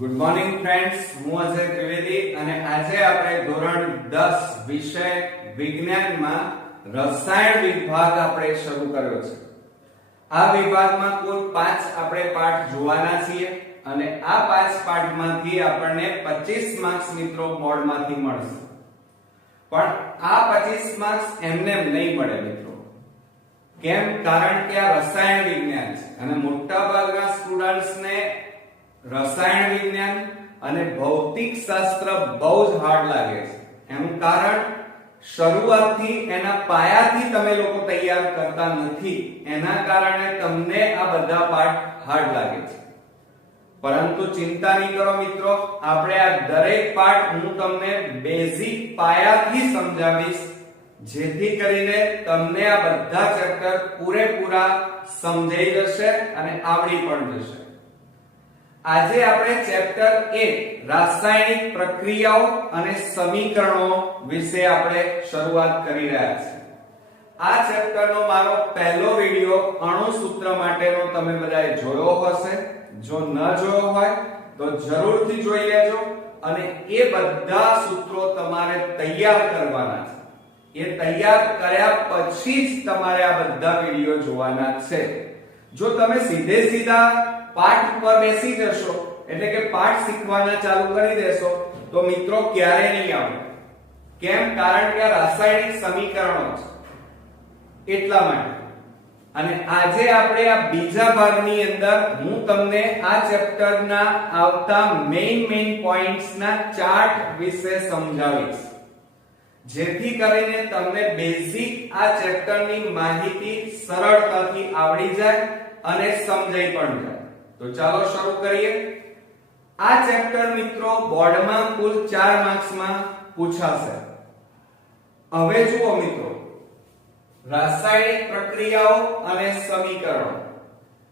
Good morning friends, હું અજય ત્રિવેદી અને આજે આપણે ધોરણ 10 વિષય વિજ્ઞાનમાં રસાયણ વિભાગ આપણે શરૂ કર્યો છે। આ વિભાગમાં કુલ 5 આપણે પાઠ જોવાના છીએ અને આ 5 પાઠમાંથી આપણને 25 માર્ક્સ મિત્રો બોર્ડમાંથી મળશે। પણ આ 25 માર્ક્સ એમને નહીં મળે મિત્રો। કેમ? કારણ કે આ રસાયણ વિજ્ઞાન છે અને મોટાભાગના સ્ટુડન્ટ્સને રસાયણ વિજ્ઞાન અને ભૌતિક શાસ્ત્ર બહુ જ હાર્ડ લાગે છે। એનું કારણ શરૂઆતથી એના પાયાથી તમે લોકો તૈયાર કરતા નથી, એના કારણે તમને આ બધા પાઠ હાર્ડ લાગે છે। પરંતુ ચિંતા નહીં કરો મિત્રો, આપણે આ દરેક પાઠ હું તમને બેઝિક પાયાથી સમજાવીશ, જેથી કરીને તમને આ બધા ચેપ્ટર પૂરેપૂરા સમજાઈ જશે અને આવડી પણ જશે। આજે આપણે ચેપ્ટર 1 રાસાયણિક પ્રક્રિયાઓ અને સમીકરણો વિશે આપણે શરૂઆત કરી રહ્યા છીએ। આ ચેપ્ટરનો મારો પહેલો વિડિયો અણુસૂત્ર માટેનો તમે બધાએ જોયો હશે। જો ન જોયો હોય તો જરૂરથી જોઈ લેજો અને એ બધા સૂત્રો તમારે તૈયાર કરવાના છે। એ તૈયાર કર્યા પછી જ તમારે આ બધા વિડિયો જોવાના છે। જો તમે સીધા પાઠ પર બેસી જશો, એટલે કે પાઠ શીખવાના ચાલુ કરી દેશો, તો મિત્રો ક્યારે નહીં આવે। કેમ? કારણ કે આ રાસાયણિક સમીકરણો છે એટલા માટે। અને આજે આપણે આ બીજા ભાગની અંદર હું તમને આ ચેપ્ટરના આવતા મેઈન પોઈન્ટ્સના ચાર્ટ વિશે સમજાવીશ, જેથી કરીને તમને બેઝિક આ ચેપ્ટરની માહિતી સરળતાથી આવડી જાય અને સમજાઈ પણ જાય। તો ચાલો શરૂ કરીએ। આ ચેપ્ટર મિત્રો બોર્ડમાં કુલ 4 માર્ક્સમાં પૂછાશે। હવે જુઓ મિત્રો, રાસાયણિક પ્રક્રિયાઓ અને સમીકરણો।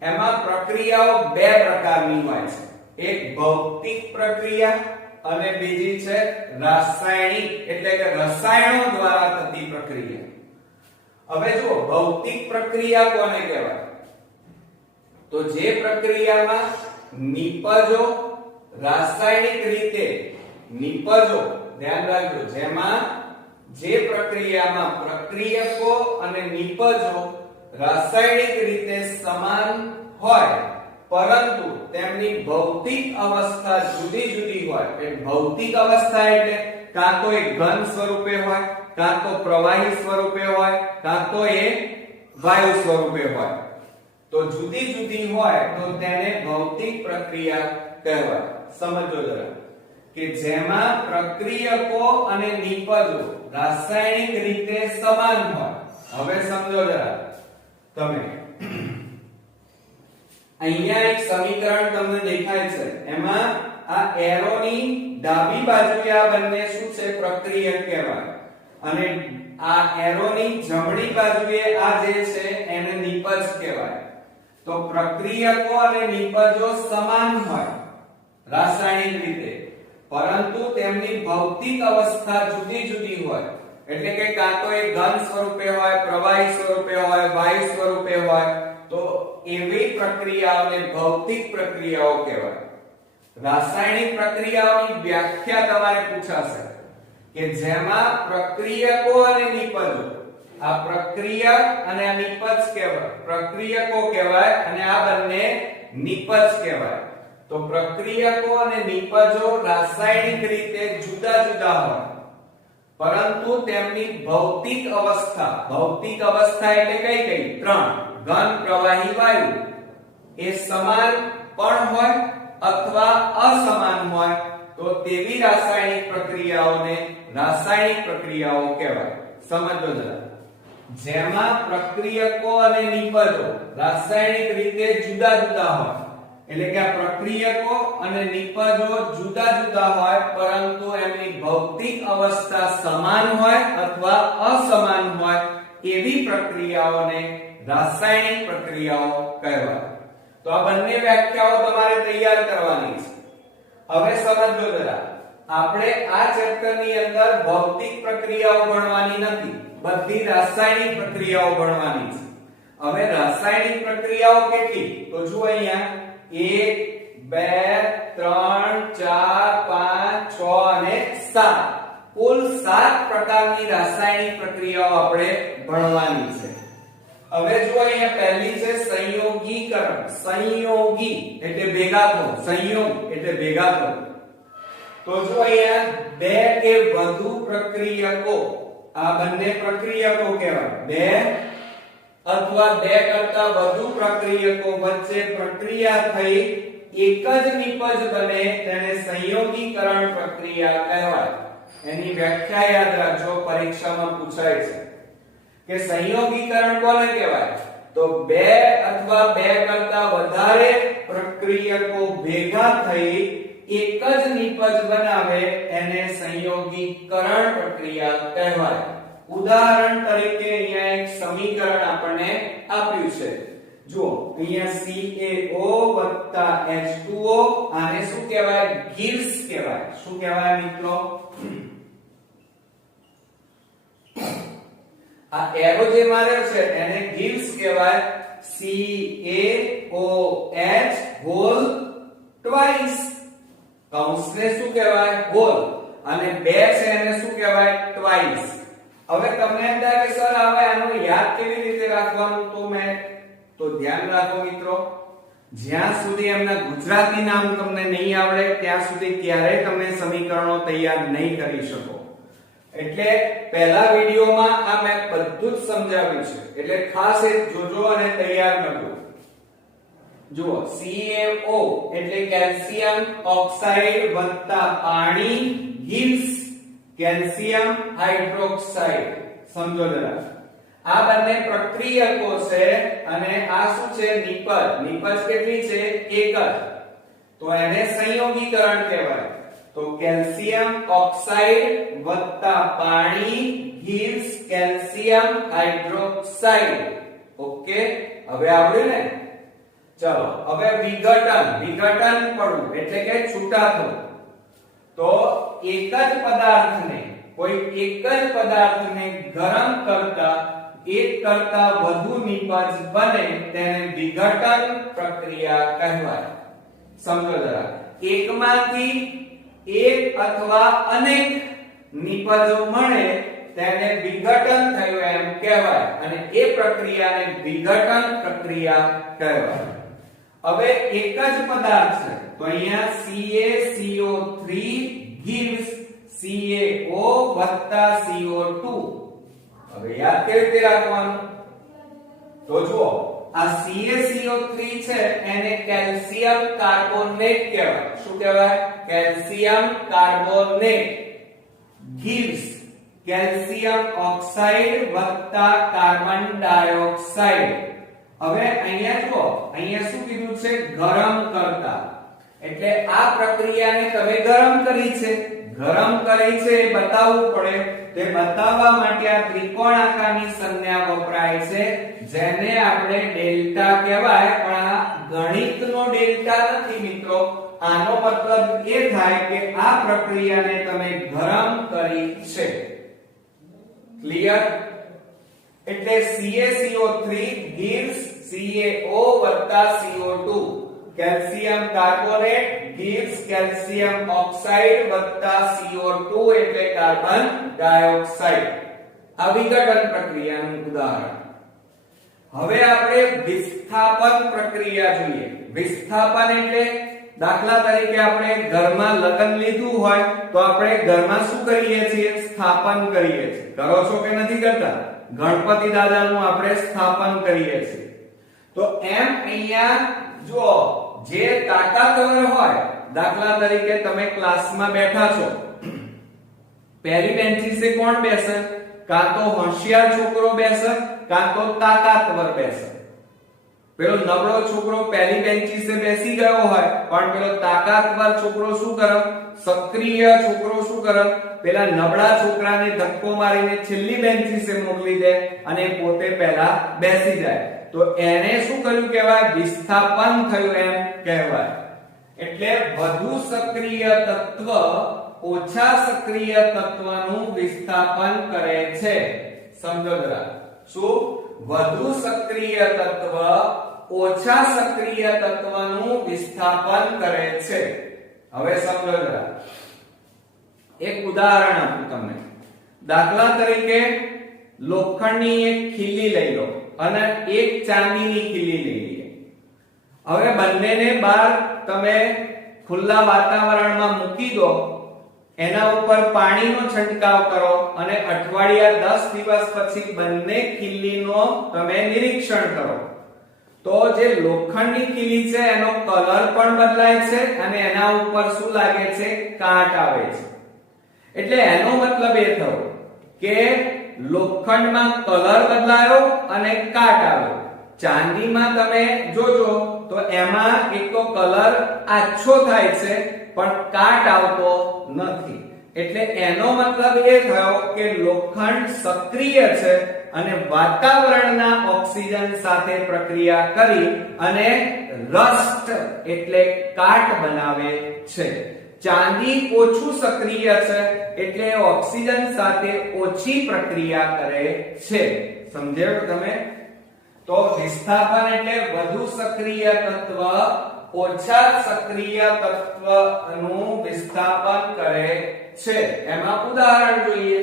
એમાં પ્રક્રિયાઓ બે પ્રકારની હોય છે, એક ભૌતિક પ્રક્રિયા અને બીજી છે રાસાયણિક, એટલે કે રસાયણો દ્વારા થતી પ્રક્રિયા। હવે જુઓ, ભૌતિક પ્રક્રિયા કોને કહેવાય? તો જે પ્રક્રિયામાં નિપજો રાસાયણિક રીતે નિપજો, ધ્યાન રાખજો, જેમાં જે પ્રક્રિયામાં પ્રક્રિયકો અને નિપજો રાસાયણિક રીતે સમાન હોય પરંતુ તેમની ભૌતિક અવસ્થા જુદી હોય। એ ભૌતિક અવસ્થા એટલે કાં તો એ ઘન સ્વરૂપે હોય, કાં તો પ્રવાહી સ્વરૂપે હોય, કાં તો એ વાયુ સ્વરૂપે હોય। તો જુદી હોય તો તેને ભૌતિક પ્રક્રિયા કહેવાય। સમજો જરા કે જેમાં પ્રક્રિયકો અને નિપજો રાસાયણિક રીતે સમાન હોય। હવે સમજો જરા તમે, અહીંયા એક સમીકરણ તમને દેખાય છે, એમાં આ એરોની ડાબી બાજુએ આ બંને શું છે? પ્રક્રિયક કહેવાય, અને આ એરોની જમણી બાજુએ આ જે છે એને નિપજ કહેવાય। તો પ્રક્રિયકો અને નિપજો સમાન હોય રાસાયણિક રીતે, પરંતુ તેમની ભૌતિક અવસ્થા જુદી હોય। એટલે કે કાં તો એ ઘન સ્વરૂપે હોય, પ્રવાહી સ્વરૂપે હોય, વાયુ સ્વરૂપે હોય। તો એવી પ્રક્રિયાઓને ભૌતિક પ્રક્રિયાઓ કહેવાય। રાસાયણિક પ્રક્રિયાઓની વ્યાખ્યા તમારે પૂછાશે કે જેમાં પ્રક્રિયકો અને નિપજો, આ પ્રક્રિયક અને આ નિપજ કહેવાય, પ્રક્રિયકો કહેવાય અને આ બંને નિપજ કહેવાય। તો પ્રક્રિયકો અને નિપજો રાસાયણિક રીતે જુદા હોય, પરંતુ તેમની ભૌતિક અવસ્થા એટલે કઈ? 3: ઘન, પ્રવાહી, વાયુ, એ સમાન પણ હોય અથવા અસમાન હોય। તો તેવી રાસાયણિક પ્રક્રિયાઓને રાસાયણિક પ્રક્રિયાઓ કહેવાય। સમજો જરા, જેમાં પ્રક્રિયકો અને નિપજો રાસાયણિક રીતે જુદા હોય, એટલે કે આ પ્રક્રિયકો અને નિપજો જુદા હોય પરંતુ એમની ભૌતિક અવસ્થા સમાન હોય અથવા અસમાન હોય, એવી પ્રક્રિયાઓને રાસાયણિક પ્રક્રિયાઓ કહેવાય। તો આ બંને વ્યાખ્યાઓ તમારે તૈયાર કરવાની છે। હવે સમજો જરા, આપણે આ ચેપ્ટરની અંદર ભૌતિક પ્રક્રિયાઓ ભણવાની નથી, બધી રાસાયણિક પ્રક્રિયાઓ ભણવાની છે। હવે રાસાયણિક પ્રક્રિયાઓ કેટલી? તો જુઓ અહીંયા 1 2 3 4 5 6 અને 7 કુલ 7 પ્રકારની રાસાયણિક પ્રક્રિયાઓ આપણે ભણવાની છે. હવે જો અહીંયા પહેલી છે સંયોગીકરણ. સંયોગી એટલે ભેગા થવું, સંયોગ એટલે ભેગા થવું. તો જો અહીંયા બે કે વધુ પ્રક્રિયકો, આ બંને પ્રક્રિયકો કહેવાય. બે અથવા બે કરતા વધુ પ્રક્રિયકો વચ્ચે પ્રક્રિયા થઈ એક જ નિપજ બને તેને સંયોગીકરણ પ્રક્રિયા કહેવાય. એની વ્યાખ્યા યાદ રાખજો, પરીક્ષામાં પૂછાય છે કે સંયોગીકરણ કોને કહેવાય? તો બે અથવા બે કરતા વધારે પ્રક્રિયકો ભેગા થઈ એક જ નિપજ બનાવે એને સંયોગીકરણ પ્રક્રિયા કહેવાય. ઉદાહરણ તરીકે અહીંયા એક સમીકરણ આપણને આપ્યું છે. જુઓ અહીંયા CaO H2O આને શું કહેવાય? ગિવ્સ કહેવાય. શું કહેવાય મિત્રો? આ એરો જે માર્યો છે એને ગિવ્સ કહેવાય. CaOH whole twice. કૌંસને શું કહેવાય? હોલ. અને બે છે એને શું કહેવાય? ટ્વાઇસ. હવે તમને એમ થાય કે સર હવે આનું યાદ કેવી રીતે રાખવાનું? તો ધ્યાન રાખો મિત્રો, જ્યાં સુધી એમના ગુજરાતી નામ તમને નહીં આવડે ત્યાં સુધી ક્યારેય તમે સમીકરણો તૈયાર નહીં કરી શકો. એટલે પહેલા વિડિયોમાં આ મેં બધું જ સમજાવ્યું છે, એટલે ખાસ એ જોજો અને તૈયાર કરજો. જુઓ CaO એટલે કેલ્શિયમ ઓક્સાઇડ વત્તા પાણી gives કેલ્શિયમ હાઇડ્રોક્સાઇડ. સમજો જરા, આ બંને પ્રક્રિયકો છે અને આ શું છે? નિપજ. નિપજ કેટલી છે? એક જ. તો એને સંયોગીકરણ કહેવાય. તો કેલ્શિયમ ઓક્સાઇડ વત્તા પાણી gives કેલ્શિયમ હાઇડ્રોક્સાઇડ. ઓકે, હવે આવડ્યું ને? ચલો હવે વિઘટન. વિઘટન પડવું એટલે કે છૂટા થવું. તો એક જ પદાર્થને, કોઈ એક જ પદાર્થને ગરમ કરતા એક કરતા વધુ નિપજ બને તેને વિઘટન પ્રક્રિયા કહેવાય. સમજો જરા, એકમાંથી એક અથવા અનેક નિપજો મળે તેને વિઘટન થયું એમ કહેવાય અને એ પ્રક્રિયાને વિઘટન પ્રક્રિયા કહેવાય. હવે એક જ પદાર્થ છે તો અહીંયા CaCO3 gives CaO CO2. હવે યાદ કેવી રીતે રાખવાનું? તો જુઓ, આ CaCO3 છે એને કેલ્શિયમ કાર્બોનેટ કહેવાય. શું કહેવાય? Calcium carbonate gives calcium oxide વત્તા કાર્બન ડાયોક્સાઇડ. હવે અહીંયા જુઓ, અહીંયા શું કીધું છે? ગરમ કરતા. એટલે આ પ્રક્રિયાને તમે ગરમ કરી છે. ગરમ કરી છે એ બતાવવું પડે. તે બતાવવા માટે આ ત્રિકોણ આકારની સંજ્ઞા વપરાય છે જેને આપણે ડેલ્ટા કહેવાય. પણ આ ગણિતનો ડેલ્ટા નથી મિત્રો. આનો મતલબ એ થાય કે આ પ્રક્રિયાને તમે ગરમ કરી છે. ક્લિયર? એટલે CaCO3 gives CaO CO2. Calcium carbonate gives calcium oxide વત્તા CO2 એટલે કાર્બન ડાયોક્સાઇડ. આ વિઘટન પ્રક્રિયાનું ઉદાહરણ. હવે આપણે વિસ્થાપન પ્રક્રિયા જોઈએ. વિસ્થાપન એટલે દાખલા તરીકે આપણે ઘરમાં લગ્ન લીધું હોય તો આપણે ઘરમાં શું કરીએ છીએ? સ્થાપન કરીએ છીએ. કરો છો કે નથી કરતા? ગણપતિ દાદાનું આપણે સ્થાપન કરીએ છીએ. તો એમ અહીંયા જો જે તાકાતવર હોય, દાખલા તરીકે તમે ક્લાસમાં બેઠા છો, પહેલી બેન્ચીસે કોણ બેસે? કાં તો હોશિયાર છોકરો બેસે કાં તો તાકાતવર બેસે. પેલો નબળો છોકરો પહેલી બેન્ચીસે બેસી ગયો હોય પણ પેલો તાકાતવર છોકરો શું કરે? સક્રિય છોકરો શું કરે? પેલા નબળા છોકરાને ધક્કો મારીને છેલ્લી બેન્ચીસે મોકલી દે અને પોતે પહેલા બેસી જાય. તો એને શું કર્યું કહેવાય? વિસ્થાપન થયું એમ કહેવાય. એટલે વધુ સક્રિય તત્વ ઓછા સક્રિય તત્વનું વિસ્થાપન કરે છે. સમજો જરા, શું? વધુ સક્રિય તત્વ ઓછા સક્રિય તત્વનું વિસ્થાપન કરે છે. હવે સમજો જરા, એક ઉદાહરણ આપું તમને. દાખલા તરીકે લોખંડની એક ખીલી લઈ લો અને એક ચાંદીની ખીલી લઈ લઈએ. હવે બંનેને બહાર તમે ખુલ્લા વાતાવરણમાં મૂકી દો, એના ઉપર પાણીનો છંટકાવ કરો અને અઠવાડિયા 10 દિવસ પછી બંને ખીલીનો તમે નિરીક્ષણ કરો, તો જે લોખંડની ખીલી છે એનો કલર પણ બદલાય છે અને એના ઉપર શું લાગે છે? કાટ આવે છે. એટલે એનો મતલબ એ થયો કે લોખંડમાં કલર બદલાયો અને કાટ આવ્યો. ચાંદીમાં તમે જોજો તો એમાં એક તો કલર આછો થાય છે પણ કાટ આવતો નથી. એટલે એનો મતલબ એ થયો કે લોખંડ સક્રિય છે અને વાતાવરણના ઓક્સિજન સાથે પ્રક્રિયા કરી અને રસ્ટ એટલે કાટ બનાવે છે. ચાંદી ઓછું સક્રિય છે એટલે ઓક્સિજન સાથે ઓછી પ્રક્રિયા કરે છે. સમજાયું તમે? તો વિસ્થાપન એટલે વધુ સક્રિય તત્વ ઓછા સક્રિય તત્વનું વિસ્થાપન કરે છે. એમાં ઉદાહરણ જોઈએ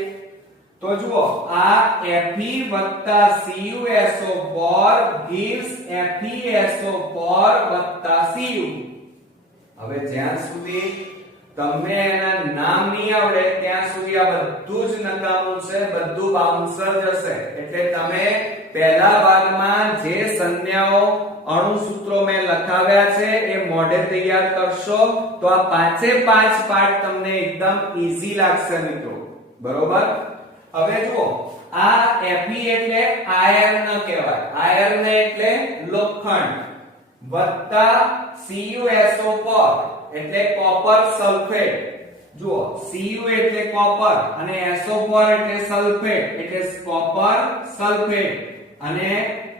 તો જુઓ, આ Fe+CuSO4 gives FeSO4+Cu. હવે જ્યાં સુધી તમને એના નામ નહીં આવડે ત્યાં સુધી આ બધું જ નકામું છે, બધું બાઉન્સર જશે. એટલે તમે પહેલા ભાગમાં જે સંજ્ઞાઓ અણુસૂત્રો મેં લખાવ્યા છે એ મોઢે તૈયાર કરશો તો આ 5 પાઠ તમને એકદમ ઈઝી લાગશે મિત્રો. બરોબર? હવે જુઓ, આ Fe એટલે આયર્ન કહેવાય. આયર્ન એટલે લોખંડ વત્તા CuSO4 એટલે કોપર સલ્ફેટ. જુઓ, Cu એટલે કોપર અને SO4 એટલે સલ્ફેટ એટલે કોપર સલ્ફેટ. અને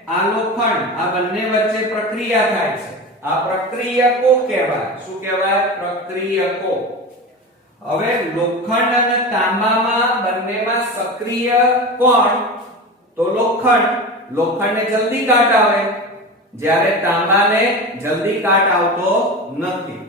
આ લોખંડ, આ બંને વચ્ચે પ્રક્રિયા થાય છે. આ પ્રક્રિયકો કહેવાય. શું કહેવાય? પ્રક્રિયકો. હવે લોખંડ અને તાંબામાં બંનેમાં સક્રિય કોણ? તો લોખંડ. લોખંડને જલ્દી કાટ આવે જ્યારે તાંબાને જલ્દી કાટ આવતો નથી.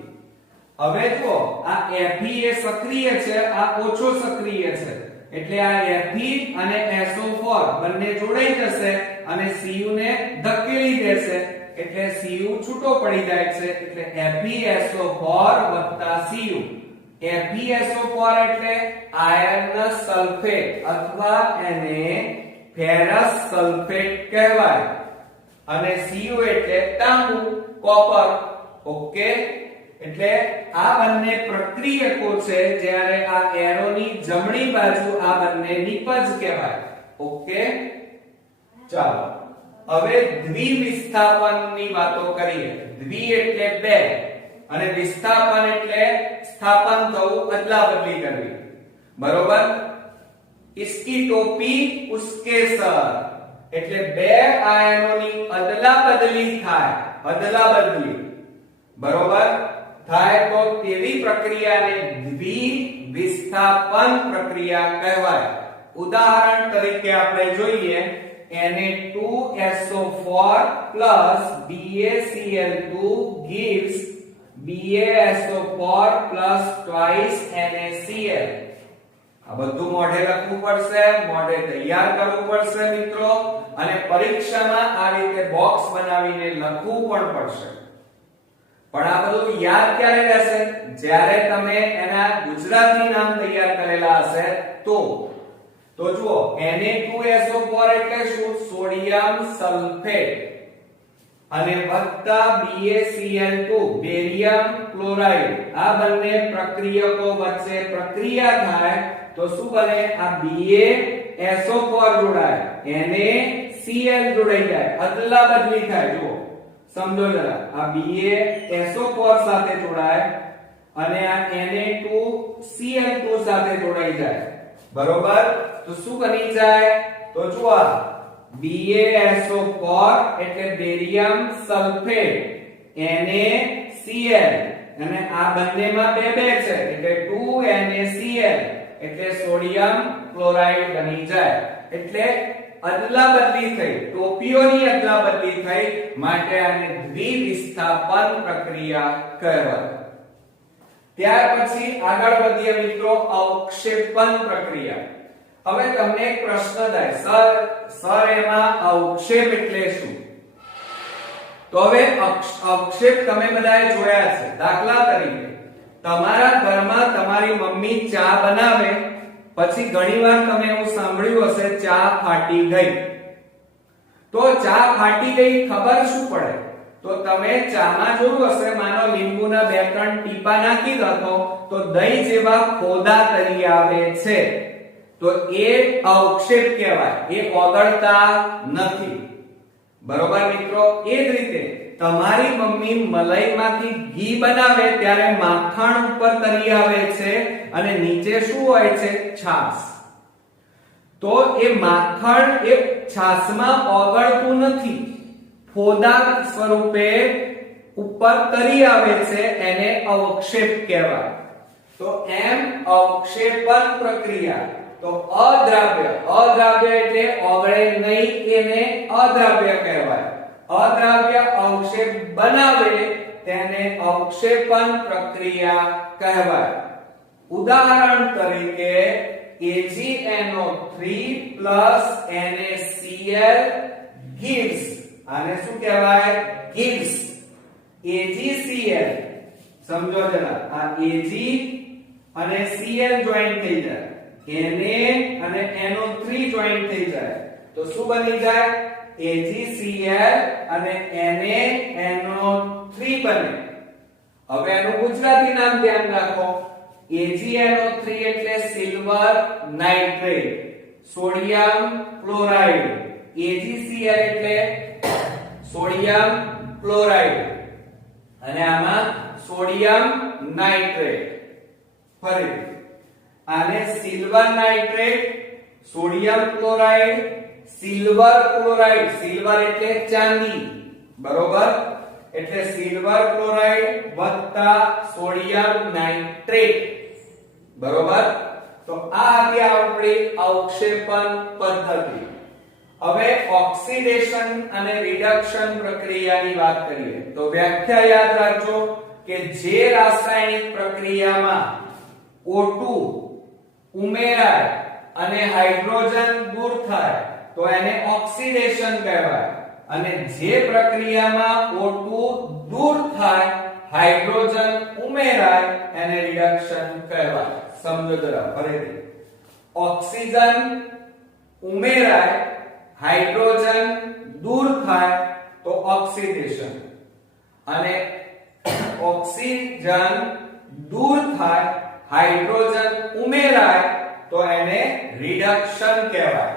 હવે જુઓ, આ Fe એ સક્રિય છે, આ ઓછો સક્રિય છે. એટલે આ Fe અને SO4 બંને જોડાઈ જશે અને Cu ને ધકેલી દેશે એટલે Cu છૂટો પડી જાય છે. એટલે FeSO4 Cu. FeSO4 એટલે આયર્ન સલ્ફેટ અથવા એને ફેરસ સલ્ફેટ કહેવાય અને Cu એટલે તાંબુ, કોપર. ઓકે? એટલે આ બંને પ્રક્રિયકો છે, જ્યારે આ એરોની જમણી બાજુ આ બંને નિપજ કહેવાય. ઓકે? ચાલો હવે દ્વિવિસ્થાપનની વાતો કરીએ. દ્વિ એટલે બે અને વિસ્થાપન એટલે સ્થાપન થવું, અદલાબદલી કરવી. બરોબર? इसकी टोपी उसके सर એટલે બે આયનોની અદલાબદલી થાય. અદલાબદલી બરોબર થાય તો તેવી પ્રક્રિયાને દ્વિવિસ્થાપન પ્રક્રિયા કહેવાય. ઉદાહરણ તરીકે આપણે જોઈએ Na2SO4 BaCl2 gives BaSO4 twice NaCl. આ બધું મોઢે લખવું પડશે, મોઢે તૈયાર કરવું પડશે મિત્રો, અને પરીક્ષામાં આ રીતે બોક્સ બનાવીને લખવું પણ પડશે. પણ આ બધું યાદ ક્યારે રહેશે? જ્યારે તમે એના ગુજરાતી નામ તૈયાર કરેલા હશે તો. તો જુઓ, Na2SO4 એટલે શું? સોડિયમ સલ્ફેટ અને વત્તા BaCl2 બેરિયમ ક્લોરાઇડ. આ બંને પ્રક્રિયકો વચ્ચે પ્રક્રિયા થાય તો શું બને? આ BaSO4 જોડાય, NaCl જોડાઈ જાય, અદલા બદલી થાય. જુઓ, સમજો જરા, આ BaSO4 સાથે જોડાય અને આ Na2Cl2 સાથે જોડાઈ જાય. બરોબર? તો શું બની જાય? તો જુઓ, BaSO4 એટલે બેરિયમ સલ્ફેટ, NaCl અને આ બંનેમાં બે બે છે એટલે 2NaCl એટલે સોડિયમ ક્લોરાઇડ બની જાય. એટલે અદલાબદલી થઈ, ટોપીઓની અદલાબદલી થઈ, માટે આને દ્વિવિસ્થાપન પ્રક્રિયા કહેવાય. ત્યાર પછી આગળ વધીએ મિત્રો અવક્ષેપન પ્રક્રિયા. હવે તમને એક પ્રશ્ન થાય, સર એમાં અવક્ષેપ એટલે શું? તો હવે અવક્ષેપ તમે બધાએ જોયા છે. દાખલા તરીકે તમારા ઘરમાં તમારી મમ્મી ચા બનાવે, પછી ઘણીવાર તમે એવું સાંભળ્યું હશે ચા ફાટી ગઈ. તો ચા ફાટી ગઈ ખબર શું પડે? તો તમે ચામાં જોયું હશે, માનો લીંબુના 2-3 ટીપા નાખી દો તો દહીં જેવા ખોદા તરી આવે છે. તો એ અવક્ષેપ કહેવાય, એ ઓગળતા નથી. બરોબર મિત્રો? એ જ રીતે તમારી મમ્મી મલાઈમાંથી ઘી બનાવે ત્યારે માખણ ઉપર તરી આવે છે અને નીચે શું હોય છે? છાશ. તો એ માખણ એ છાશમાં ઓગળતું નથી, ફોદા સ્વરૂપે ઉપર તરી આવે છે, એને અવક્ષેપ કહેવાય. તો એમ અવક્ષેપન પ્રક્રિયા. તો અદ્રાવ્ય એટલે ઓગળે નહીં, એને અદ્રાવ્ય કહેવાય. અદ્રાવ્ય અવક્ષેપ બનાવે તેને અવક્ષેપન પ્રક્રિયા કહેવાય. ઉદાહરણ તરીકે AgNO3 NaCl gives, આને શું કહેવાય? gives. AgCl સમજો જરા, આ Ag અને Cl જોઈન્ટ થઈ જાય, Na અને NO3 જોઈન્ટ થઈ જાય, તો શું બની જાય? AgCl અને NaNO3 બને. હવે આનું ગુજરાતી નામ ધ્યાન રાખો. AgNO3 એટલે silver nitrate, sodium chloride. AgCl એટલે સોડિયમ ક્લોરાઇડ અને આમાં સોડિયમ નાઇટ્રેટ. ફરીથી આને silver nitrate, sodium chloride, silver chloride. Silver એટલે ચાંદી, બરોબર? એટલે સિલ્વર ક્લોરાઇડ વત્તા સોડિયમ નાઇટ્રેટ, બરોબર? તો આ હતી આપણી અવક્ષેપન પદ્ધતિ. હવે ઓક્સિડેશન અને રિડક્શન પ્રક્રિયાની વાત કરીએ તો વ્યાખ્યા યાદ રાખજો કે જે રાસાયણિક પ્રક્રિયામાં O2 ઉમેરાય અને હાઇડ્રોજન દૂર થાય તો એને ઓક્સિડેશન કહેવાય, અને જે પ્રક્રિયામાં O2 દૂર થાય હાઇડ્રોજન ઉમેરાય એને રિડક્શન કહેવાય. સમજો જરા ફરીથી. ઓક્સિજન ઉમેરાય, હાઇડ્રોજન દૂર થાય તો ઓક્સિડેશન, અને ઓક્સિજન દૂર થાય હાઇડ્રોજન ઉમેરાય તો એને રિડક્શન કહેવાય.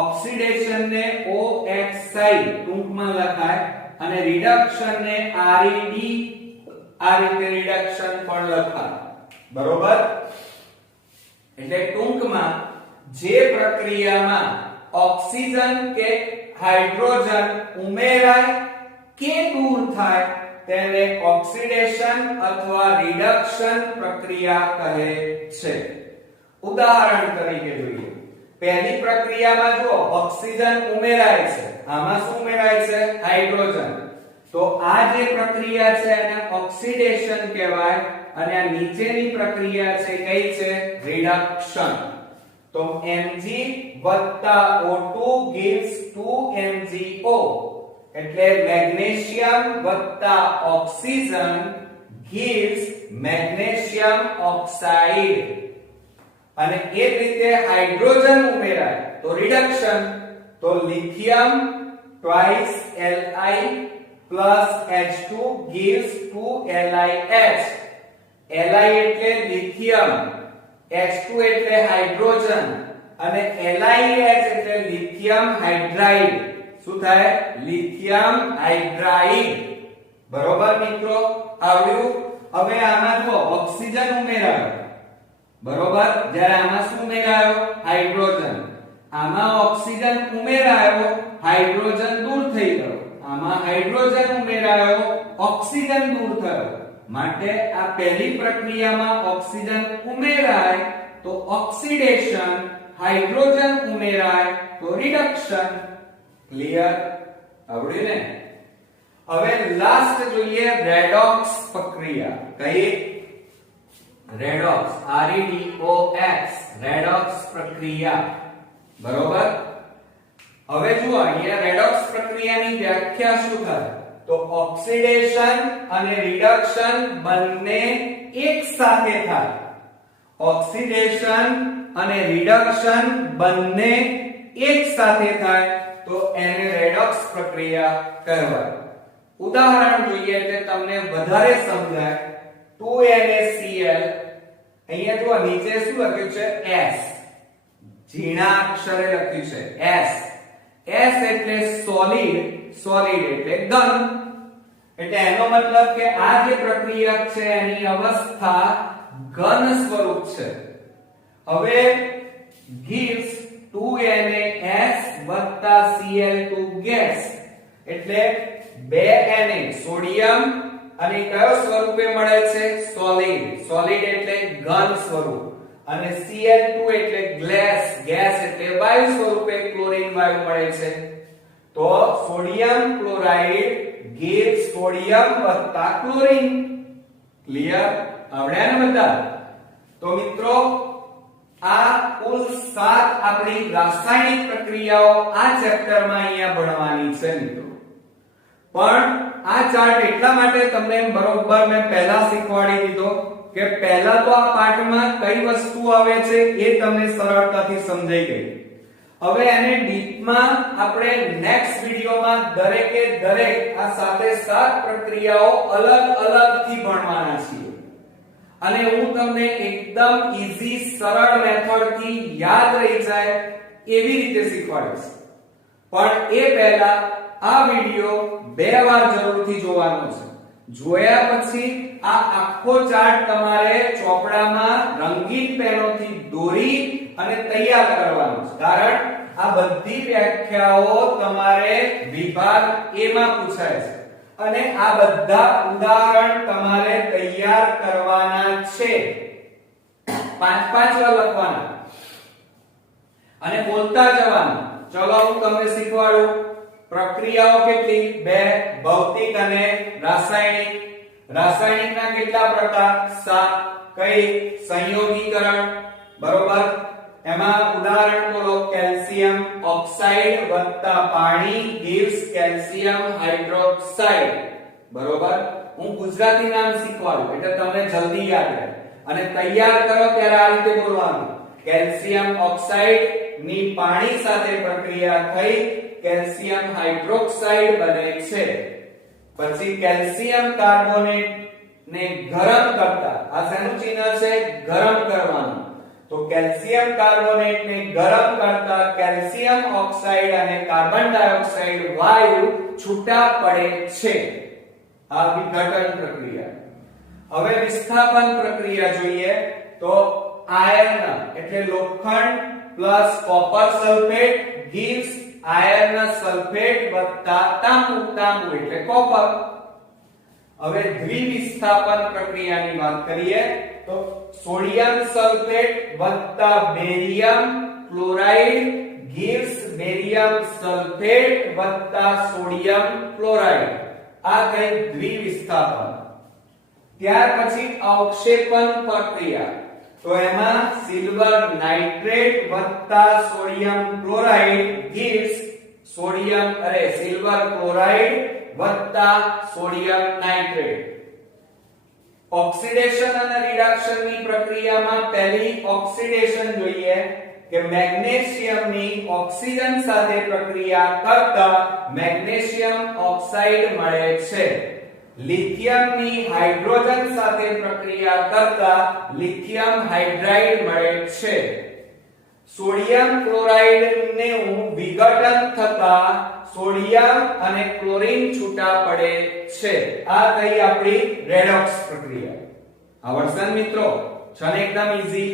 ઓક્સિડેશન ને OXI ટૂંકમાં લખાય અને રિડક્શન ને RED, આ રીતે રિડક્શન પણ લખાય, બરોબર? એટલે ટૂંકમાં જે પ્રક્રિયામાં ઓક્સિજન કે હાઇડ્રોજન ઉમેરાય કે દૂર થાય તેને ઓક્સિડેશન અથવા રિડક્શન પ્રક્રિયા કહે છે. ઉદાહરણ તરીકે જોઈએ. પહેલી પ્રક્રિયામાં જો ઓક્સિજન ઉમેરાય છે, આમાં શું ઉમેરાય છે? હાઇડ્રોજન. તો આ જે પ્રક્રિયા છે એને ઓક્સિડેશન કહેવાય, અને આ નીચેની પ્રક્રિયા છે કઈ છે? રિડક્શન. તો Mg O2 gives 2MgO, એટલે magnesium oxygen gives magnesium oxide. અને એ જ રીતે હાઇડ્રોજન ઉમેરાય તો રિડક્શન. તો lithium twice Li plus H2 gives 2LiH. Li એટલે લિથિયમ, H2 એટલે હાઇડ્રોજન અને LiH એટલે લિથિયમ હાઇડ્રાઇડ. શું થાય? Lithium hydride. બરોબર મિત્રો? આવ્યું? હવે આમાં જો ઓક્સિજન ઉમેરાયો, બરોબર? જ્યારે આમાં શું ઉમેરાયો? હાઇડ્રોજન. આમાં ઓક્સિજન ઉમેરાયો, હાઇડ્રોજન દૂર થઈ ગયો. આમાં હાઇડ્રોજન ઉમેરાયો, ઓક્સિજન દૂર થયો. માટે આ પહેલી પ્રક્રિયામાં ઓક્સિજન ઉમેરાય તો ઓક્સિડેશન, હાઇડ્રોજન ઉમેરાય તો રિડક્શન. ક્લિયર? આવડ્યું ને? હવે લાસ્ટ જોઈએ રેડોક્સ પ્રક્રિયા. કઈ? રેડોક્સ, REDOX, રેડોક્સ પ્રક્રિયા. બરોબર? હવે જુઓ અહીંયા રેડોક્સ પ્રક્રિયાની વ્યાખ્યા શું થાય? તો ઓક્સિડેશન અને રિડક્શન બંને એક સાથે થાય. ઓક્સિડેશન અને રિડક્શન બંને એક સાથે થાય તો એને રેડોક્સ પ્રક્રિયા કહેવાય. ઉદાહરણ જોઈએ એટલે તમને વધારે સમજાય. 2NaCl, અહીંયા જો નીચે શું લખ્યું છે? S. ઝીણા અક્ષરે લખ્યું છે S. S એટલે સોલિડ, સોલિડ એટલે ઘન. એટલે એનો મતલબ કે આ જે પ્રક્રિયા છે એની અવસ્થા ઘન સ્વરૂપ છે. હવે gives 2NaS Cl2 ગેસ એટલે 2Na સોડિયમ અને કયો સ્વરૂપે મળે છે? સોલિડ. સોલિડ એટલે ઘન સ્વરૂપ અને Cl2 એટલે ગ્લાસ, ગેસ એટલે વાયુ સ્વરૂપે ક્લોરીન વાયુ મળે છે. તો sodium chloride gives sodium chlorine. Clear? આવડ્યા ને બધા? તો મિત્રો આ કુલ 7 આપણી રાસાયણિક પ્રક્રિયાઓ આ ચેપ્ટરમાં અહીંયા ભણવાની છે મિત્રો. પણ આ ચાર્ટ એટલા માટે તમને બરોબર મેં પહેલા શીખવાડી દીધો કે પહેલા તો આ પાઠમાં કઈ વસ્તુ આવે છે એ તમને સરળતાથી સમજાઈ ગઈ. હવે એને ડીપમાં આપણે નેક્સ્ટ વિડિયોમાં દરેકે દરેક આ સાથે 7 પ્રક્રિયાઓ અલગ અલગથી ભણવાના છીએ. અને હું તમને એકદમ ઈઝી સરળ મેથડ થી યાદ રહી જાય એવી રીતે શીખવાડીશ. પણ એ પહેલા આ વિડિયો 2 વાર જરૂરથી જોવાનો છે. જોયા પછી આ આખો ચાર્ટ તમારે ચોપડામાં રંગીન પેનોથી દોરી અને તૈયાર કરવાનો છે. કારણ આ બધી વ્યાખ્યાઓ તમારે વિભાગ A માં પૂછાય છે અને આ બધા ઉદાહરણ તમારે તૈયાર કરવાના છે. 5 વાર લખવાના અને બોલતા જવાનું. ચલો હું તમને શીખવાડું. પ્રક્રિયાઓ કેટલી? 2. ભૌતિક અને રાસાયણિક. રાસાયણિકના કેટલા પ્રકાર? 7. કઈ? સંયોગીકરણ. બરોબર? એમાં ઉદાહરણ બોલો. કેલ્શિયમ ઓક્સાઇડ વત્તા પાણી gives કેલ્શિયમ હાઇડ્રોક્સાઇડ. બરોબર? હું ગુજરાતી નામ શીખવાડું એટલે તમને જલ્દી યાદ રહે. અને તૈયાર કરો ત્યારે આ રીતે બોલવાનું. કેલ્શિયમ ઓક્સાઇડ ની પાણી સાથે પ્રક્રિયા થઈ કેલ્શિયમ હાઇડ્રોક્સાઇડ બને છે. પછી કેલ્શિયમ કાર્બોનેટ ને ગરમ કરતા, આ શેનું ચિહ્ન છે? ગરમ કરવાનું. તો કેલ્શિયમ કાર્બોનેટ ને ગરમ કરતા કેલ્શિયમ ઓક્સાઇડ અને કાર્બન ડાયોક્સાઇડ વાયુ છૂટા પડે છે. આ વિઘટન પ્રક્રિયા. હવે વિસ્થાપન પ્રક્રિયા જોઈએ તો આયર્ન એટલે લોખંડ plus copper sulphate gives iron sulphate વત્તા તાંબુ, તાંબુ એટલે કોપર. હવે દ્વિવિસ્થાપન પ્રક્રિયાની વાત કરીએ તો સોડિયમ સલ્ફેટ વત્તા barium chloride gives barium sulphate વત્તા સોડિયમ ક્લોરાઇડ. આ કઈ? દ્વિવિસ્થાપન. ત્યાર પછી અવક્ષેપન પ્રક્રિયા. તો એમાં સિલ્વર નાઇટ્રેટ વત્તા sodium chloride gives silver chloride વત્તા સોડિયમ નાઇટ્રેટ. ઓક્સિડેશન અને રિડક્શન ની પ્રક્રિયામાં પહેલી ઓક્સિડેશન જોઈએ કે મેગ્નેશિયમની ઓક્સિજન સાથે પ્રક્રિયા કરતા મેગ્નેશિયમ ઓક્સાઇડ મળે છે. લિથિયમની હાઇડ્રોજન સાથે પ્રક્રિયા કરતા લિથિયમ હાઇડ્રાઇડ મળે છે. સોડિયમ ક્લોરાઇડ ને વિઘટન થતા સોડિયમ અને ક્લોરીન છૂટા પડે છે. આ કઈ આપણી રેડોક્સ પ્રક્રિયા. આવડશે મિત્રો? છે ને એકદમ ઈઝી.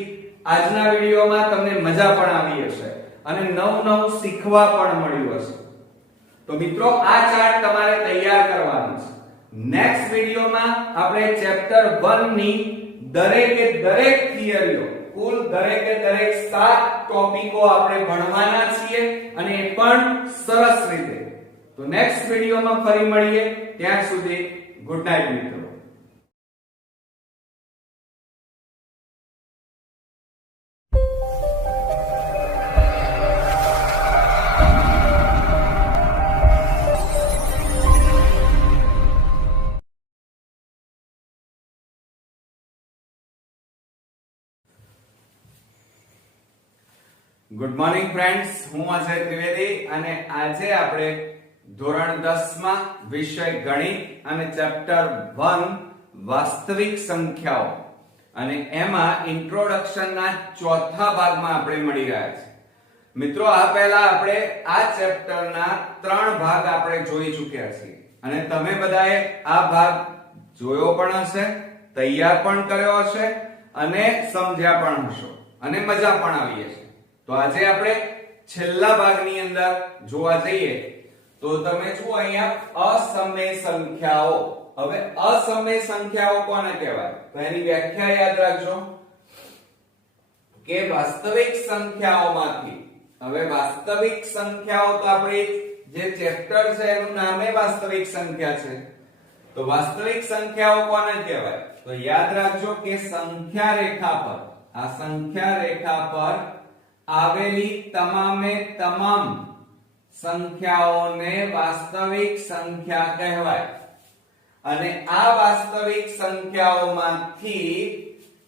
આજના વિડિયોમાં તમને મજા પણ આવી હશે અને નવું શીખવા પણ મળ્યું હશે. તો મિત્રો આ ચાર્ટ તમારે તૈયાર કરવાનો છે. નેક્સ્ટ વિડિયોમાં આપણે ચેપ્ટર 1 ની દરેકે દરેક થિયરીઓ કુલ દરેકે દરેક 7 ટોપિકો આપણે ભણવાના છીએ અને એ પણ સરસ રીતે. તો નેક્સ્ટ વિડિયોમાં ફરી મળીએ. ત્યાં સુધી ગુડ નાઈટ મિત્રો. ગુડ મોર્નિંગ ફ્રેન્ડ્સ, હું અજય ત્રિવેદી અને આજે આપણે ધોરણ 10 માં વિષય ગણિત અને ચેપ્ટર 1 વાસ્તવિક સંખ્યાઓ અને એમાં ઇન્ટ્રોડક્શન ના ચોથા ભાગમાં આપણે મળી રહ્યા છે. મિત્રો, આ પહેલા આપણે આ ચેપ્ટરના 3 ભાગ આપણે જોઈ ચૂક્યા છીએ અને તમે બધાએ આ ભાગ જોયો પણ હશે, તૈયાર પણ કર્યો હશે અને સમજ્યા પણ હશો અને મજા પણ આવી હશે. તો આજે આપણે છેલ્લા ભાગની અંદર જોવા જઈએ તો તમે જુઓ અહીંયા અસમય સંખ્યાઓ. હવે અસમય સંખ્યાઓ કોને કહેવાય? તો એની વ્યાખ્યા યાદ રાખજો કે વાસ્તવિક સંખ્યાઓમાંથી, હવે વાસ્તવિક સંખ્યાઓ તો આપણી જે ચેપ્ટર છે એનું નામ એ વાસ્તવિક સંખ્યા છે. તો વાસ્તવિક સંખ્યાઓ કોને કહેવાય? તો યાદ રાખજો કે સંખ્યા રેખા પર, આ સંખ્યા રેખા પર આવેલી તમામે તમામ સંખ્યાઓને વાસ્તવિક સંખ્યા કહેવાય અને આ વાસ્તવિક સંખ્યાઓમાંથી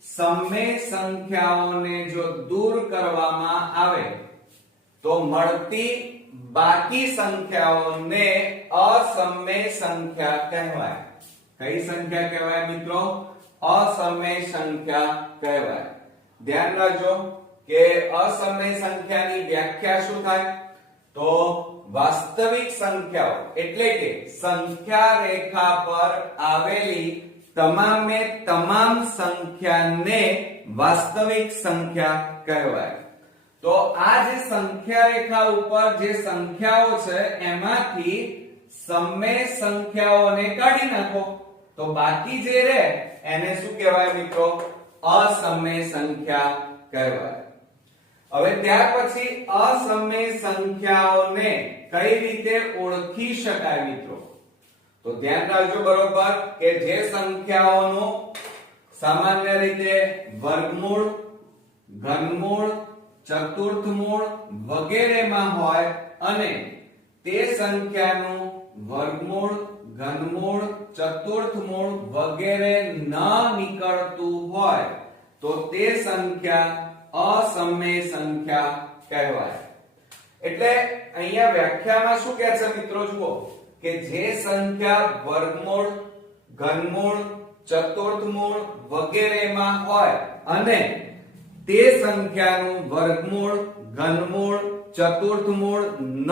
સમય સંખ્યાઓને જો દૂર કરવામાં આવે તો મળતી બાકી સંખ્યાઓને અસમય સંખ્યા કહેવાય. કઈ સંખ્યા કહેવાય મિત્રો? અસમય સંખ્યા કહેવાય. ધ્યાન રાખજો કે અસમય સંખ્યાની વ્યાખ્યા શું થાય? તો વાસ્તવિક સંખ્યાઓ એટલે કે સંખ્યા રેખા પર આવેલી તમામે તમામ સંખ્યાને વાસ્તવિક સંખ્યા કહેવાય. તો આ જે સંખ્યા રેખા ઉપર જે સંખ્યાઓ છે એમાંથી સમય સંખ્યાઓને કાઢી નાખો તો બાકી જે રહે એને શું કહેવાય મિત્રો? અસમય સંખ્યા કહેવાય. હવે ત્યાર પછી અસમય સંખ્યાઓને કઈ રીતે ઓળખી શકાય મિત્રો? તો ધ્યાન રાખજો બરોબર કે જે સંખ્યાઓનું સામાન્ય રીતે વર્ગમૂળ, ઘનમૂળ, ચતુર્થમૂળ વગેરેમાં હોય અને તે સંખ્યાનું વર્ગમૂળ, ઘનમૂળ, ચતુર્થમૂળ વગેરે ન નીકળતું હોય તો તે સંખ્યા અસમય સંખ્યા કહેવાય. એટલે અહીંયા વ્યાખ્યામાં શું કહે છે મિત્રો? જુઓ કે જે સંખ્યા વર્ગમૂળ, ઘનમૂળ, ચતુર્થમૂળ વગેરેમાં હોય અને તે સંખ્યાનું વર્ગમૂળ, ઘનમૂળ, ચતુર્થમૂળ ન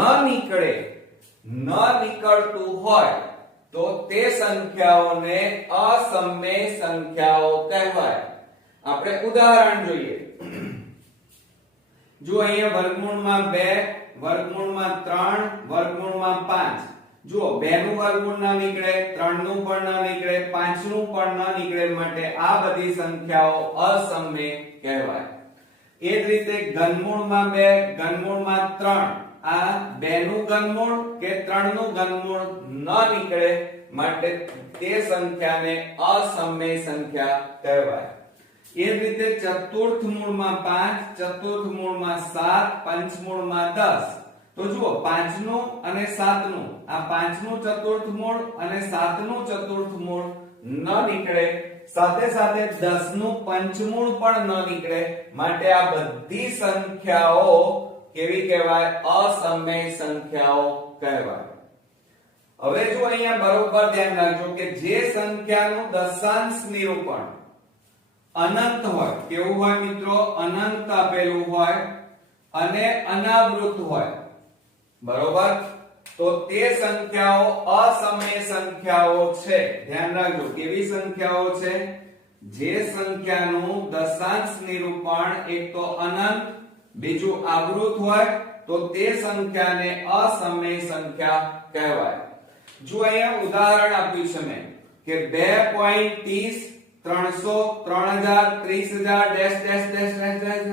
નીકળતું હોય તો તે સંખ્યાઓને અસમય સંખ્યાઓ કહેવાય. આપણે ઉદાહરણ જોઈએ. જો અહીંયા વર્ગમૂળમાં 2, વર્ગમૂળમાં 3, વર્ગમૂળમાં 5. જુઓ 2 નું વર્ગમૂળ ના નીકળે, 3 નું પણ ના નીકળે, 5 નું પણ ના નીકળે, માટે આ બધી સંખ્યાઓ અસમય કહેવાય. એ જ રીતે ઘનમૂળમાં 2, ઘનમૂળમાં 3, આ 2 નું ઘનમૂળ કે 3 નું ઘનમૂળ ન નીકળે માટે તે સંખ્યાને અસમય સંખ્યા કહેવાય. એ જ રીતે ચતુર્થ મૂળમાં 5, ચતુર્થ મૂળમાં 7, પંચમૂળમાં 10. તો જુઓ 5 નું અને 7 નું, આ 5 નું ચતુર્થ મૂળ અને 7 નું ચતુર્થ મૂળ ન નીકળે, સાથે સાથે 10 નું પંચમૂળ પણ ન નીકળે, માટે આ બધી સંખ્યાઓ કેવી કહેવાય? અસમય સંખ્યાઓ કહેવાય. હવે જો અહીંયા બરોબર ધ્યાન રાખજો કે જે સંખ્યાનું દશાંશ નિરૂપણ અનંત હોય, કેવું હોય મિત્રો? અનંત આપેલું હોય અને અનાવૃત હોય, બરોબર, તો તે સંખ્યાઓ અસમય સંખ્યાઓ છે. ધ્યાન રાખજો કેવી સંખ્યાઓ છે? જે સંખ્યાનું દશાંશ નિરૂપણ એક તો અનંત, બીજું આવૃત હોય તો તે સંખ્યાને અસમય સંખ્યા કહેવાય. જો અહીંયા ઉદાહરણ આપ્યું છે મેં કે 2.30, 300 3000 30000 dash dash dash dash dash.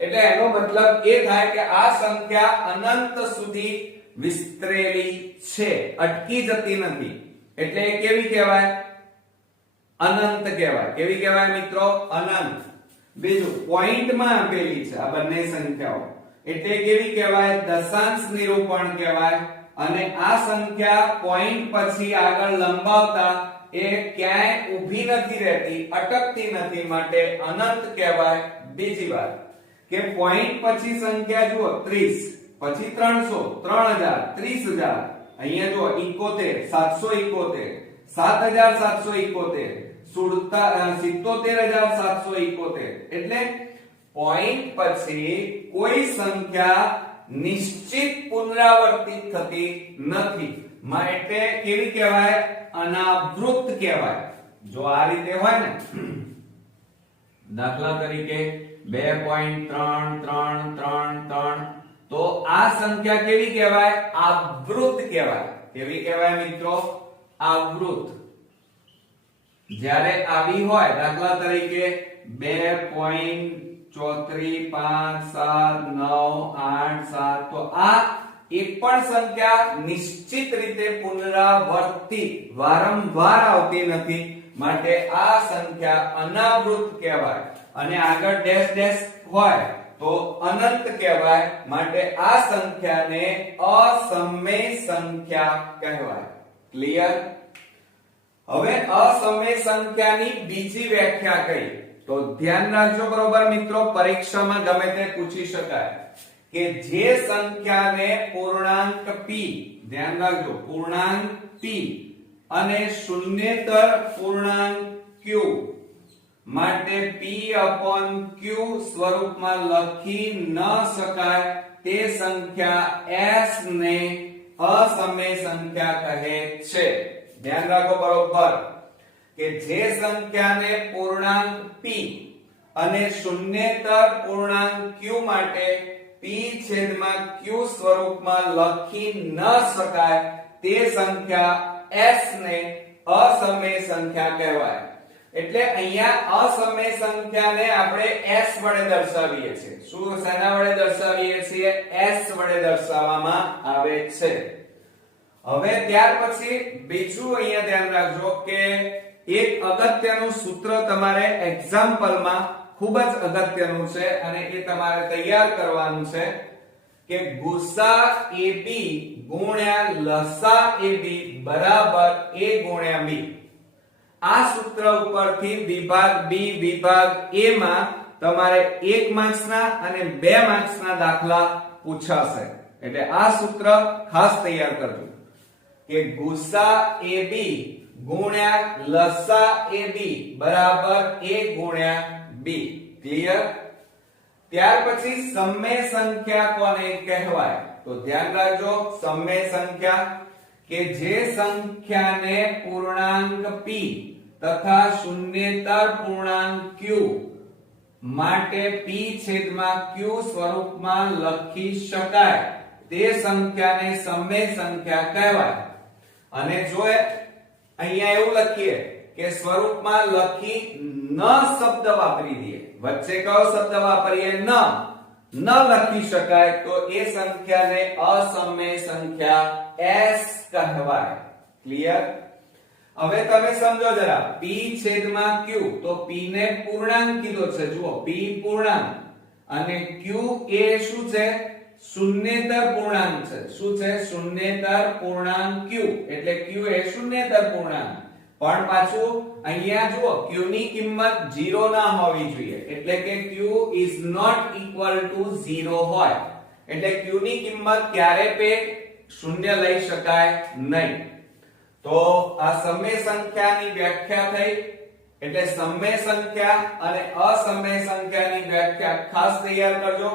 એટલે એનો મતલબ એ થાય કે આ સંખ્યા અનંત સુધી વિસ્તરેલી છે, અટકી જતી નથી. એટલે એ કેવી કહેવાય? અનંત કહેવાય. કેવી કહેવાય મિત્રો? અનંત. બીજું પોઈન્ટ માં આપેલી છે આ બંને સંખ્યાઓ, એટલે કેવી કહેવાય? દશાંશ નિરૂપણ કહેવાય. અને આ સંખ્યા પોઈન્ટ પછી આગળ લંબાવતા એ ક્યાંય ઊભી નથી રહેતી, અટકતી નથી, માટે અનંત કહેવાય. બીજી વાત કે પોઈન્ટ પછી સંખ્યા જુઓ 30, પછી 300 3000 30000, અહીંયા જુઓ 71 771 7771 77771. એટલે પોઈન્ટ પછી કોઈ સંખ્યા નિશ્ચિત પુનરાવર્તિત થતી નથી, માટે કેવી કહેવાય? અનાવૃત્ત કહેવાય. જો આ રીતે હોય ને, દાખલા તરીકે 2.3333, તો આ સંખ્યા કેવી કહેવાય? આવૃત્ત કહેવાય. કેવી કહેવાય મિત્રો? આવૃત્ત. જ્યારે આવી હોય, દાખલા તરીકે 2.435798 તો આ એક પણ સંખ્યા નિશ્ચિત રીતે પુનરાવર્તિત વારંવાર આવતી નથી, માટે આ સંખ્યા અનાવૃત્ત કહેવાય. અને આગળ ડેશ ડેશ હોય તો અનંત કહેવાય, માટે આ સંખ્યાને અસમય સંખ્યા કહેવાય. ક્લિયર? હવે અસમય સંખ્યાની બીજી વ્યાખ્યા કઈ? તો ધ્યાન રાખજો બરોબર મિત્રો, પરીક્ષામાં ગમે તે પૂછી શકાય કે જે સંખ્યાને પૂર્ણાંક p, ધ્યાન રાખજો, પૂર્ણાંક p અને શૂન્યેતર પૂર્ણાંક q માટે p/q સ્વરૂપમાં લખી ન શકાય તે સંખ્યા s ને અસમય સંખ્યા કહે છે. ધ્યાન રાખો બરોબર કે જે સંખ્યાને પૂર્ણાંક p અને શૂન્યેતર પૂર્ણાંક q માટે p/q સ્વરૂપમાં લખી ન શકાય તે સંખ્યા s ને અસમય સંખ્યા કહેવાય. એટલે અહીંયા અસમય સંખ્યાને આપણે s વડે દર્શાવીએ છીએ. શું શેના વડે દર્શાવીએ છીએ? s વડે દર્શાવવામાં આવે છે. હવે ત્યાર પછી બીજું અહીંયા ધ્યાન રાખજો કે એક અગત્યનું સૂત્ર તમારે એક્ઝામ્પલમાં ખૂબ જ અગત્યનું છે અને એ તમારે તૈયાર કરવાનું છે કે ગુસા AB ગુણ્યા લસા AB બરાબર A ગુણ્યા B. આ સૂત્ર ઉપરથી વિભાગ B વિભાગ A માં તમારે 1 માર્ક્સના અને 2 માર્ક્સના દાખલા પૂછાશે. એટલે આ સૂત્ર ખાસ તૈયાર કરજો કે ગુસા AB ગુણ્યા લસા AB બરાબર A ગુણ્યા B. ક્લિયર? ત્યાર પછી સમય સંખ્યા કોને કહેવાય? તો ધ્યાન રાખજો, સમય સંખ્યા કે જે સંખ્યાને પૂર્ણાંક p તથા શૂન્યેતર પૂર્ણાંક q માટે p/q સ્વરૂપમાં લખી શકાય તે સંખ્યાને સમય સંખ્યા કહેવાય. અને જો અહીંયા એવું લખીએ કે સ્વરૂપમાં લખી ન શબ્દ વાપરી દઈએ, વચ્ચે કયો શબ્દ વાપરીએ? ન લખી શકાય તો એ સંખ્યાને અસમય સંખ્યા s કહેવાય. ક્લિયર? હવે તમે સમજો જરા, p/q તો p ને પૂર્ણાંક કીધો છે. જુઓ, p પૂર્ણાંક અને q એ શું છે? શૂન્યેતર પૂર્ણાંક છે. શું છે? શૂન્યેતર પૂર્ણાંક q. એટલે q એ શૂન્યેતર પૂર્ણાંક. પણ પાછું અહીંયા જુઓ, q ની કિંમત 0 ના હોવી જોઈએ. એટલે કે q is not equal to 0 હોય. એટલે q ની કિંમત ક્યારે પે શૂન્ય લઈ શકાય નહીં. તો આ સમય સંખ્યાની વ્યાખ્યા થઈ. એટલે સમય સંખ્યા અને અસમય સંખ્યાની વ્યાખ્યા ખાસ તૈયાર કરજો.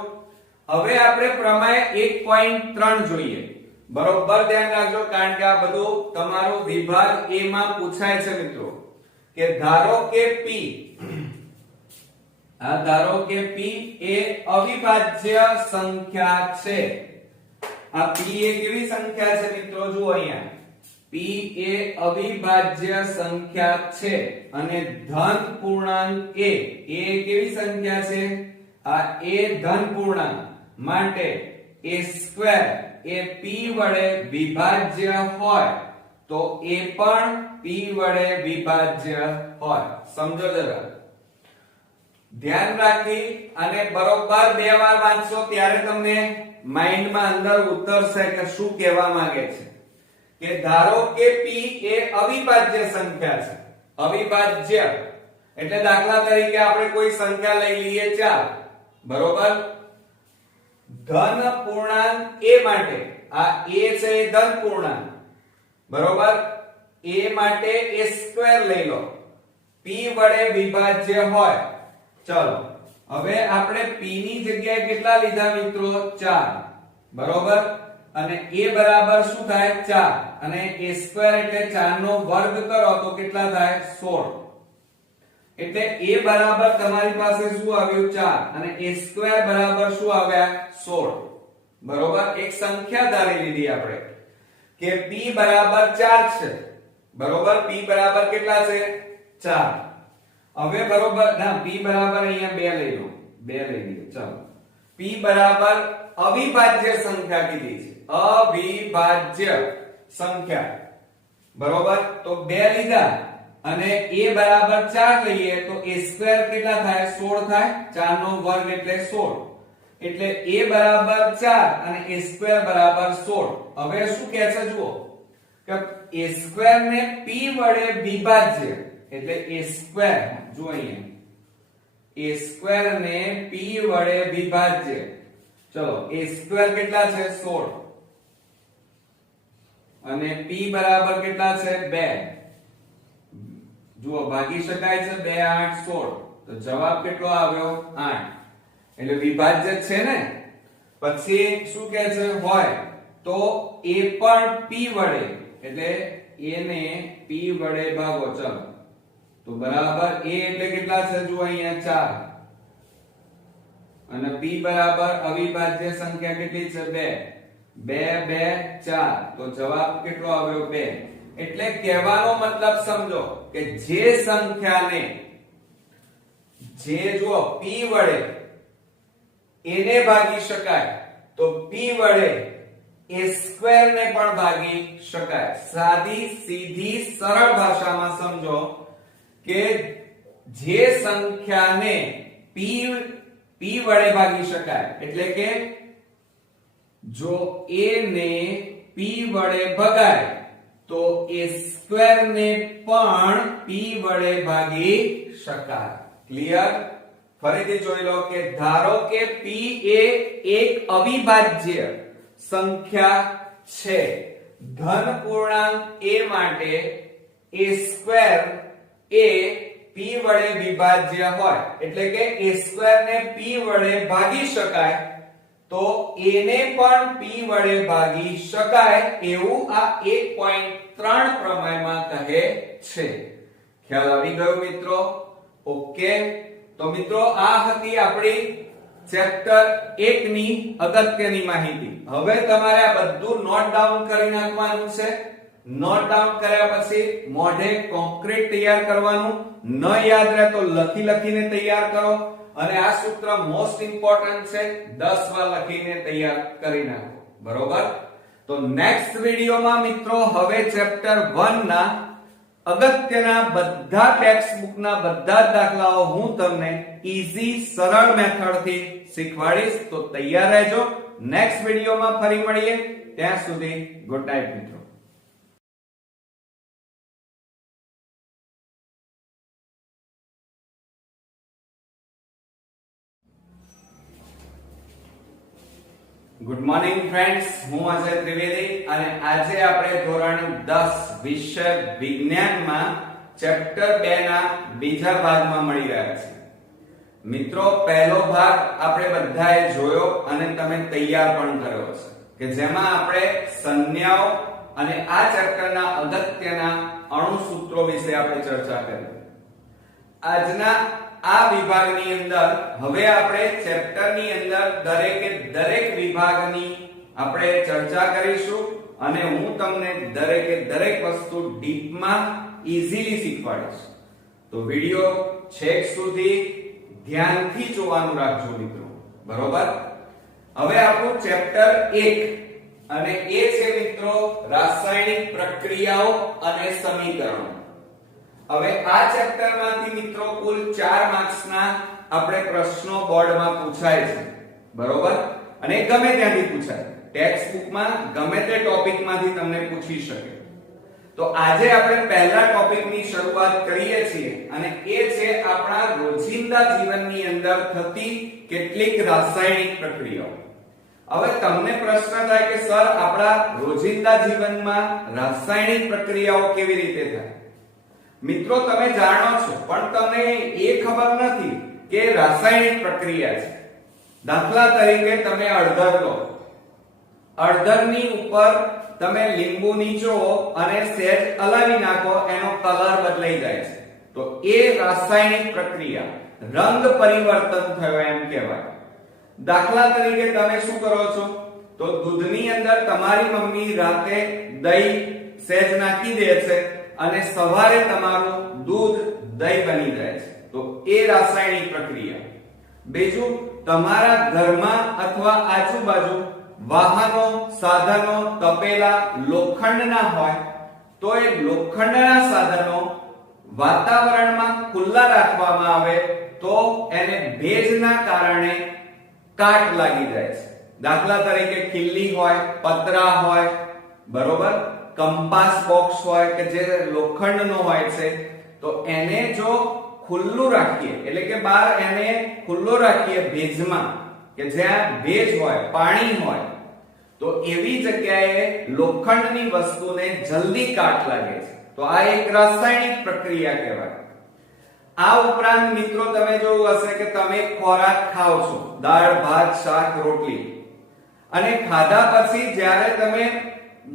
હવે આપણે પ્રમેય 1.3 જોઈએ. બરોબર ધ્યાન રાખજો, કારણ કે આ બધું તમારું વિભાગ A માં પૂછાય છે મિત્રો. કે ધારો કે p, ધારો કે p એ અવિભાજ્ય સંખ્યા છે. આ p એ કેવી સંખ્યા છે મિત્રો? જુઓ અહીંયા, p p એ અવિભાજ્ય સંખ્યા છે અને ધન પૂર્ણાંક a કેવી સંખ્યા છે? આ a ધન પૂર્ણાંક માટે a² એ p વડે વિભાજ્ય હોય તો a પણ p વડે વિભાજ્ય હોય. સમજો જરા, ધ્યાન રાખી અને બરોબર 2 વાર વાંચશો ત્યારે તમને માઇન્ડમાં અંદર ઉતરશે કે શું કહેવા માંગે છે. કે ધારો કે p એ અવિભાજ્ય સંખ્યા છે. અવિભાજ્ય એટલે દાખલા તરીકે આપણે કોઈ સંખ્યા લઈ લઈએ 4, બરોબર. ધન પૂર્ણાંક a માટે આ a છે એ ધન પૂર્ણાંક, બરોબર. a માટે a² લઈ લો, p વડે વિભાજ્ય હોય. ચલો હવે આપણે p ની જગ્યાએ કેટલા લીધા મિત્રો? 4, બરોબર. અને a બરાબર શું થાય? 4 અને a² એટલે 4 નો વર્ગ કરો તો કેટલા થાય? 16. એટલે a બરાબર તમારી પાસે શું આવ્યું? 4 અને a² બરાબર શું આવ્યા? 16, બરોબર. એક સંખ્યા ધારી લીધી આપણે કે p બરાબર 4 છે, બરોબર. p બરાબર કેટલા છે? 4. હવે બરોબર ના, p બરાબર અહીંયા 2 લઈ લો, 2 લઈ લઈએ. ચાલો, p બરાબર અવિભાજ્ય સંખ્યા કીધી છે, અવિભાજ્ય સંખ્યા, બરોબર. તો 2 લીધા અને a બરાબર 4 લઈએ તો a² કેટલા થાય? 16 થાય. 4 નો વર્ગ એટલે 16. એટલે a બરાબર 4 અને a² બરાબર 16. હવે શું કહે છે જુઓ કે a² ને p વડે વિભાજ્ય એટલે a² જો અહીંયા a² ને p વડે વિભાજ્ય. ચલો a² કેટલા છે? 16 અને p બરાબર કેટલા છે? 2. જુઓ ભાગી શકાય છે, 2 8 16. તો જવાબ કેટલો આવ્યો? 8. એટલે વિભાજ્ય છે ને. પછી શું કહે છે? હોય તો a પણ p વડે એટલે a ને p વડે ભાગો. ચલો તો બરાબર a એટલે કેટલા છે? જુઓ અહીંયા 4 અને p બરાબર અવિભાજ્ય સંખ્યા કેટલી છે? 2 2 2 4. તો જવાબ કેટલો આવ્યો? 2. એટલે કહેવાનો મતલબ સમજો કે જે સંખ્યાને જે જુઓ p વડે એને ભાગી શકાય તો p વડે a² ને પણ ભાગી શકાય. સાદી સીધી સરળ ભાષામાં સમજો કે જે સંખ્યાને p વડે ભાગી શકાય એટલે કે જો a ને p વડે ભગાય તો a² ને પણ p વડે ભાગી શકાય. ક્લિયર? ફરીથી જોઈ લો કે ધારો કે p એ એક અવિભાજ્ય સંખ્યા છે. ધન પૂર્ણાંક a માટે a² એ p વડે વિભાજ્ય હોય એટલે કે a² ને p વડે ભાગી શકાય તો a ને પણ p વડે ભાગી શકાય એવું આ 1.3 પ્રમેયમાં કહે છે. ખ્યાલ આવી ગયો મિત્રો? ઓકે. તો મિત્રો આ હતી આપણી ચેપ્ટર 1 ની અગત્યની માહિતી. હવે તમારે આ બધું નોટ ડાઉન કરી નાખવાનું છે. નોટ ડાઉન કર્યા પછી મોઢે કોન્ક્રીટ તૈયાર કરવાનું. ન યાદ રહે તો લખીને તૈયાર કરો. અને આ સૂત્ર મોસ્ટ ઇમ્પોર્ટન્ટ છે, 10 વાર લખીને તૈયાર કરી નાખો. બરોબર? તો નેક્સ્ટ વિડિયોમાં મિત્રો હવે ચેપ્ટર 1 ના અગત્યના બધા ટેક્સ્ટ બુક ના બધા જ દાખલાઓ હું તમને ઈઝી સરળ મેથડ થી શીખવાડીશ. તો તૈયાર રહેજો. નેક્સ્ટ વિડિયોમાં ફરી મળીએ. ત્યાં સુધી ગુડ નાઈટ મિત્રો. ગુડ મોર્નિંગ ફ્રેન્ડ્સ, હું અજય ત્રિવેદી અને આજે આપણે ધોરણ 10 વિષય વિજ્ઞાનમાં ચેપ્ટર 2 ના બીજા ભાગમાં મળી રહ્યા છીએ. મિત્રો પહેલો ભાગ આપણે બધાએ જોયો અને તમે તૈયાર પણ કર્યો છે કે જેમાં આપણે સંજ્ઞાઓ અને આ ચેપ્ટરના અગત્યના અણુસૂત્રો વિશે આપણે ચર્ચા કરી. આજના આ વિભાગની અંદર હવે આપણે ચેપ્ટરની અંદર દરેક વિભાગની આપણે ચર્ચા કરીશું અને હું તમને દરેકે દરેક વસ્તુ ડીપમાં ઈઝીલી શીખવાડીશ. તો વિડિયો છેક સુધી ધ્યાનથી જોવાનું રાખજો મિત્રો. બરોબર? હવે આપણું ચેપ્ટર 1 અને એ છે મિત્રો રાસાયણિક પ્રક્રિયાઓ અને સમીકરણો. હવે આ ચેપ્ટરમાંથી મિત્રો કુલ 4 માર્ક્સના આપણે પ્રશ્નો બોર્ડમાં પૂછાય છે. બરોબર? અને ગમે ત્યાંથી પૂછાય. ટેક્સ્ટ બુકમાં ગમે તે ટોપિકમાંથી તમને પૂછી શકે. તો આજે આપણે પહેલા ટોપિકની શરૂઆત કરીએ છીએ અને એ છે આપણા રોજિંદા જીવનની અંદર થતી કેટલીક રાસાયણિક પ્રક્રિયાઓ. હવે તમને પ્રશ્ન થાય કે સર આપણા રોજિંદા જીવનમાં રાસાયણિક પ્રક્રિયાઓ કેવી રીતે થાય? મિત્રો તમે જાણો છો પણ તમને એ ખબર નથી કે રાસાયણિક પ્રક્રિયા છે. દાખલા તરીકે તમે હળદર લો. હળદરની ઉપર તમે લીંબુ નીચો અને સહેજ હલાવી નાખો, એનો કલર બદલાઈ જાય છે. તો એ રાસાયણિક પ્રક્રિયા, રંગ પરિવર્તન થયો એમ કહેવાય. દાખલા તરીકે તમે શું કરો છો? તો દૂધની અંદર તમારી મમ્મી રાતે દહીં સહેજ નાખી દે છે અને સવારે તમારું દૂધ દહીં બની જાય છે. તો એ રાસાયણિક પ્રક્રિયા. બીજું, તમારા ઘરમાં અથવા આજુબાજુ વાહનો, સાધનો, તપેલા લોખંડના હોય તો એ લોખંડના સાધનો વાતાવરણમાં ખુલ્લા રાખવામાં આવે તો એને ભેજના કારણે કાટ લાગી જાય છે. દાખલા તરીકે ખીલ્લી હોય, પતરા હોય, બરોબર, કંપાસ બોક્સ હોય કે જે લોખંડનો હોય છે, તો એને જો ખુલ્લું રાખીએ એટલે કે બહાર એને ખુલ્લો રાખીએ ભેજમાં કે જ્યાં ભેજ હોય, પાણી હોય, તો એવી જગ્યાએ લોખંડની વસ્તુને જલ્દી કાટ લાગે છે. તો આ એક રાસાયણિક પ્રક્રિયા કહેવાય. આ ઉપરાંત મિત્રો તમે જોયું હશે કે તમે ખોરાક ખાઓ છો, દાળ, ભાત, શાક, રોટલી, અને ખાધા પછી જ્યારે તમે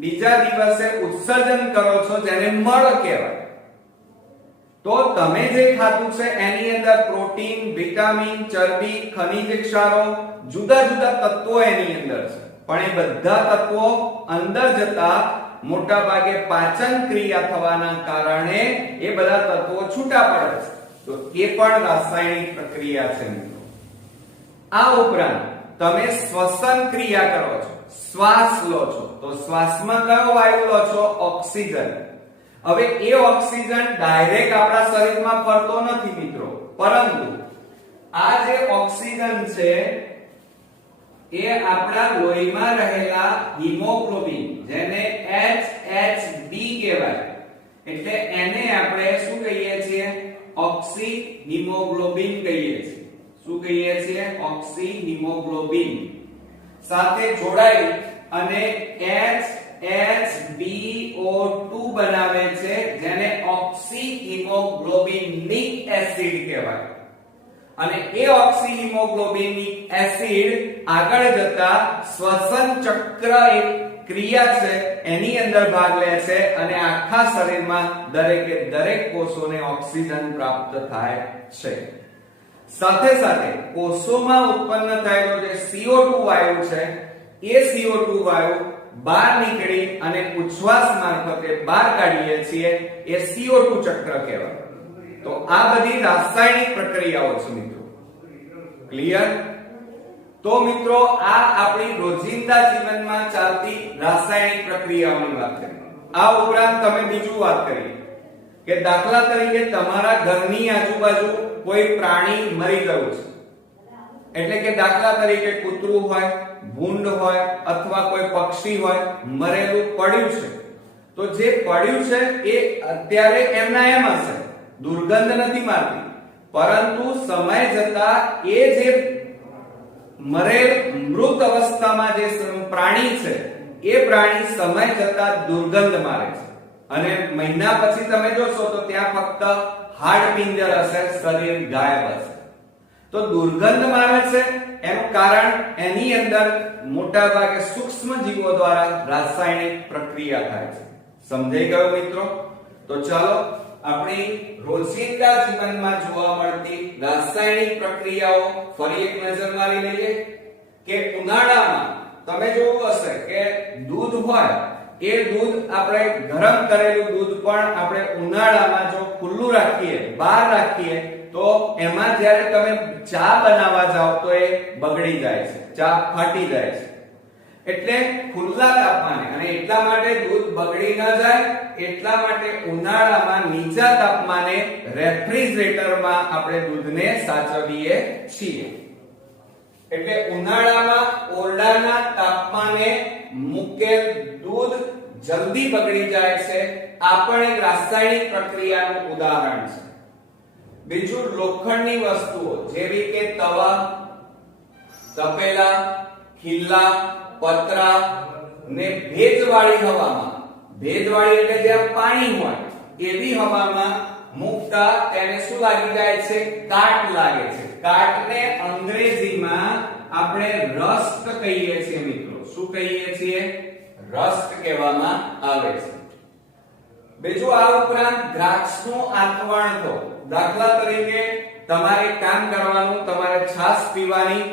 બીજા દિવસે ઉત્સર્જન કરો છો જેને મળ કહેવાય, તો તમે જે ખાધું છે એની અંદર પ્રોટીન, વિટામિન, ચરબી, ખનિજ ક્ષારો, જુદા જુદા તત્વો એની અંદર છે. પણ એ બધા તત્વો અંદર જતા મોટા ભાગે પાચન ક્રિયા થવાના કારણે એ બધા તત્વો છૂટા પડે છે. તો એ પણ રાસાયણિક પ્રક્રિયા છે મિત્રો. આ ઉપરાંત તમે શ્વસન ક્રિયા કરો છો, શ્વાસ લો છો, તો શ્વાસમાં કયો વાયુ લો છો? ઓક્સિજન. હવે એ ઓક્સિજન ડાયરેક્ટ આપણા શરીરમાં ફરતો નથી મિત્રો, પરંતુ આ જે ઓક્સિજન છે એ આપણા લોહીમાં રહેલા હિમોગ્લોબિન, જેને HHB કહેવાય, એટલે એને આપણે શું કહીએ છીએ? ઓક્સી હિમોગ્લોબિન કહીએ છીએ. શું કહીએ છીએ? ઓક્સી હિમોગ્લોબિન સાથે જોડાઈ અને HHBO2 બનાવે છે, જેને ઓક્સી હિમોગ્લોબિનિક એસિડ કહેવાય. અને એ ઓક્સી હિમોગ્લોબિનિક એસિડ આગળ જતા શ્વસન ચક્ર એક ક્રિયા છે એની અંદર ભાગ લે છે અને આખા શરીરમાં દરેકે દરેક કોષોને ઓક્સિજન પ્રાપ્ત થાય છે. સાથે સાથે કોષોમાં ઉત્પન્ન થયેલો જે CO2 વાયુ છે એ CO2 વાયુ બહાર નીકળી અને ઉચ્છ્વાસ મારફતે બહાર કાઢીએ છીએ, એ CO2 ચક્ર કહેવાય. તો આ બધી રાસાયણિક પ્રક્રિયાઓ છે મિત્રો. ક્લિયર? તો મિત્રો આ આપણી રોજિંદા જીવનમાં ચાલતી રાસાયણિક પ્રક્રિયાઓની વાત કરી. આ ઉપરાંત તમે બીજું વાત કરી કે દાખલા તરીકે તમારા ઘરની આજુબાજુ કોઈ પ્રાણી મરી ગયું છે, એટલે કે દાખલા તરીકે કૂતરું હોય, ભૂંડ હોય અથવા કોઈ પક્ષી હોય, મરેલું પડ્યું છે. તો જે પડ્યું છે એ અત્યારે એમના એમ હશે, દુર્ગંધ નથી મારતી, પરંતુ સમય જતા એ જે મરેલ મૃત અવસ્થામાં જે પ્રાણી છે એ પ્રાણી સમય જતા દુર્ગંધ મારે છે અને મહિના પછી તમે જોશો તો ત્યાં ફક્ત હાડપિંજર હશે, શરીર ગાયબ હશે. તો દુર્ગંધ મારે છે એનું કારણ એની અંદર મોટા ભાગે સૂક્ષ્મ જીવો દ્વારા રાસાયણિક પ્રક્રિયા થાય છે. સમજાઈ ગયું મિત્રો? તો ચાલો આપણી રોજિંદા જીવનમાં જોવા મળતી રાસાયણિક પ્રક્રિયાઓ ફરી એક નજર મારી લઈએ. કે ઉનાળામાં તમે જોયું હશે કે દૂધ હોય એ દૂધ આપણે ગરમ કરેલું દૂધ પણ આપણે ઉનાળામાં જો ખુલ્લું રાખીએ, બહાર રાખીએ, તો એમાં જ્યારે તમે ચા બનાવવા જાઓ તો એ બગડી જાય છે, ચા ફાટી જાય છે. એટલે ખુલ્લા તાપમાને, અને એટલા માટે દૂધ બગડી ન જાય એટલા માટે ઉનાળામાં નીચા તાપમાને રેફ્રિજરેટરમાં આપણે દૂધને સાચવીએ છીએ. એટલે ઉનાળામાં ઓરડાના તાપમાને મૂકેલ દૂધ જલ્દી બગડી જાય છે. આ પણ એક રાસાયણિક પ્રક્રિયાનું ઉદાહરણ છે. બીજું, લોખંડની વસ્તુઓ જેવી કે તવા, તપેલા, ખીલ્લા, પતરા ને ભેજવાળી હવામાં, ભેજવાળી એટલે જ્યાં પાણી હોય એવી હવામાં મૂકતા તેને શું લાગી જાય છે? કાટ લાગે છે. કાટને અંગ્રેજીમાં આપણે રસ્ટ કહીએ છીએ મિત્રો. શું કહીએ છીએ? રસ્ટ કહેવામાં આવે છે. બીજું, આ ઉપરાંત દ્રાક્ષનું આથવણ તો, દાખલા તરીકે તમારે કામ કરવાનું, તમારે છાશ પીવાની,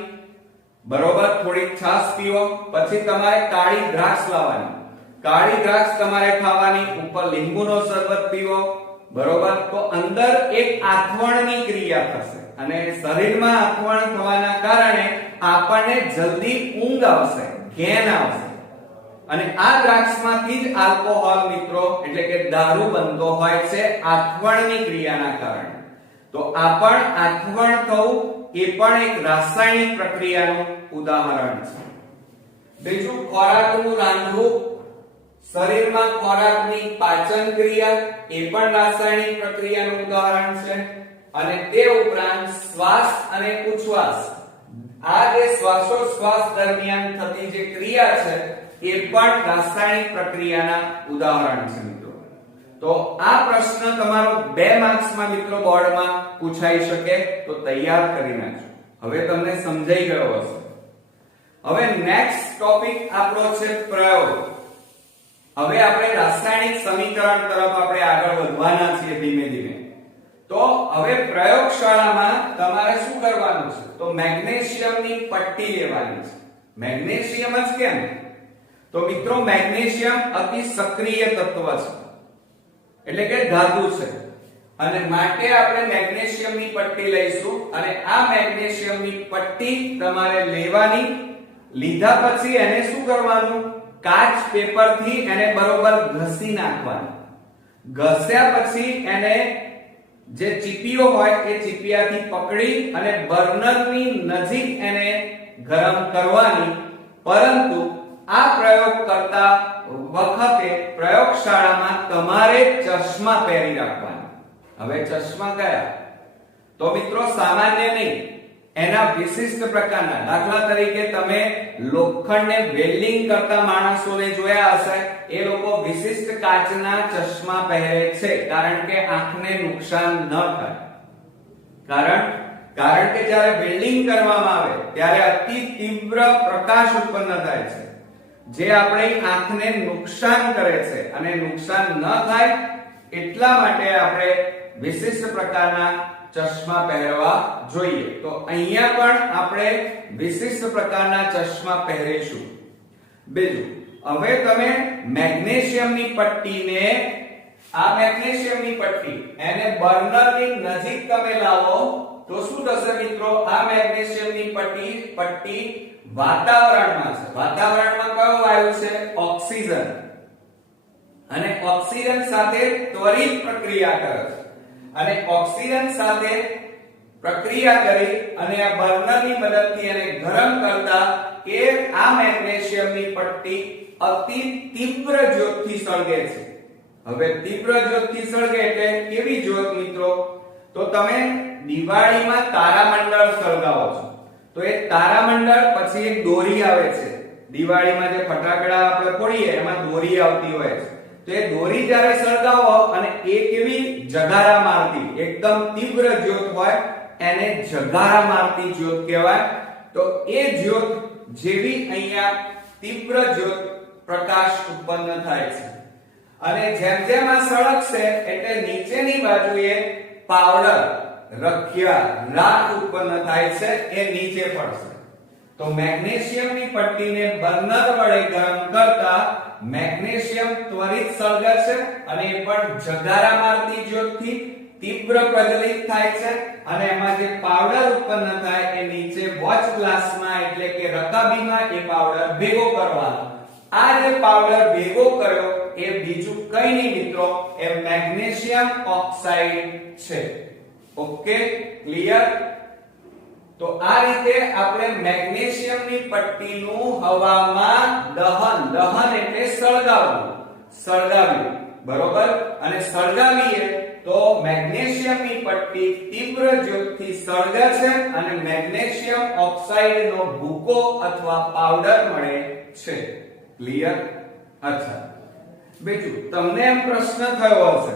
બરોબર, થોડીક છાશ પીવો, પછી તમારે કાળી દ્રાક્ષ લાવવાની, કાળી દ્રાક્ષ તમારે ખાવાની, ઉપર લીંબુનો શરબત પીવો, બરોબર, તો અંદર એક આથવણની ક્રિયા થશે અને શરીરમાં આથવણ થવાના કારણે આપણને જલ્દી ઊંઘ આવશે, ઘેન આવશે. અને આ દ્રાક્ષમાંથી જ આલ્કોહોલ મિત્રો એટલે કે દારૂ બનતો હોય છે આથવણની ક્રિયાના કારણે. તો આ પણ આથવણ થવું એ પણ એક રાસાયણિક પ્રક્રિયાનું ઉદાહરણ છે. બીજું, ખોરાકનું રાંધવું, શરીરમાં ખોરાકની પાચન ક્રિયા એ પણ રાસાયણિક પ્રક્રિયાનું ઉદાહરણ છે. અને તે ઉપરાંત શ્વાસ અને ઉચ્છ્વાસ, આ જે શ્વાસોચ્છ્વાસ દરમિયાન થતી જે ક્રિયા છે એ પણ રાસાયણિક પ્રક્રિયાના ઉદાહરણ છે મિત્રો. તો આ પ્રશ્ન તમારો 2 માર્ક્સમાં મિત્રો બોર્ડમાં પૂછાઈ શકે, તો તૈયાર કરી નાખજો. હવે તમને સમજાઈ ગયો હશે. હવે નેક્સ્ટ ટોપિક આપણો છે પ્રયોગ. હવે આપણે રાસાયણિક સમીકરણ તરફ આપણે આગળ વધવાના છીએ ધીમે ધીમે. તો હવે પ્રયોગશાળામાં તમારે શું કરવાનું છે? તો મેગ્નેશિયમની પટ્ટી લેવાની છે. મેગ્નેશિયમ જ કેમ? તો મિત્રો મેગ્નેશિયમ અતિ સક્રિય તત્વ છે, એટલે કે ધાતુ છે, અને માટે આપણે મેગ્નેશિયમની પટ્ટી લઈશું. અને આ મેગ્નેશિયમની પટ્ટી તમારે લેવાની. લીધા પછી એને શું કરવાનું? કાચ પેપરથી એને બરોબર ઘસી નાખવાનું. ઘસ્યા પછી એને જે ચીપીઓ હોય એ ચીપિયાથી પકડી અને બર્નરની નજીક એને ગરમ કરવાની. પરંતુ આ પ્રયોગ કરતા વખતે પ્રયોગશાળામાં તમારે ચશ્મા પહેરી રાખવાના. હવે ચશ્મા કયા? તો મિત્રો સામાન્ય નહીં, એના વિશિષ્ટ પ્રકારના. દાખલા તરીકે તમે લોખંડને વેલ્ડિંગ કરતા માણસોને જોયા હશે, એ લોકો વિશિષ્ટ કાચના ચશ્મા પહેરે છે, કારણ કે આંખને નુકસાન ન થાય. કારણ કે જ્યારે વેલ્ડિંગ કરવામાં આવે ત્યારે અતિ તીવ્ર પ્રકાશ ઉત્પન્ન થાય છે, જે આપણી આંખને નુકસાન કરે છે. અને નુકસાન ન થાય એટલા માટે આપણે વિશિષ્ટ પ્રકારના ચશ્મા પહેરવા જોઈએ. તો અહીંયા પણ આપણે વિશિષ્ટ પ્રકારના ચશ્મા પહેરીશું. બીજું, હવે તમે મેગ્નેશિયમની પટ્ટીને, આ મેગ્નેશિયમની પટ્ટી એને બર્નરની નજીક તમે લાવો તો શું થશે મિત્રો? આ મેગ્નેશિયમની પટ્ટી વાતાવરણમાં છે. વાતાવરણમાં કયો વાયુ છે? ઓક્સિજન. અને ઓક્સિજન સાથે ત્વરિત પ્રક્રિયા કરે છે. અને ઓક્સિજન સાથે પ્રક્રિયા કરી અને આ બર્નરની મદદથી એને ગરમ કરતા એ આ મેગ્નેશિયમની પટ્ટી અતિ તીવ્ર જ્યોતથી સળગે છે. હવે તીવ્ર જ્યોતથી સળગે એટલે કેવી જ્યોત મિત્રો? તો તમે દિવાળીમાં તારામંડળ સળગાવો છો, તો એ તારામંડળ પછી એક દોરી આવે છે. દિવાળીમાં જે ફટાકડા આપણે ફોડીએ એમાં દોરી આવતી હોય છે. તો એ દોરી જ્યારે સળગાવો અને એ કેવી જગારા મારતી એકદમ તીવ્ર જ્યોત હોય એને જગારા મારતી જ્યોત કહેવાય. તો એ જ્યોત જેવી અહીંયા તીવ્ર જ્યોત પ્રકાશ ઉત્પન્ન થાય છે. અને જેમ જેમ આ સળગશે એટલે નીચેની બાજુએ પાવડર, રખિયા, રાખ ઉત્પન્ન થાય છે, એ નીચે પડશે. તો મેગ્નેશિયમની પટ્ટીને બર્નર વડે ગરમ કરતા મેગ્નેશિયમ ત્વરિત સળગશે અને એ પણ જગારા મારતી જ્યોતથી તીવ્ર પ્રજ્વલિત થાય છે અને એમાં જે પાવડર ઉત્પન્ન થાય એ નીચે વોચ ગ્લાસમાં એટલે કે રકાબીમાં એ પાવડર ભેગો કરવાનો. આ જે પાવડર ભેગો કર્યો એ બીજું કઈ નહીં મિત્રો, એ મેગ્નેશિયમ ઓક્સાઇડ છે. Okay, clear? તો આ રીતે આપણે મેગ્નેશિયમની પટ્ટીનું હવામાં દહન એટલે સળગાવ્યું, બરોબર? અને સળગાવીએ તો મેગ્નેશિયમની પટ્ટી તીવ્ર જ્યોતથી સળગે છે અને મેગ્નેશિયમ ઓક્સાઇડનો ભૂકો અથવા પાવડર મળે છે. ક્લિયર? અચ્છા, બીજું તમને એમ પ્રશ્ન થયો હશે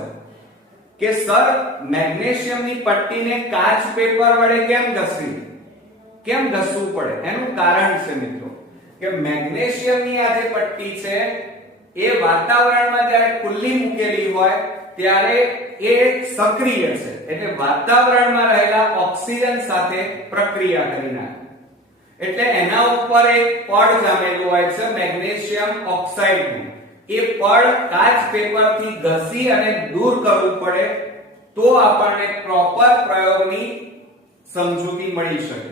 કે સર મેગ્નેશિયમની પટ્ટીને કાચ પેપર વડે કેમ ઘસવું પડે? એનું કારણ છે મિત્રો કે મેગ્નેશિયમની આ જે પટ્ટી છે એ વાતાવરણમાં જ્યારે ખુલ્લી મૂકેલી હોય ત્યારે એ સક્રિય છે, એટલે વાતાવરણમાં રહેલા ઓક્સિજન સાથે પ્રક્રિયા કરી નાખે. એટલે એના ઉપર એક પડ જામેલું હોય છે મેગ્નેશિયમ ઓક્સાઇડનું. એ પડ કાચ પેપરથી ઘસી અને દૂર કરવું પડે તો આપણને પ્રોપર પ્રયોગની સમજૂતી મળી શકે.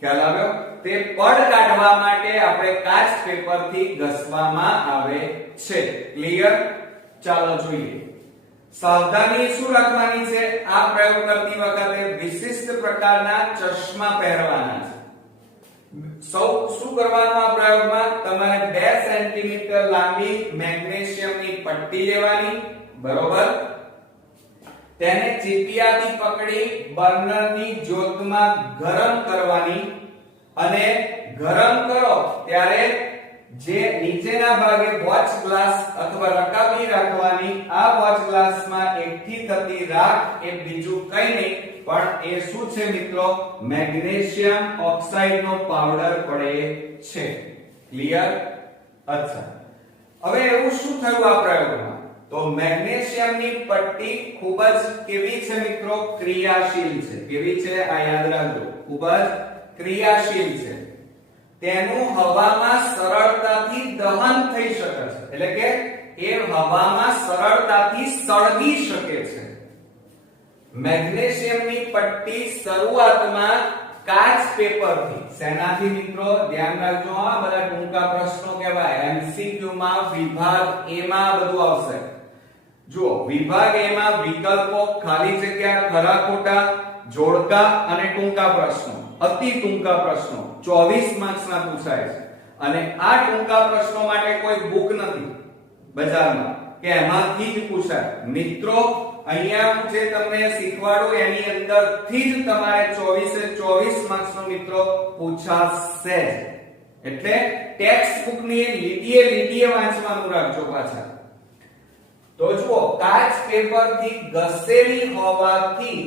ખ્યાલ આવ્યો? તે પડ કાઢવા માટે આપણે કાચ પેપરથી ઘસવામાં આવે છે. ક્લિયર? ચાલો જોઈએ. સાવધાની શું રાખવાની છે? આ પ્રયોગ કરતી વખતે વિશિષ્ટ પ્રકારના ચશ્મા પહેરવાના છે. શું કરવાનું આ પ્રયોગમાં? તમારે 2 સેન્ટીમીટર લાંબી મેગ્નેશિયમની પટ્ટી લેવાની, બરોબર? તેને ચીપિયાથી પકડી બર્નરની જ્યોતમાં ગરમ કરવાની અને ગરમ કરો ત્યારે જે નીચેના ભાગે વોચ ગ્લાસ અથવા રકાબી રાખવાની. આ વોચ ગ્લાસમાં એકઠી થતી રાખ એ બીજું કંઈ નહીં પણ એ શું છે મિત્રો? મેગ્નેશિયમ ઓક્સાઇડનો પાવડર પડે છે. ક્લિયર? અચ્છા, હવે એવું શું થયું આ પ્રયોગમાં? તો મેગ્નેશિયમની પટ્ટી ખૂબ જ કેવી છે મિત્રો? ક્રિયાશીલ છે. કેવી છે? આ યાદ રાખજો, ખૂબ જ ક્રિયાશીલ છે. તેનું હવામાં સરળતાથી દહન થઈ શકે છે, એટલે કે એ હવામાં સરળતાથી સળગી શકે છે. મેગ્નેશિયમની પટ્ટી શરૂઆતમાં કાચ પેપરથી, શેનાથી મિત્રો? ધ્યાન રાખજો, આ બધા ટૂંકા પ્રશ્નો કહેવાય. એમસીક્યુ માં વિભાગ એ માં બધું આવશે. જુઓ, વિભાગ એ માં વિકલ્પો, ખાલી જગ્યા, ખરા ખોટા, જોડકા અને ટૂંકા પ્રશ્નો, અતિ ટૂંકા પ્રશ્નો 24 માર્ક્સના પૂછાય છે. અને આ ટૂંકા પ્રશ્નો માટે કોઈ બુક નથી બજારમાં કે એમાંથી જ પૂછાય. મિત્રો અહીંયા હું જે તમને શીખવાડું એની અંદરથી જ તમારે 24 માર્ક્સનો મિત્રો પૂછાશે. એટલે ટેક્સ્ટ બુકની લીટીએ વાંચવાનું રાખજો પાછા. તો જુઓ, કાચ પેપરથી ઘસેલી હોવાથી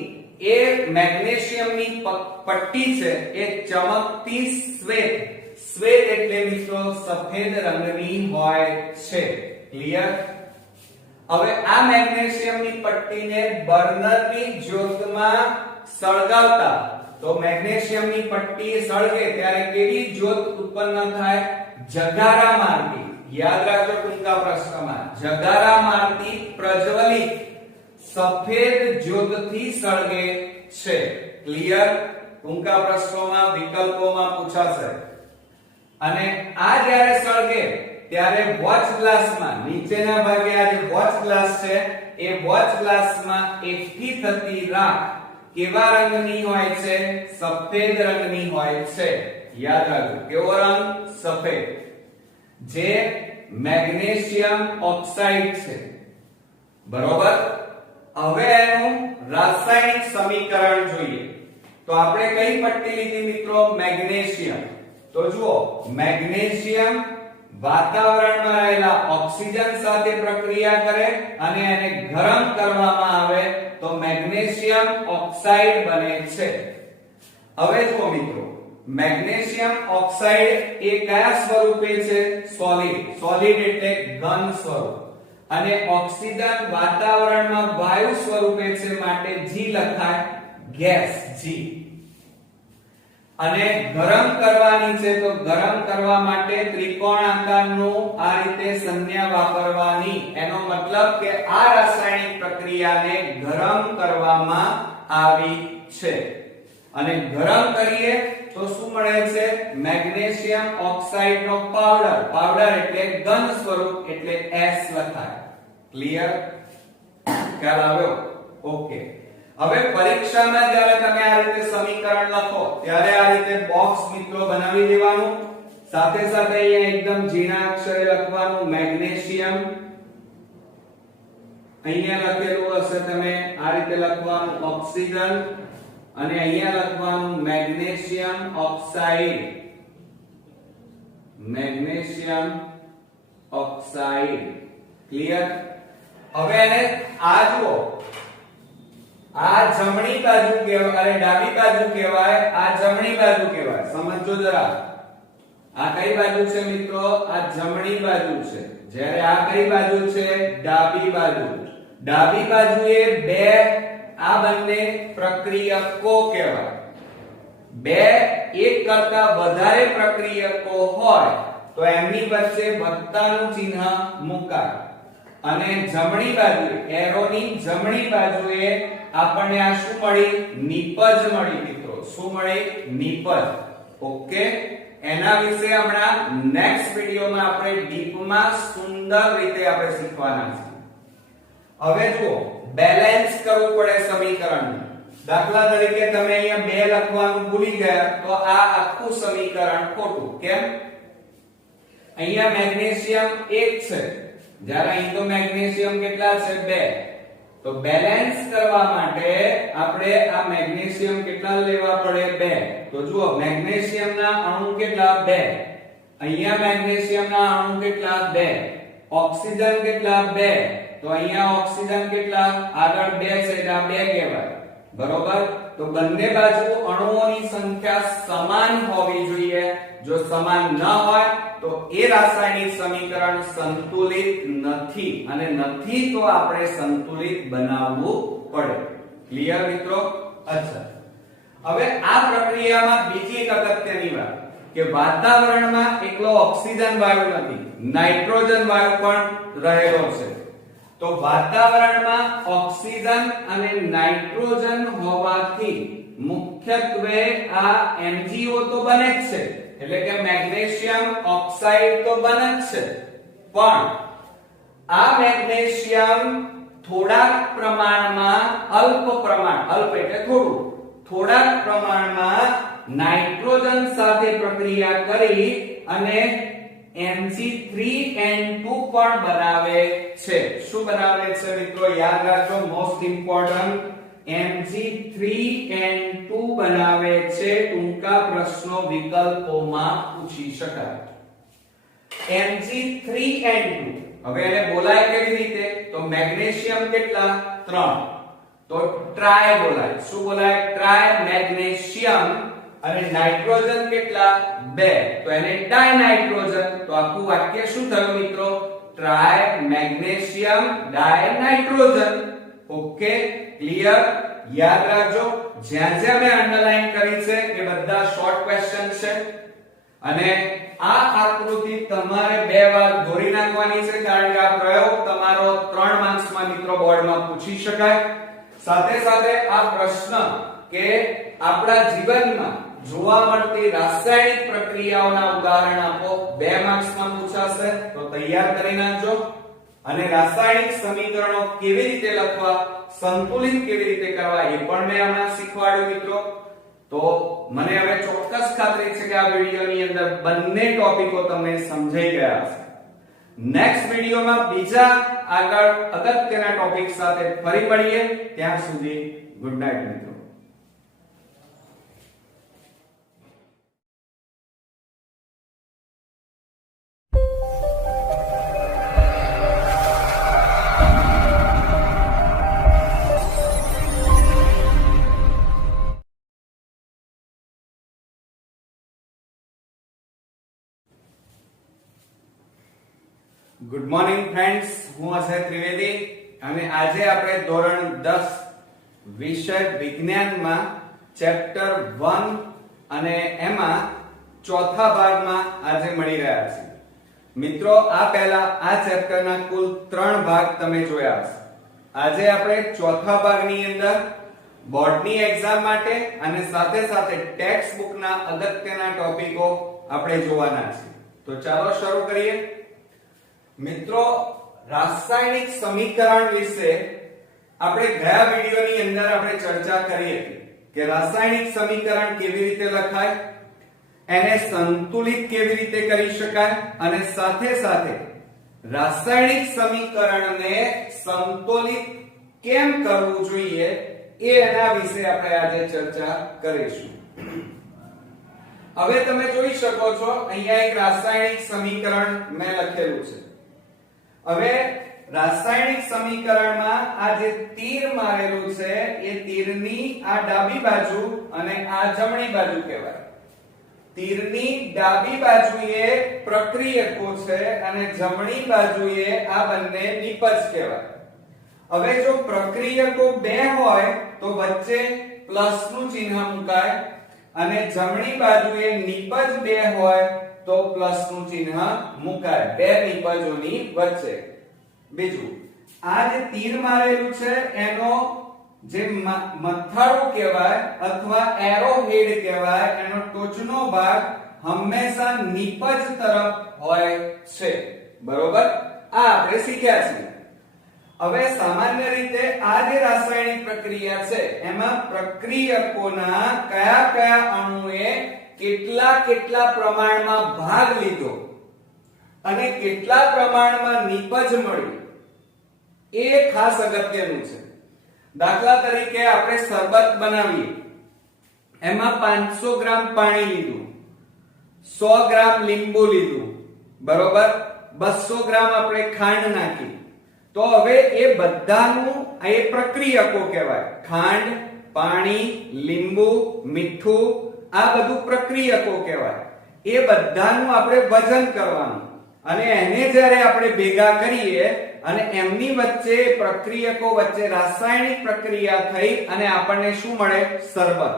એ મેગ્નેશિયમની પટ્ટી છે એ ચમકતી શ્વેત એટલે મિત્રો સફેદ રંગની હોય છે. ક્લિયર? હવે આ મેગ્નેશિયમની પટ્ટીને બર્નરની જ્યોતમાં સળગાવતા, તો મેગ્નેશિયમની પટ્ટી સળગે ત્યારે કેવી જ્યોત ઉત્પન્ન થાય? જગારા મારતી. યાદ રાખજો ટૂંકા પ્રશ્નમાં, જગારા મારતી પ્રજ્વલિત સફેદ જ્યોતથી સળગે છે. ક્લિયર? ટૂંકા પ્રશ્નોમાં વિકલ્પોમાં પૂછાશે. અને આ જ્યારે સળગે ત્યારે વોચ ગ્લાસમાં નીચેના ભાગે આ જે વોચ ગ્લાસ છે એ વોચ ગ્લાસમાં એકઠી થતી રાખ કેવા રંગની હોય છે? સફેદ રંગની હોય છે. યાદ રાખજો, કેવો રંગ? સફેદ. જે મેગ્નેશિયમ ઓક્સાઇડ છે, બરોબર? હવે એનું રાસાયણિક સમીકરણ જોઈએ. તો આપણે કઈ પટ્ટી લીધી મિત્રો? મેગ્નેશિયમ. તો જુઓ, મેગ્નેશિયમ વાતાવરણમાં રહેલા ઓક્સિજન સાથે પ્રક્રિયા કરે અને એને ગરમ કરવામાં આવે તો મેગ્નેશિયમ ઓક્સાઇડ બને છે. હવે જુઓ મિત્રો, મેગ્નેશિયમ ઓક્સાઇડ એ કયા સ્વરૂપે છે? સોલિડ એટલે ઘન સ્વરૂપ. અને ઓક્સિજન વાતાવરણમાં વાયુ સ્વરૂપે છે માટે G લખાય, ગેસ G. અને ગરમ કરવાની છે તો ગરમ કરવા માટે ત્રિકોણ આકારનું આ રીતે સંજ્ઞા વાપરવાની. એનો મતલબ કે આ રાસાયણિક પ્રક્રિયાને ગરમ કરવામાં આવી છે અને ગરમ કરીએ તો શું મળે છે? મેગ્નેશિયમ ઓક્સાઇડ નો પાવડર. પાવડર એટલે ઘન સ્વરૂપ એટલે S લખાય. ક્લિયર? ખ્યાલ આવ્યો? ઓકે. હવે પરીક્ષામાં જ્યારે તમે આ રીતે સમીકરણ લખો ત્યારે આ રીતે બોક્સ મિત્રો બનાવી દેવાનું. સાથે સાથે અહીંયા એકદમ ઝીણા અક્ષરે લખવાનું મેગ્નેશિયમ. અહીંયા લખેલું હશે તમે આ રીતે લખવાનું ઓક્સિજન અને અહીંયા લખવાનું magnesium oxide. Magnesium oxide. Clear? હવે એને આ જુઓ, આ જમણી બાજુ કહેવાય અને ડાબી બાજુ કહેવાય, આ જમણી બાજુ કહેવાય. સમજો જરા. આ કઈ બાજુ છે મિત્રો? આ જમણી બાજુ છે. જ્યારે આ કઈ બાજુ છે? ડાબી બાજુ. ડાબી બાજુએ બે આ બંને પ્રક્રિયકો કહેવાય. બે એક કરતા વધારે પ્રક્રિયકો હોય તો એમની વચ્ચે વત્તાનું ચિહ્ન મુકાય. અને જમણી બાજુએ એરોની જમણી બાજુએ આપણને આ શું મળી? નિપજ મળી મિત્રો. શું મળી? નિપજ. ઓકે. એના વિશે હમણાં નેક્સ્ટ વિડિયોમાં આપણે ડીપમાં સુંદર રીતે આપણે શીખવાના છે. હવે જુઓ, બેલેન્સ કરવું પડે સમીકરણને. દાખલા તરીકે તમે અહીંયા 2 લખવાનું ભૂલી ગયા તો આ આખું સમીકરણ ખોટું. કેમ? અહીંયા મેગ્નેશિયમ 1 છે જ્યારે અહીં તો મેગ્નેશિયમ કેટલા છે? 2. તો બેલેન્સ કરવા માટે આપણે આ મેગ્નેશિયમ કેટલા લેવા પડે? 2. તો જુઓ, મેગ્નેશિયમના અણુ કેટલા? 2. અહીંયા મેગ્નેશિયમના અણુ કેટલા? 2. ઓક્સિજન કેટલા? 2. તો અહીંયા ઓક્સિજન કેટલા? આગળ 2 છે એટલે આ 2 કહેવાય. બરોબર? તો બંને બાજુ અણુઓની સંખ્યા સમાન હોવી જોઈએ. જો સમાન ન હોય તો એ રાસાયણિક સમીકરણ સંતુલિત નથી અને નથી તો આપણે સંતુલિત બનાવવું પડે. ક્લિયર મિત્રો? અચ્છા. હવે આ પ્રક્રિયામાં બીજી એક અગત્યની વાત કે વાતાવરણમાં એકલો ઓક્સિજન વાયુ નથી, નાઇટ્રોજન વાયુ પણ રહેલો છે. તો વાતાવરણમાં ઓક્સિજન અને નાઇટ્રોજન હોવાથી મુખ્યત્વે આ MgO તો બને જ છે, એટલે કે મેગ્નેશિયમ ઓક્સાઇડ તો બને જ છે, પણ આ મેગ્નેશિયમ થોડાક પ્રમાણમાં અલ્પ એટલે થોડાક પ્રમાણમાં નાઇટ્રોજન સાથે પ્રક્રિયા કરી અને Mg3N2 પણ બનાવે છે. શું બનાવે છે મિત્રો? યાદ રાખજો, મોસ્ટ ઇમ્પોર્ટન્ટ. Mg3N2 બનાવે છે. ટૂંકા પ્રશ્નો વિકલ્પોમાં પૂછી શકાય. Mg3N2 હવે એને બોલાય કેવી રીતે? તો મેગ્નેશિયમ કેટલા? 3. તો ટ્રાય બોલાય. શું બોલાય? Try magnesium. અને નાઇટ્રોજન કેટલા? 2. તો એને ડાયનાઇટ્રોજન. તો આખું વાક્ય શું થયું મિત્રો? Try magnesium dinitrogen. Okay, clear? યાદ રાખજો, જ્યાં જ્યાં મેં અંડરલાઈન કરી છે એ બધા શોર્ટ ક્વેશ્ચન છે અને આ આકૃતિ તમારે 2 વાર દોરી નાખવાની છે, કારણ કે આ પ્રયોગ તમારો 3 માર્ક્સમાં મિત્રો બોર્ડમાં પૂછી શકાય. સાથે સાથે આ પ્રશ્ન કે આપણા જીવનમાં જોવા મળતી રાસાયણિક પ્રક્રિયાઓના ઉદાહરણ આપો, 2 માર્ક્સમાં પૂછાશે, તો તૈયાર કરી નાખજો. અને રાસાયણિક સમીકરણો કેવી રીતે લખવા, સંતુલિત કેવી રીતે કરવા એ પણ મેં હમણાં શીખવાડ્યું મિત્રો. તો મને હવે ચોક્કસ ખાતરી છે કે આ વિડિયોની અંદર બંને ટોપિકો તમને સમજાઈ ગયા હશે. નેક્સ્ટ વિડિયોમાં બીજા આગળ અગત્યના ટોપિક સાથે ફરી મળીએ. ત્યાં સુધી ગુડ નાઈટ મિત્રો. ગુડ મોર્નિંગ ફ્રેન્ડ્સ, હું અજય ત્રિવેદી અને આજે આપણે ધોરણ 10 વિષય વિજ્ઞાનમાં ચેપ્ટર 1 અને એમાં ચોથા ભાગમાં આજે મળી રહ્યા છે. મિત્રો આ પહેલા આ ચેપ્ટરના કુલ 3 ભાગ તમે જોયા હશે. આજે આપણે ચોથા ભાગની અંદર બોર્ડની એક્ઝામ માટે અને સાથે સાથે ટેક્સ્ટ બુકના અગત્યના ટોપિકો આપણે જોવાના છે. તો ચાલો શરૂ કરીએ. મિત્રો રાસાયણિક સમીકરણ વિશે આપણે ગયા વિડિયોની અંદર આપણે ચર્ચા કરી હતી કે રાસાયણિક સમીકરણ કેવી રીતે લખાય, એને સંતુલિત કેવી રીતે કરી શકાય અને સાથે સાથે રાસાયણિક સમીકરણને સંતુલિત કેમ કરવું જોઈએ એના વિશે આપણે આજે ચર્ચા કરીશું. હવે તમે જોઈ શકો છો અહીંયા એક રાસાયણિક સમીકરણ મેં લખેલું છે. હવે રાસાયણિક સમીકરણમાં આ જે તીર મારેલું છે એ તીરની આ ડાબી બાજુ અને આ જમણી બાજુ કહેવાય. તીરની ડાબી બાજુએ પ્રક્રિયકો છે અને જમણી બાજુએ આ બંને નિપજ કહેવાય. હવે જો પ્રક્રિયકો બે હોય તો વચ્ચે પ્લસ નું ચિહ્ન મુકાય અને જમણી બાજુએ નિપજ બે હોય તો પ્લસ નું ચિહ્ન મુકાય બે નિપજોની વચ્ચે. બીજું આ જે તીર મારેલું છે એનો જે મથાળું કહેવાય અથવા એરો હેડ કહેવાય, એનો ટોચનો ભાગ હંમેશા નિપજ તરફ હોય છે. બરોબર, આ આપણે શીખ્યા છીએ. હવે સામાન્ય રીતે આ જે રાસાયણિક પ્રક્રિયા છે એમાં પ્રક્રિયકોના કયા કયા અણુએ કેટલા પ્રમાણમાં ભાગ લીધો અને કેટલા પ્રમાણમાં નિપજ મળી એ ખાસ અગત્યનું છે. દાખલા તરીકે આપણે શરબત બનાવીએ, એમાં 500 ગ્રામ પાણી લીધું, 100 ગ્રામ લીંબુ લીધું, બરોબર, 200 ગ્રામ આપણે ખાંડ નાખી, તો હવે એ બધાનું એ પ્રક્રિયકો કહેવાય. ખાંડ, પાણી, લીંબુ, મીઠું, આ બધું પ્રક્રિયકો કહેવાય. એ બધાનું આપણે વજન કરવાનું અને એને જ્યારે આપણે ભેગા કરીએ અને એમની વચ્ચે પ્રક્રિયકો વચ્ચે રાસાયણિક પ્રક્રિયા થઈ અને આપણને શું મળે? શરબત.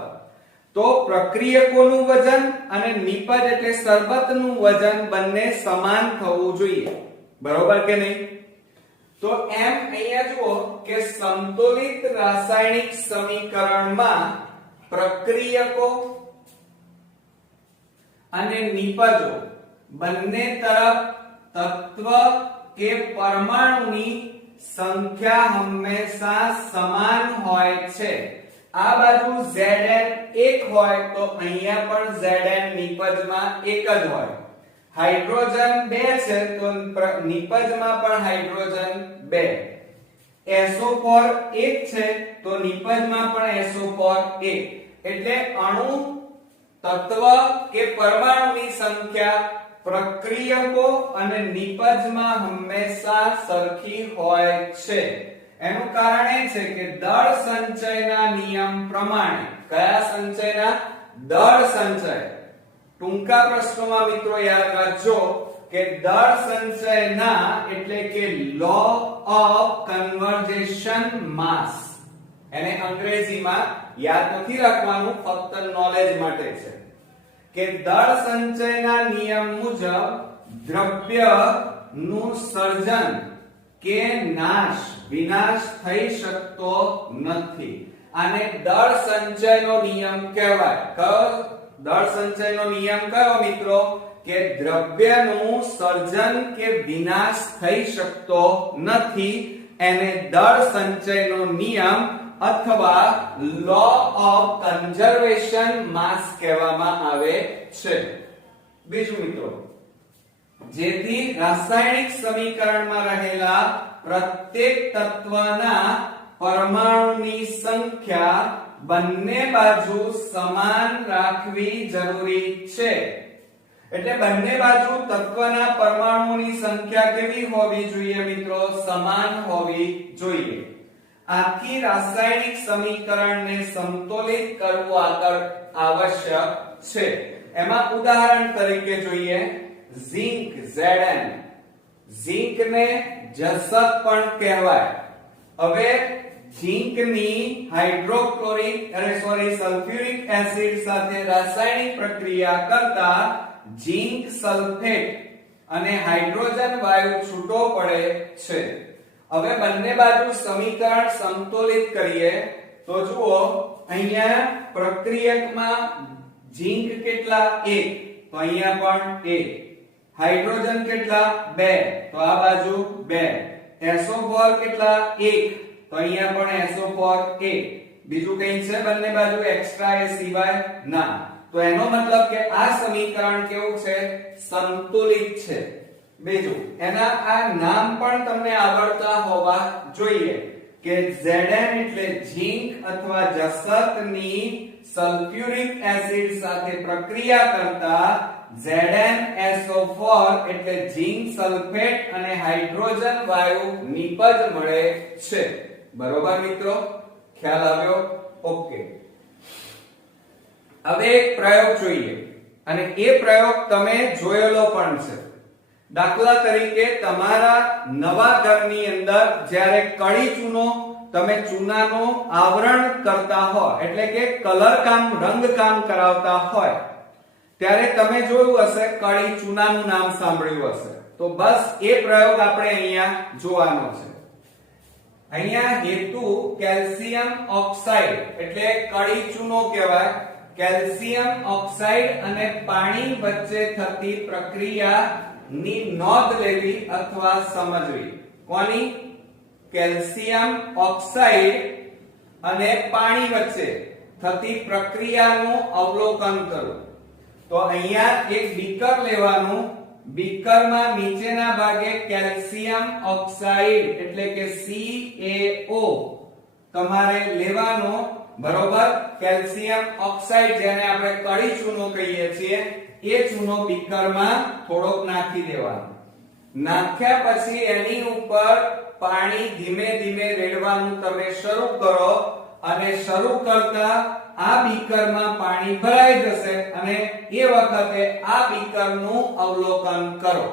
તો પ્રક્રિયકોનું વજન અને નિપજ એટલે શરબતનું વજન બંને સમાન થવું જોઈએ. બરોબર કે નહીં? તો એમ અહીંયા જુઓ કે સંતુલિત રાસાયણિક સમીકરણમાં પ્રક્રિયકો અને નિપજો બંને તરફ તત્વ કે પરમાણુની સંખ્યા હંમેશા સમાન હોય છે. આ બાજુ Zn 1 હોય તો અહીંયા પણ Zn નિપજમાં 1 જ હોય. હાઇડ્રોજન 2 છે તો નિપજમાં પણ હાઇડ્રોજન 2. SO4 1 છે તો નિપજમાં પણ SO4 1. એટલે અણુ, તત્વ કે પરમાણુની સંખ્યા પ્રક્રિયકો અને નિપજમાં હંમેશા સરખી હોય છે. એનું કારણ એ છે કે દળ સંચયના નિયમ પ્રમાણે. કયા સંચયના? દળ સંચય. ટૂંકા પ્રશ્નોમાં મિત્રો યાદ રાખજો કે દળ સંચયના એટલે કે લો ઓફ કન્વર્જેશન માસ. એને અંગ્રેજીમાં યાદ નથી રાખવાનું, ફક્ત નોલેજ માટે છે કે દળ સંચયના નિયમ મુજબ દ્રવ્યનું સર્જન કે વિનાશ થઈ શકતો નથી. આને દળ સંચયનો નિયમ કહેવાય. દળ સંચયનો નિયમ કયો મિત્રો? કે દ્રવ્યનું સર્જન કે વિનાશ થઈ શકતો નથી. એને દળ સંચયનો નિયમ અથવા લો ઓફ કન્ઝર્વેશન માસ કહેવામાં આવે છે. બીજું મિત્રો, જેથી રાસાયણિક સમીકરણમાં રહેલા પ્રત્યેક તત્વના પરમાણુની સંખ્યા બંને બાજુ સમાન રાખવી જરૂરી છે. એટલે બંને બાજુ તત્વના પરમાણુની સંખ્યા કેવી હોવી જોઈએ મિત્રો? સમાન હોવી જોઈએ. આથી રાસાયણિક સમીકરણને સંતુલિત કરવું આવશ્યક છે. એમાં ઉદાહરણ તરીકે જોઈએ ઝિંક Zn. ઝિંકને જસત પણ કહેવાય. હવે ઝીંકની સલ્ફ્યુરિક એસિડ સાથે રાસાયણિક પ્રક્રિયા કરતા ઝીંક સલ્ફેટ અને હાઇડ્રોજન વાયુ છૂટો પડે છે. હવે બંને બાજુ સમીકરણ સમતોલિત કરીએ તો જુઓ અહીંયા પ્રક્રિયકમાં ઝીંક કેટલા 1 તો અહીંયા પણ 1, હાઇડ્રોજન કેટલા 2 તો આ બાજુ 2, SO4 કેટલા 1 તો અહીંયા પણ SO4 1, બીજું કઈ છે બંને બાજુ એક્સ્ટ્રા એ સિવાય ના. તો એનો મતલબ કે આ સમીકરણ કેવું છે સંતુલિત છે. બીજું એના આ નામ પણ તમને આવડતા હોવા જોઈએ કે Zn એટલે ઝીંક અથવા જસતની સલ્ફ્યુરિક એસિડ સાથે પ્રક્રિયા કરતા ZnSO4 એટલે ઝીંક સલ્ફેટ અને હાઇડ્રોજન વાયુ નિપજ મળે છે. બરોબર મિત્રો, ખ્યાલ આવ્યો? ઓકે. હવે એક પ્રયોગ જોઈએ અને એ પ્રયોગ તમે જોયેલો પણ છે. દાખલા તરીકે તમારા નવા ઘરની અંદર જ્યારે કળી ચૂનો તમે ચૂનાનો આવરણ કરતા હો એટલે કે કલર કામ રંગ કામ કરાવતા હોય ત્યારે તમે જોયું હશે કળી ચૂનાનું નામ સાંભળ્યું હશે. તો બસ એ પ્રયોગ આપણે અહીંયા જોવાનો છે. અહીંયા હેતુ કેલ્શિયમ ઓક્સાઇડ એટલે કળી ચૂનો કહેવાય. કેલ્શિયમ ઓક્સાઇડ અને પાણી વચ્ચે થતી પ્રક્રિયા ની નોંધ લેવી અથવા સમજવી. કોની? કેલ્શિયમ ઓક્સાઇડ અને પાણી વચ્ચે થતી પ્રક્રિયાનું અવલોકન કરવું. તો અહીંયા એક બીકર લેવાનું. બીકરમાં નીચેના ભાગે કેલ્શિયમ ઓક્સાઇડ એટલે કે CaO તમારે લેવાનો. બરોબર, કેલ્શિયમ ઓક્સાઇડ જેને આપણે કળી ચૂનો કહીએ છીએ એ ચૂનો બીકરમાં થોડોક નાખી દેવાનો. નાખ્યા પછી એની ઉપર પાણી ધીમે ધીમે રેડવાનું તમે શરૂ કરો અને શરૂ કરતા આ બીકરમાં પાણી ભરાઈ જશે અને એ વખતે આ બીકરનું અવલોકન કરો.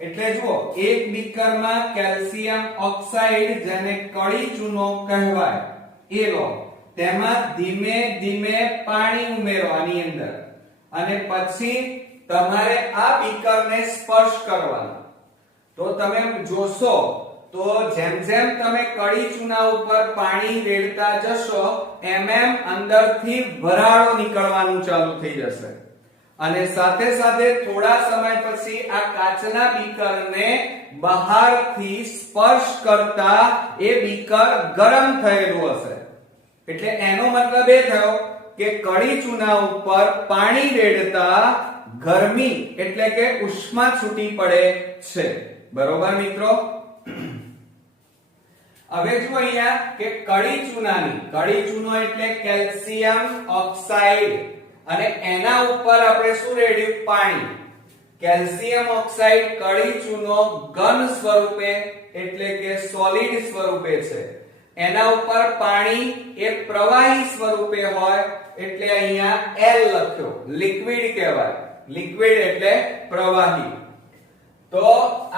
એટલે જુઓ એક બીકરમાં કેલ્શિયમ ઓક્સાઇડ જેને કળી ચૂનો કહેવાય એ લો. તેમાં ધીમે ધીમે પાણી ઉમેરો આની અંદર અને પછી તમારે આ બીકરને સ્પર્શ કરવાનો. તો તમે જોશો તો જેમ જેમ તમે કળી ચૂના ઉપર પાણી રેડતા જશો એમ એમ અંદરથી વરાળો નીકળવાનું ચાલુ થઈ જશે અને સાથે સાથે થોડા સમય પછી આ કાચના બીકરને બહારથી સ્પર્શ કરતા એ બીકર ગરમ થયેલું હશે. એટલે એનો મતલબ એ થયો કે કળી ચૂના ઉપર પાણી રેડતા ગરમી એટલે કે ઉષ્મા છૂટી પડે છે. બરોબર મિત્રો? હવે જો અહીંયા કે કળી ચૂનો એટલે કેલ્શિયમ ઓક્સાઇડ અને એના ઉપર આપણે શું રેડ્યું? પાણી. કેલ્શિયમ ઓક્સાઇડ કળી ચૂનો ઘન સ્વરૂપે એટલે કે સોલિડ સ્વરૂપે છે. એના ઉપર પાણી એ પ્રવાહી સ્વરૂપે હોય એટલે અહીંયા L લખ્યો. લિક્વિડ કહેવાય. લિક્વિડ એટલે પ્રવાહી. તો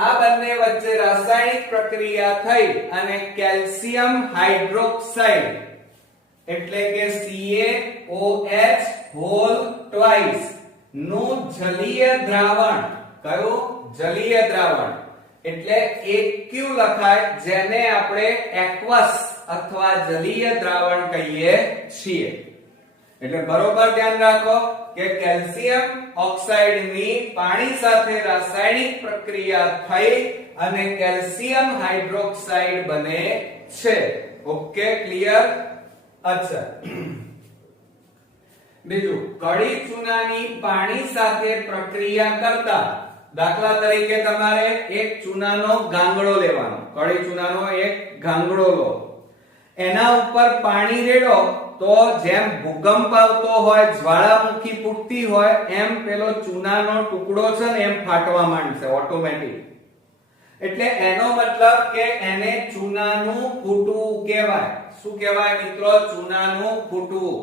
આ બંને વચ્ચે રાસાયણિક પ્રક્રિયા થઈ અને કેલ્શિયમ હાઇડ્રોક્સાઇડ એટલે કે CaOH નું જલીય દ્રાવણ. કયું? જલીય દ્રાવણ એટલે એક્યુ લખાય જેને આપણે એક્વસ અથવા જલીય દ્રાવણ કહીએ છીએ. એટલે બરોબર ધ્યાન રાખો કે કેલ્શિયમ ઓક્સાઇડની પાણી સાથે રાસાયણિક પ્રક્રિયા થઈ અને કેલ્શિયમ હાઇડ્રોક્સાઇડ બને છે. Okay, clear? અચ્છા, બીજું કળી ચૂનાની પાણી સાથે પ્રક્રિયા કરતા દાખલા તરીકે તમારે એક ચૂનાનો ગાંગડો લેવાનો. કળી ચૂનાનો એક ગાંગડો લો. એના ઉપર પાણી રેડો તો જેમ ભૂકંપ આવતો હોય, જ્વાળામુખી ફૂટતી હોય એમ પેલો ચૂનાનો ટુકડો છે ને એમ ફાટવા માંડશે ઓટોમેટિક. એટલે એનો મતલબ કે એને ચૂનાનું ફૂટવું કહેવાય. શું કહેવાય મિત્રો? ચૂનાનું ફૂટવું,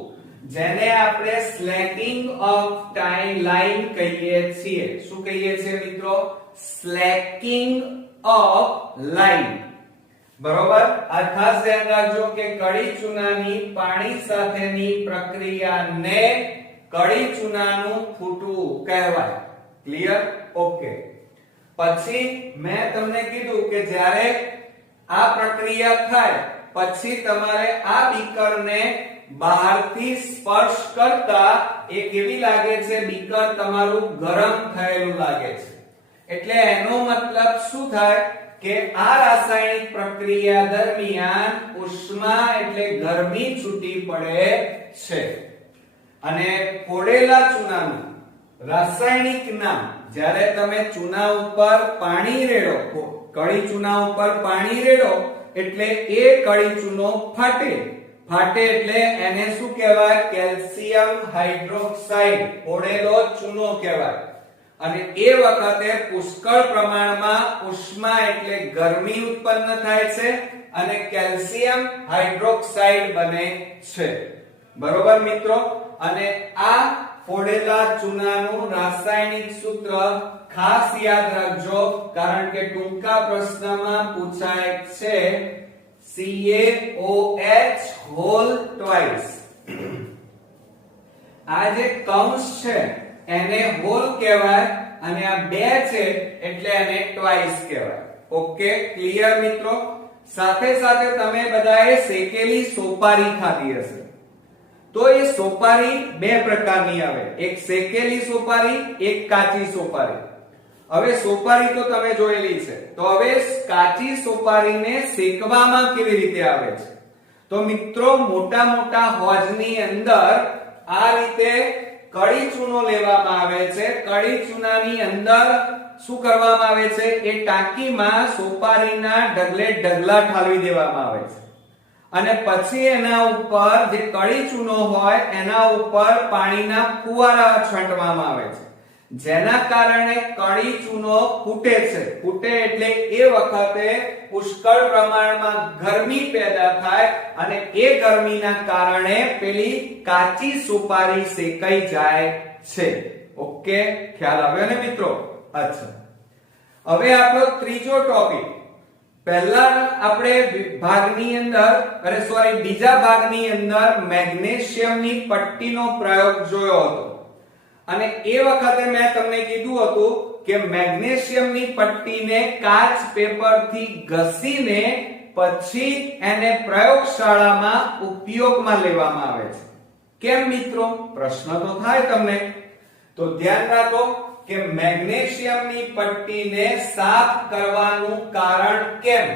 જેને આપણે સ્લેકિંગ ઓફ ટાઈમ લાઈન કહીએ છીએ. શું કહીએ છીએ મિત્રો? સ્લેકિંગ ઓફ લાઈન. બરોબર, આ ખાસ ધ્યાન રાખજો કે કડી ચૂનાની પાણી સાથેની પ્રક્રિયાને કડી ચૂનાનું ફૂટવું કહેવાય. ક્લિયર? ઓકે. પછી મેં તમને કીધું કે જ્યારે આ પ્રક્રિયા થાય પછી તમારે આ બીકરને બહારથી સ્પર્શ કરતા એ કેવી લાગે છે? બીકર તમારું ગરમ થયેલું લાગે છે. એટલે એનો મતલબ શું થાય કે આ રાસાયણિક પ્રક્રિયા દરમિયાન ઉષ્મા એટલે ગરમી છૂટી પડે છે. અને ફોડેલા ચૂનાનું રાસાયણિક નામ, જ્યારે તમે ચૂના ઉપર પાણી રેડો, કડી ચૂના ઉપર પાણી રેડો એટલે એ કડી ચૂનો ફાટે. ફાટે એટલે એને શું કહેવાય? કેલ્શિયમ હાઇડ્રોક્સાઇડ, ફોડેલો ચૂનો કહેવાય. અને એ વખતે પુષ્કળ પ્રમાણમાં ઉષ્મા એટલે ગરમી ઉત્પન્ન થાય છે અને કેલ્શિયમ હાઇડ્રોક્સાઇડ બને છે. બરોબર મિત્રો? અને આ ફોડેલા ચૂનાનું રાસાયણિક સૂત્ર ખાસ યાદ રાખજો, કારણ કે ટૂંકા પ્રશ્નમાં પૂછાય છે. CaOH whole twice. આ જે કૌંસ છે એને હોલ કહેવાય અને આ બે છે એટલે એને ટ્વાઇસ કહેવાય. ઓકે, ક્લિયર મિત્રો? સાથે સાથે તમે બધાએ શેકેલી સોપારી ખાધી હશે. તો એ સોપારી બે પ્રકારની આવે, એક શેકેલી સોપારી, એક કાચી સોપારી. હવે સોપારી તો તમે જોયેલી છે, તો હવે કાચી સોપારીને શેકવામાં કેવી રીતે આવે છે? તો મિત્રો મોટા મોટા હોજની અંદર આ રીતે કડી ચૂનો લેવામાં આવે છે. કડી ચૂનાની અંદર શું કરવામાં આવે છે? એ ટાંકીમાં સોપારીના ઢગલે ઢગલા ઠાલવી દેવામાં આવે છે અને પછી એના ઉપર જે કડી ચૂનો હોય એના ઉપર પાણીના ફુવારા છાંટવામાં આવે છે, જેના કારણે કડી ચૂનો ફૂટે છે. ફૂટે એટલે એ વખતે પુષ્કળ પ્રમાણમાં ગરમી પેદા થાય અને એ ગરમીના કારણે પેલી કાચી સોપારી શેકાઈ જાય છે. ઓકે, ખ્યાલ આવ્યો ને મિત્રો? અચ્છા, હવે આપણો ત્રીજો ટોપિક. પહેલા આપણે બીજા ભાગની અંદર મેગ્નેશિયમની પટ્ટીનો પ્રયોગ જોયો હતો અને એ વખતે મેં તમને કીધું હતું કે મેગ્નેશિયમની પટ્ટીને કાચ પેપરથી ઘસીને પછી એને પ્રયોગશાળામાં ઉપયોગમાં લેવામાં આવે છે. કેમ મિત્રો? પ્રશ્ન તો થાય તમને. તો ધ્યાન રાખો કે મેગ્નેશિયમની પટ્ટીને સાફ કરવાનું કારણ કેમ,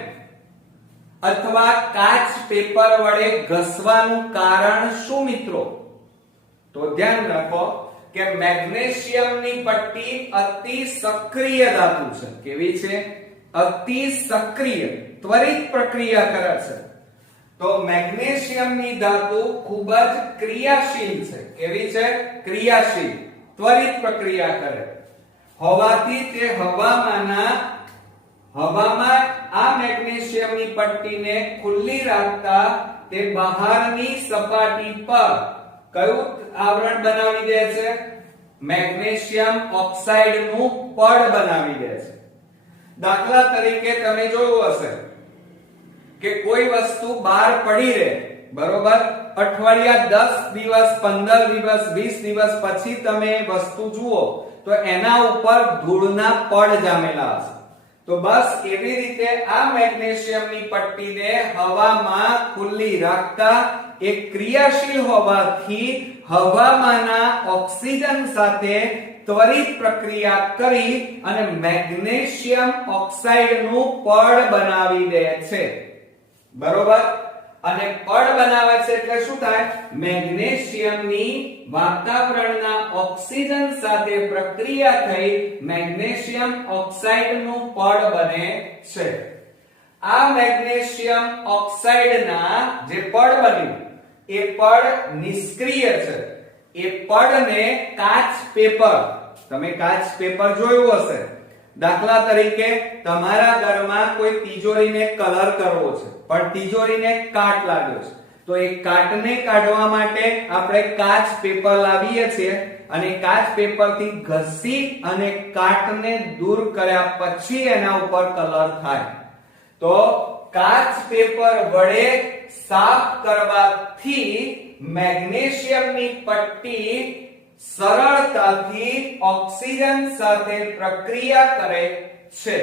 અથવા કાચ પેપર વડે ઘસવાનું કારણ શું મિત્રો? તો ધ્યાન રાખો કે મેગ્નેશિયમની પટ્ટી અતિ સક્રિય ધાતુ છે. કેવી છે? અતિ સક્રિય, ત્વરિત પ્રક્રિયા કરે છે. તો મેગ્નેશિયમની ધાતુ ખૂબ જ ક્રિયાશીલ છે. કેવી છે? ક્રિયાશીલ, ત્વરિત પ્રક્રિયા કરે હોવાથી તે હવામાં આ મેગ્નેશિયમની પટ્ટીને ખુલ્લી રાખતા તે બહારની સપાટી પર કયું આવરણ બનાવી દે છે? મેગ્નેશિયમ ઓક્સાઇડનું પડ બનાવી દે છે. દાખલા તરીકે તમે જોયું હશે કે કોઈ વસ્તુ બહાર પડી રહે, બરોબર, અઠવાડિયા 10 દિવસ 15 દિવસ 20 દિવસ પછી તમે વસ્તુ જુઓ તો એના ઉપર ધૂળના પડ જામેલા હશે. તો બસ એવી રીતે આ મેગ્નેશિયમની પટ્ટીને હવામાં ખુલ્લી રાખતા એ ક્રિયાશીલ હોવાથી હવામાંના ઓક્સિજન સાથે ત્વરિત પ્રક્રિયા કરી અને મેગ્નેશિયમ ઓક્સાઇડનું પડ બનાવી દે છે. બરોબર? અને પડ બનાવે છે એટલે શું થાય? મેગ્નેશિયમની વાતાવરણના ઓક્સિજન સાથે પ્રક્રિયા થઈ મેગ્નેશિયમ ઓક્સાઇડનું પડ બને છે. આ મેગ્નેશિયમ ઓક્સાઇડના જે પડ બન્યું એ પડ નિષ્ક્રિય છે. એ પડને કાચ પેપર, તમે કાચ પેપર જોયું હશે. દાખલા તરીકે તમારા ઘરમાં કોઈ તિજોરીને કલર કરવો છે પણ તિજોરીને કાટ લાગ્યો છે, તો એ કાટને કાઢવા માટે આપણે કાચ પેપર લાવીએ છીએ અને કાચ પેપરથી ઘસી અને કાટને દૂર કર્યા પછી એના ઉપર કલર થાય. તો કાચ પેપર વડે સાફ કરવાથી મેગ્નેશિયમની પટ્ટી સરળતાથી ઓક્સિજન સાથે પ્રક્રિયા કરે છે.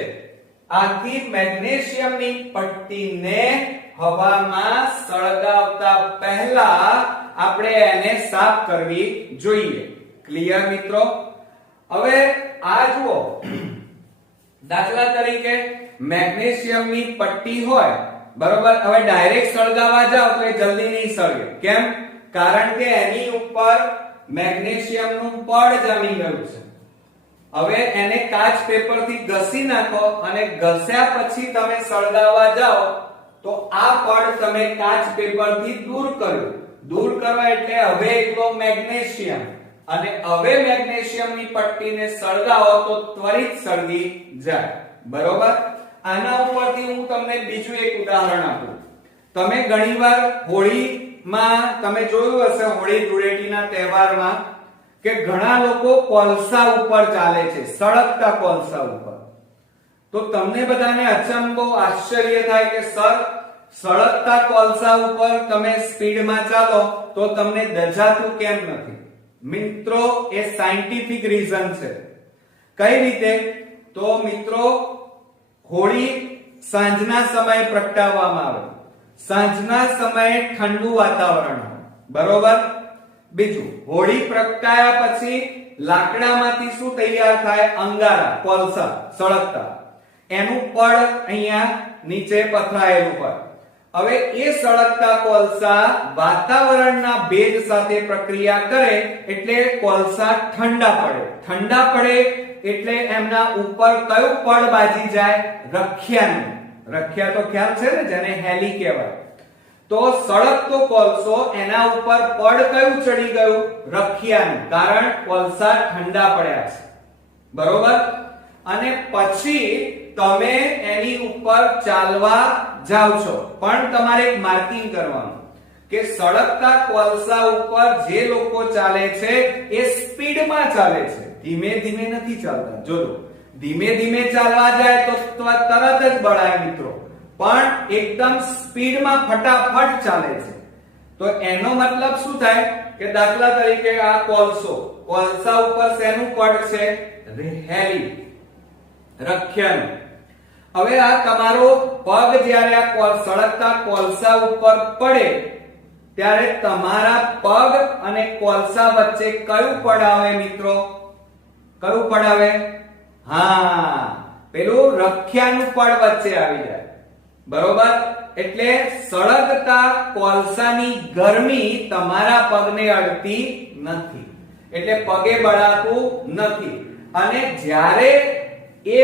આથી મેગ્નેશિયમની પટ્ટીને હવામાં સળગાવતા પહેલા આપણે એને સાફ કરવી જોઈએ. ક્લિયર મિત્રો? હવે આ જુઓ, દાખલા તરીકે મેગ્નેશિયમની પટ્ટી હોય, બરોબર. હવે ડાયરેક્ટ સળગાવવા જાવ તો એ જલ્દી નહીં સળગે. કેમ? કારણ કે એની ઉપર મેગ્નેશિયમનું પડ જામી ગયું છે. હવે એને કાચ પેપરથી ઘસી નાખો અને ઘસ્યા પછી તમે સળગાવવા જાઓ તો આ પડ તમે કાચ પેપરથી દૂર કર્યું. દૂર કરવા એટલે હવે એકલો મેગ્નેશિયમ, અને હવે મેગ્નેશિયમની પટ્ટીને સળગાવો તો ત્વરિત સળગી જાય. બરોબર. આના ઉપરથી હું તમને બીજું એક ઉદાહરણ આપું. તમે ઘણીવાર હોળીમાં તમે જોયું હશે, હોળી ધૂળેટીના તહેવારમાં કે ઘણા લોકો કોલસા ઉપર ચાલે છે, સળગતા કોલસા ઉપર. તો તમને બધાને અચંબો આશ્ચર્ય થાય કે સર, સળગતા કોલસા ઉપર તમે સ્પીડમાં ચાલો તો તમને દજાતું કેમ નથી? મિત્રો, એ સાયન્ટિફિક રીઝન છે. કઈ રીતે? તો મિત્રો, હોળી સાંજના સમયે પ્રગટાવવામાં આવે. સાંજના સમયે ઠંડુ વાતાવરણ હોય, બરોબર. બીજું, હોળી પ્રગટાયા પછી લાકડામાંથી શું તૈયાર થાય? અંગારા, કોલસા સળગતા. એનું પડ અહીંયા નીચે પથરાયેલું હોય. હવે એ સળગતા કોલસા વાતાવરણના ભેજ સાથે પ્રક્રિયા કરે એટલે કોલસા ઠંડા પડે. ઠંડા પડે એટલે એમના ઉપર કયું પડ બાજી જાય? રખિયાનું. રખિયા તો ખ્યાલ છે ને, જેને હેલી કહેવાય. તો સળગતો કોલસો, એના ઉપર પડ કયું ચડી ગયું? રખિયાનું. કારણ કોલસા ઠંડા પડ્યા છે. બરોબર. અને પછી તમે એની ઉપર ચાલવા જાવ છો, પણ તમારે એક માર્કિંગ કરવાનું કે સળગતા કોલસા ઉપર જે લોકો ચાલે છે એ સ્પીડમાં ચાલે છે, ધીમે ધીમે નથી ચાલતા. જોજો, ધીમે ધીમે ચાલવા જાય તો તરત જ બળાય મિત્રો, પણ એકદમ સ્પીડમાં ફટાફટ ચાલે છે. તો એનો મતલબ શું થાય કે દાખલા તરીકે આ કોલસા ઉપર શેનું પડ છે? હેલી, રખિયાનું. હવે આ તમારો પગ જ્યારે આ સળગતા કોલસા ઉપર પડે ત્યારે તમારા પગ અને કોલસા વચ્ચે કયું પડ આવે મિત્રો? કયું પડ આવે? હા, પેલું રખિયાનું પડ વચ્ચે આવી જાય. બરોબર. એટલે સળગતા કોલસાની ગરમી તમારા પગને અડતી નથી, એટલે પગે બળાતું નથી. અને જ્યારે એ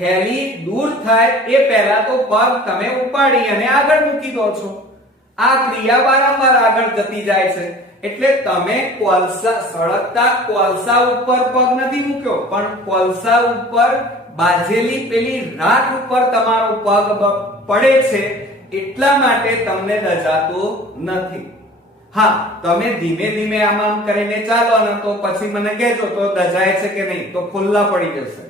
હેલી દૂર થાય એ પહેલા તો પગ તમે ઉપાડી અને આગળ મૂકી દો છો. આ ક્રિયા વારંવાર આગળ જતી જાય છે. એટલે તમે સળગતા કોલસા ઉપર પગ નથી મૂક્યો, પણ કોલસા ઉપર બાજેલી પેલી રાખ ઉપર તમારો પગ પડે છે, એટલા માટે તમને દજાતું નથી. હા, તમે ધીમે ધીમે આમ કરીને ચાલો ને તો પછી મને કહેજો તો દજાય છે કે નહીં, તો ખુલ્લા પડી જશે.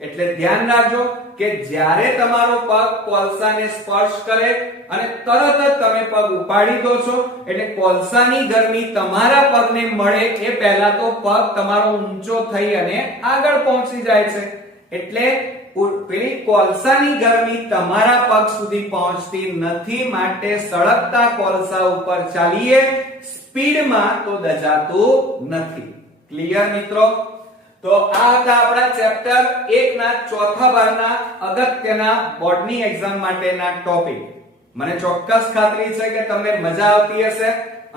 એટલે ધ્યાન રાખજો કે જ્યારે તમારો પગ કોલસાને સ્પર્શ કરે અને તરત જ તમે પગ ઉપાડી દો છો, એટલે કોલસાની ગરમી તમારા પગને મળે એ પહેલા તો પગ તમારો ઊંચો થઈ અને આગળ પહોંચી જાય છે. એટલે પેલી કોલસાની ગરમી તમારા પગ સુધી પહોંચતી નથી. માટે સળગતા કોલસા ઉપર ચાલીએ સ્પીડમાં તો દજાતું નથી. ક્લિયર મિત્રો? તો આ હતા આપણા ચેપ્ટર 1 ના ચોથા ભાગના અગત્યના બોર્ડની એક્ઝામ માટેના ટોપિક. મને ચોક્કસ ખાતરી છે કે તમને મજા આવતી હશે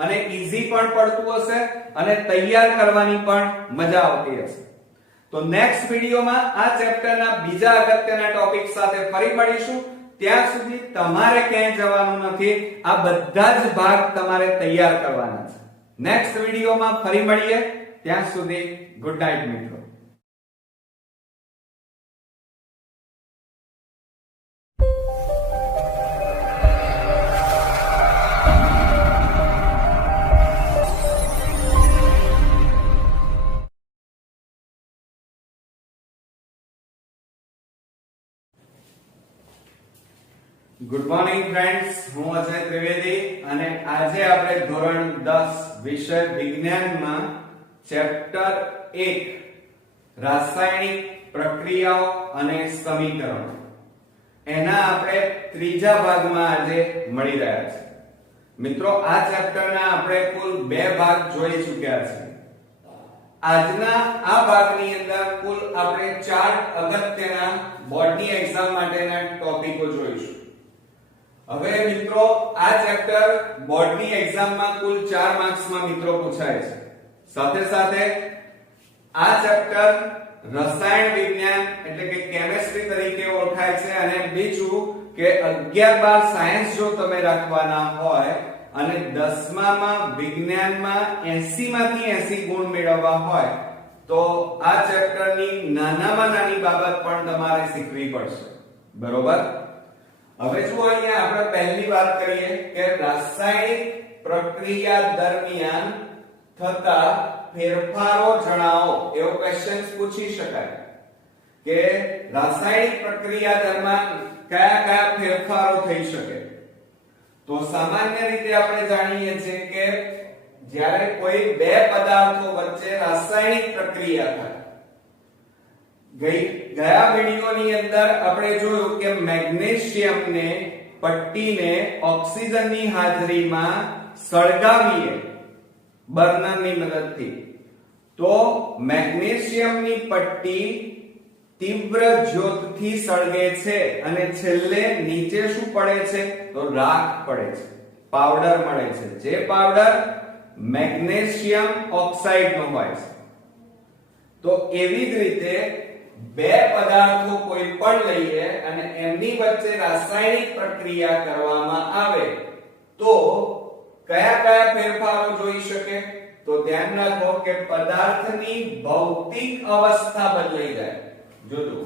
અને ઈઝી પણ પડતું હશે અને તૈયાર કરવાની પણ મજા આવતી હશે. તો નેક્સ્ટ વિડિયોમાં આ ચેપ્ટરના બીજા અગત્યના ટોપિક સાથે ફરી મળીશું. ત્યાં સુધી તમારે ક્યાંય જવાનું નથી, આ બધા જ ભાગ તમારે તૈયાર કરવાના છે. નેક્સ્ટ વિડિયોમાં ફરી મળીએ. ત્યાં સુધી ગુડ નાઇટ મિત્રો. ગુડ મોર્નિંગ ફ્રેન્ડ્સ, હું અજય ત્રિવેદી અને આજે આપણે ધોરણ 10 વિષય વિજ્ઞાનમાં ચેપ્ટર 1 રાસાયણિક પ્રક્રિયાઓ અને સમીકરણો એના આપણે ત્રીજા ભાગમાં આજે મળી રહ્યા છે. મિત્રો, આ ચેપ્ટરના આપણે કુલ 2 ભાગ જોઈ ચૂક્યા છીએ. આજના આ ભાગની અંદર કુલ આપણે 4 અગત્યના બોર્ડની એક્ઝામ માટેના ટોપિકો જોઈશું. હવે મિત્રો, આ ચેપ્ટર બોર્ડની એક્ઝામમાં કુલ 4 માર્ક્સમાં મિત્રો પૂછાય છે. સાથે સાથે આ ચેપ્ટર રસાયણ વિજ્ઞાન એટલે કે કેમિસ્ટ્રી તરીકે ઓળખાય છે અને બીજું કે 11-12 સાયન્સ જો તમે રાખવાના હોય અને 10મામાં વિજ્ઞાનમાં 80 માંથી 80 ગુણ મેળવવા હોય તો આ ચેપ્ટરની નાનામાં નાની બાબત પણ તમારે શીખવી પડશે. બરોબર? હવે જો અહીંયા આપણે પહેલી વાત કરીએ કે રાસાયણિક પ્રક્રિયા દરમિયાન થતા ફેરફારો જણાવો, એવો ક્વેશ્ચન્સ પૂછી શકાય કે રાસાયણિક પ્રક્રિયા દરમિયાન કયા કયા ફેરફારો થઈ શકે. તો સામાન્ય રીતે આપણે જાણીએ છીએ કે જ્યારે કોઈ બે પદાર્થો વચ્ચે રાસાયણિક પ્રક્રિયા થાય, ગયા વિડિયોની અંદર આપણે જોયું કે મેગ્નેશિયમને પટ્ટીને ઓક્સિજનની હાજરીમાં સળગાવીએ બર્નરની મદદથી તો મેગ્નેશિયમની પટ્ટી તીવ્ર જ્યોતથી સળગે છે અને છેલ્લે નીચે શું પડે છે તો રાખ પડે છે, પાવડર મળે છે, જે પાવડર મેગ્નેશિયમ ઓક્સાઇડનો હોય છે. તો એવી જ રીતે બે પદાર્થો કોઈ પણ લઈએ અને એમની વચ્ચે રાસાયણિક પ્રક્રિયા કરવામાં આવે તો કયા કયા ફેરફારો જોઈ શકે. તો ધ્યાન રાખો કે પદાર્થની ભૌતિક અવસ્થા બદલાઈ જાય. જોજો,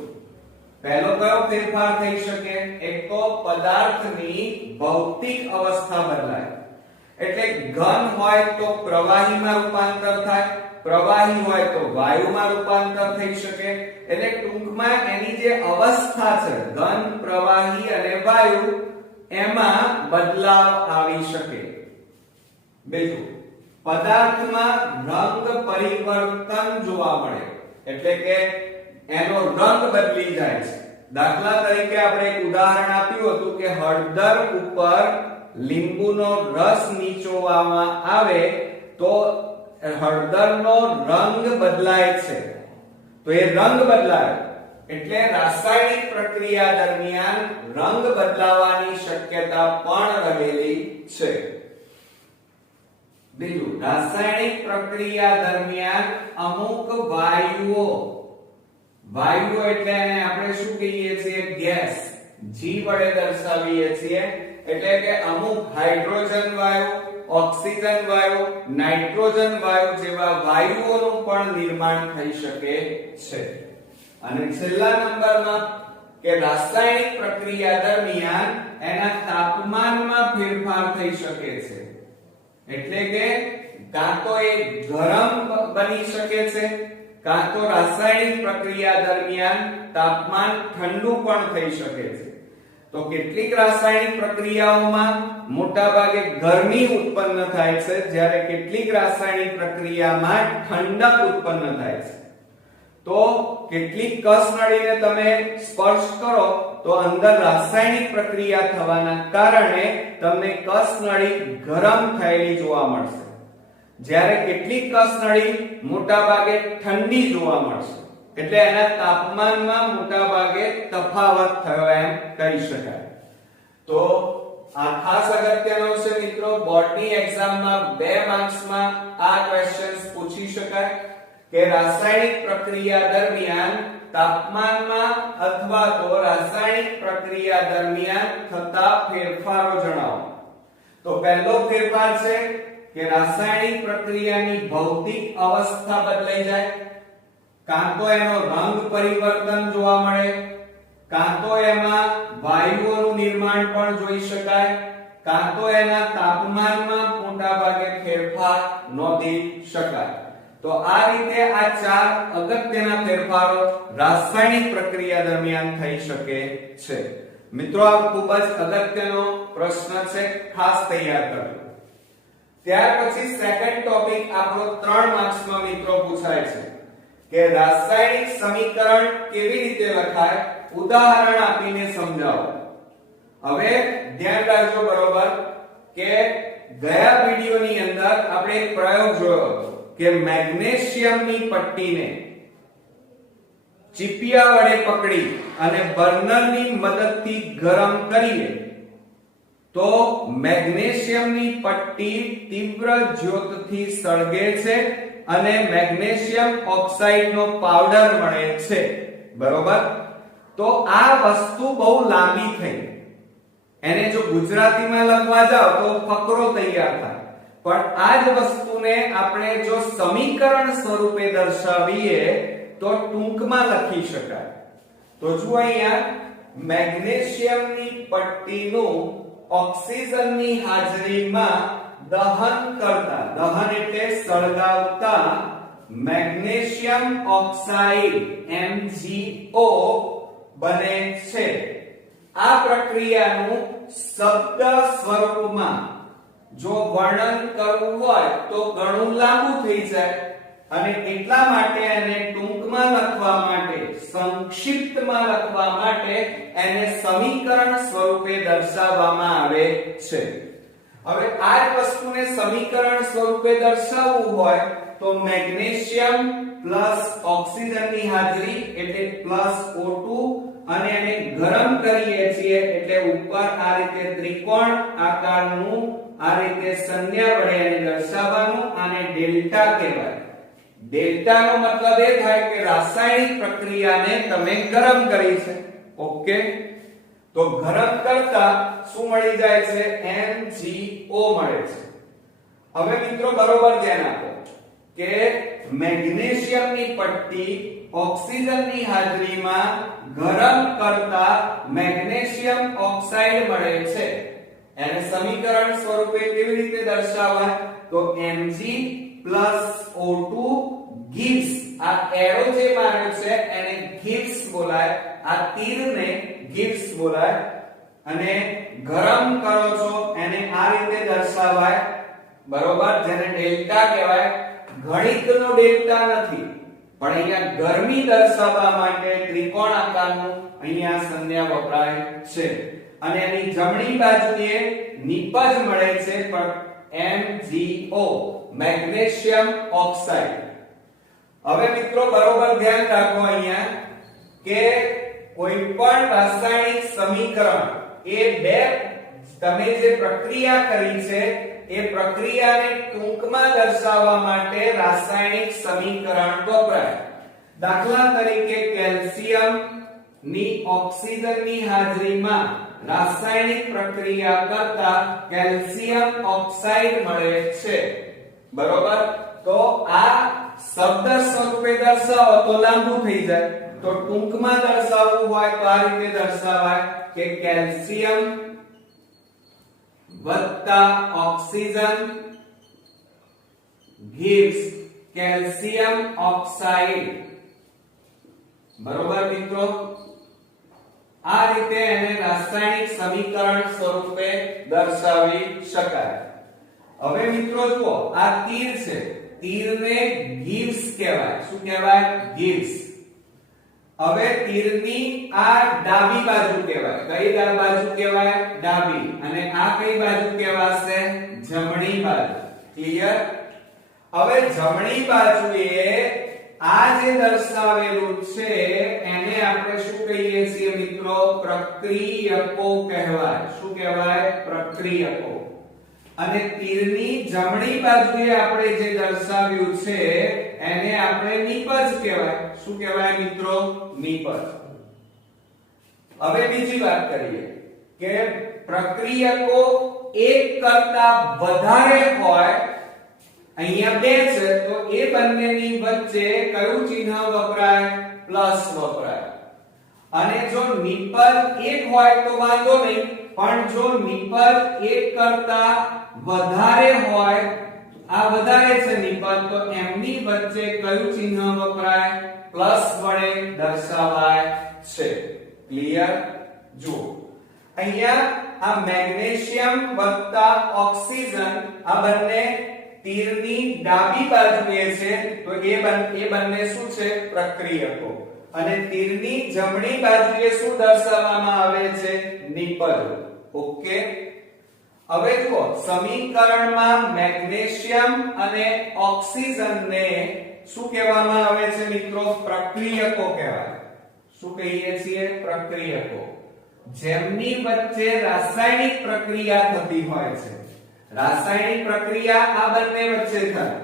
પહેલો કયો ફેરફાર થઈ શકે? એક તો પદાર્થની ભૌતિક અવસ્થા બદલાય, એટલે ઘન હોય તો પ્રવાહીમાં રૂપાંતર થાય, પ્રવાહી હોય તો વાયુમાં રૂપાંતર થઈ શકે. એટલે ટૂંકમાં એની જે અવસ્થા છે ઘન, પ્રવાહી અને વાયુ એમાં બદલાવ આવી શકે. બીજું, પદાર્થમાં રંગ પરિવર્તન જોવા મળે, એટલે કે એનો રંગ બદલી જાય છે. દાખલા તરીકે આપણે એક ઉદાહરણ આપ્યું હતું કે હળદર ઉપર લીંબુનો રસ નીચોવવામાં આવે તો હળદરનો રંગ બદલાય છે. તો એ રંગ બદલાય એટલે રાસાયણિક પ્રક્રિયા દરમિયાન રંગ બદલાવાની શક્યતા પણ રહેલી છે. બીજું, રાસાયણિક પ્રક્રિયા દરમિયાન અમુક વાયુઓ એટલે એને આપણે શું કહીએ છીએ? ગેસ. G વડે દર્શાવીએ છીએ. એટલે કે અમુક હાઇડ્રોજન વાયુ, ઓક્સિજન વાયુ, નાઇટ્રોજન વાયુ જેવા વાયુઓનું પણ નિર્માણ થઈ શકે છે. અને છેલ્લા નંબરમાં કે રાસાયણિક પ્રક્રિયા દરમિયાન એના તાપમાનમાં ફેરફાર થઈ શકે છે. એટલે કે કાં તો એ ગરમ બની શકે છે, કાં તો રાસાયણિક પ્રક્રિયા દરમિયાન તાપમાન ઠંડુ પણ થઈ શકે છે. તો કેટલીક રાસાયણિક પ્રક્રિયાઓમાં મોટાભાગે ગરમી ઉત્પન્ન થાય છે, જ્યારે કેટલીક રાસાયણિક પ્રક્રિયામાં ઠંડક ઉત્પન્ન થાય છે. તો કેટલીક કસનળીને તમે સ્પર્શ કરો તો અંદર રાસાયણિક પ્રક્રિયા થવાના કારણે તમને કસનળી ગરમ થયેલી જોવા મળશે, જ્યારે કેટલીક કસનળી મોટાભાગે ઠંડી જોવા મળશે. એટલે એના તાપમાનમાં મોટાભાગે તફાવત થયો એમ કહી શકાય. તો આ ખાસ અગત્યનો છે મિત્રો. બોર્ડની એક્ઝામમાં 2 માર્ક્સમાં આ ક્વેશ્ચન્સ પૂછી શકાય કે રાસાયણિક પ્રક્રિયા દરમિયાન તાપમાનમાં અથવા તો રાસાયણિક પ્રક્રિયા દરમિયાન થતા ફેરફારો જણાવો. તો પહેલો ફેરફાર છે કે રાસાયણિક પ્રક્રિયાની ભૌતિક અવસ્થા બદલાઈ જાય, કાં તો એનો રંગ પરિવર્તન જોવા મળે, કાં તો એમાં વાયુઓનું નિર્માણ પણ જોઈ શકાય, કાં તો એના તાપમાનમાં મોટાભાગે ફેરફાર નોંધી શકાય. તો આ રીતે આ 4 અગત્યના ફેરફારો રાસાયણિક પ્રક્રિયા દરમિયાન થઈ શકે છે. મિત્રો આ ખૂબ જ અગત્યનો પ્રશ્ન છે, ખાસ તૈયાર કરજો. ત્યાર પછી સેકન્ડ ટોપિક આપણો 3 માર્ક્સમાં મિત્રો પૂછાય છે કે રાસાયણિક સમીકરણ કેવી રીતે લખાય, ઉદાહરણ આપીને સમજાવો. હવે ધ્યાન રાખજો બરોબર કે ગયા વિડિયોની અંદર આપણે એક પ્રયોગ જોયો હતો કે મેગ્નેશિયમની પટ્ટીને ચીપિયા વડે પકડી અને બર્નરની મદદથી ગરમ કરીએ તો મેગ્નેશિયમની પટ્ટી તીવ્ર જ્યોતથી સળગે છે અને મેગ્નેશિયમ ઓક્સાઇડનો પાવડર મળે છે. બરોબર? તો આ વસ્તુ બહુ લાંબી થઈ, એને જો ગુજરાતીમાં લખવા જાવ તો ફકરો તૈયાર થાય, પણ આ જ વસ્તુને આપણે જો સમીકરણ સ્વરૂપે દર્શાવીએ તો ટૂંકમાં લખી શકાય. તો જુઓ અહીંયા મેગ્નેશિયમની પટ્ટીનું ઓક્સિજનની હાજરીમાં દહન કરતા, દહન એટલે સળગાવતા મેગ્નેશિયમ ઓક્સાઇડ MgO બને છે. આ પ્રક્રિયાનું શબ્દ સ્વરૂપમાં જો વર્ણન કરવું હોય તો ઘણું લાંબુ થઈ જાય અને એટલા માટે એને ટૂંકમાં લખવા માટે, સંક્ષિપ્તમાં લખવા માટે એને સમીકરણ સ્વરૂપે દર્શાવવામાં આવે છે. હવે આ જ વસ્તુને સમીકરણ સ્વરૂપે દર્શાવવું હોય તો મેગ્નેશિયમ પ્લસ ઓક્સિજનની હાજરી એટલે પ્લસ O2 અને એને ગરમ કરીએ છીએ એટલે ઉપર આ રીતે ત્રિકોણ આકારનું આ રીતે સંજ્ઞા વડે એને દર્શાવવાનું, આને ડેલ્ટા કહેવાય. ડેલ્ટા નો મતલબ એ થાય કે રાસાયણિક પ્રક્રિયાને તમે ગરમ કરી છે. ઓકે, તો ગરમ કરતા શું મળી જાય છે? MgO મળે છે. હવે મિત્રો બરોબર ધ્યાન આપો કે મેગ્નેશિયમની પટ્ટી ઓક્સિજનની હાજરીમાં ગરમ કરતા મેગ્નેશિયમ ઓક્સાઇડ મળે છે. એને સમીકરણ સ્વરૂપે કેવી રીતે દર્શાવાય? તો Mg O2 gives, આ એરો જે માર્યો છે એને gives બોલાય, આ તીરને gives બોલાય, અને ગરમ કરો છો એને આ રીતે દર્શાવાય. બરોબર? જેને ડેલ્ટા કહેવાય. ગણિતનો ડેલ્ટા નથી, પણ અહીંયા ગરમી દર્શાવવા માટે ત્રિકોણ આકારનું અહીંયા સંજ્ઞા વપરાય છે. અને એની જમણી બાજુએ નિપજ મળે છે પણ MgO, મેગ્નેશિયમ ઓક્સાઇડ. હવે મિત્રો બરોબર ધ્યાન રાખો અહીંયા કે કોઈ પણ રાસાયણિક સમીકરણ એ બે તમે જે પ્રક્રિયા કરી છે એ પ્રક્રિયાને ટૂંકમાં દર્શાવવા માટે રાસાયણિક સમીકરણ વપરાય. દાખલા તરીકે કેલ્શિયમ ની ઓક્સિજનની હાજરીમાં રાસાયણિક પ્રક્રિયા કરતા કેલ્શિયમ ઓક્સાઇડ મળે છે. બરોબર? તો આ શબ્દ સ્વરૂપે દર્શાવો તો લાંબુ થઈ જાય, તો ટૂંકમાં દર્શાવવું હોય તો આ રીતે દર્શાવાય કે કેલ્શિયમ વત્તા ઓક્સિજન gives કેલ્શિયમ ઓક્સાઇડ. બરોબર મિત્રો? આ રીતે એને રાસાયણિક સમીકરણ સ્વરૂપે દર્શાવી શકાય. હવે મિત્રો જુઓ, આ તીર છે, તીરને gives કહેવાય. શું કહેવાય? gives. હવે તીરની આ ડાબી બાજુ કહેવાય. કઈ બાજુ કહેવાય? ડાબી. અને આ કઈ બાજુ કહેવાશે? જમણી બાજુ. ક્લિયર? હવે જમણી બાજુએ આ જે દર્શાવેલું છે એને આપણે શું કહીએ છીએ મિત્રો? પ્રક્રિયકો કહેવાય. શું કહેવાય? પ્રક્રિયકો. અને તીરની જમણી બાજુએ આપણે જે દર્શાવ્યું છે એને આપણે નિપજ કહેવાય. શું કહેવાય મિત્રો? નિપજ. હવે બીજી વાત કરીએ કે પ્રક્રિયકો એક કરતા વધારે હોય, અહીંયા બે છે તો એ બંનેની વચ્ચે કયું ચિહ્ન વપરાય? પ્લસ વપરાય. અને જો નિપજ એક હોય તો વાંધો નહીં, પણ જો નિપજ એક કરતા વધારે હોય, આ વધારે છે નિપજ, તો એમની વચ્ચે કયું ચિહ્ન વપરાય? પ્લસ વડે દર્શાવાય છે. ક્લિયર? જુઓ અહીંયા આ મેગ્નેશિયમ વત્તા ઓક્સિજન આ બંને તીરની ડાબી બાજુએ છે, તો એ બંને શું છે? પ્રક્રિયકો. અને તીરની જમણી બાજુએ શું દર્શાવવામાં આવે છે? નિપજો. ઓકે. હવે જુઓ, સમીકરણમાં મેગ્નેશિયમ અને ઓક્સિજનને શું કહેવામાં આવે છે મિત્રો? પ્રક્રિયકો કહેવાય. શું કહીએ છીએ? પ્રક્રિયકો. જેમની વચ્ચે રાસાયણિક પ્રક્રિયા થતી હોય છે. રાસાયણિક પ્રક્રિયા આ બંને વચ્ચે થાય.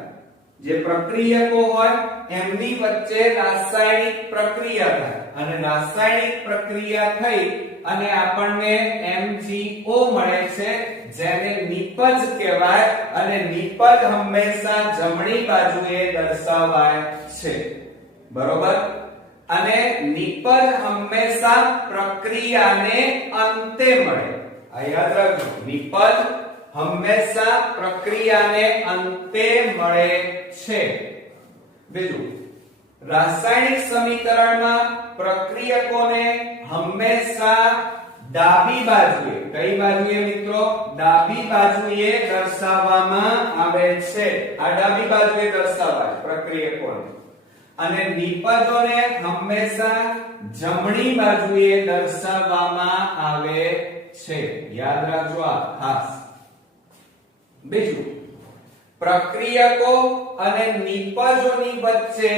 જે પ્રક્રિયકો હોય એમની વચ્ચે રાસાયણિક પ્રક્રિયા થાય અને રાસાયણિક પ્રક્રિયા થઈ અને આપણને MgO મળે છે, જેને નિપજ કહેવાય. અને નિપજ હંમેશા જમણી બાજુએ દર્શાવાય છે. બરોબર. અને નિપજ હંમેશા પ્રક્રિયાને અંતે મળે. આ યાદ રાખજો, નિપજ હંમેશા પ્રક્રિયાને અંતે મળે છે. બીજું, રાસાયણિક સમીકરણમાં પ્રક્રિયકોને હંમેશા ડાબી બાજુએ, કઈ બાજુએ મિત્રો? ડાબી બાજુએ દર્શાવવામાં આવે છે. આ ડાબી બાજુએ દર્શાવાય પ્રક્રિયકોને. અને નિપજોને હંમેશા જમણી બાજુએ દર્શાવવામાં આવે છે. યાદ રાખજો આ ખાસ. બીજું, પ્રક્રિયકો અને નિપજોની વચ્ચે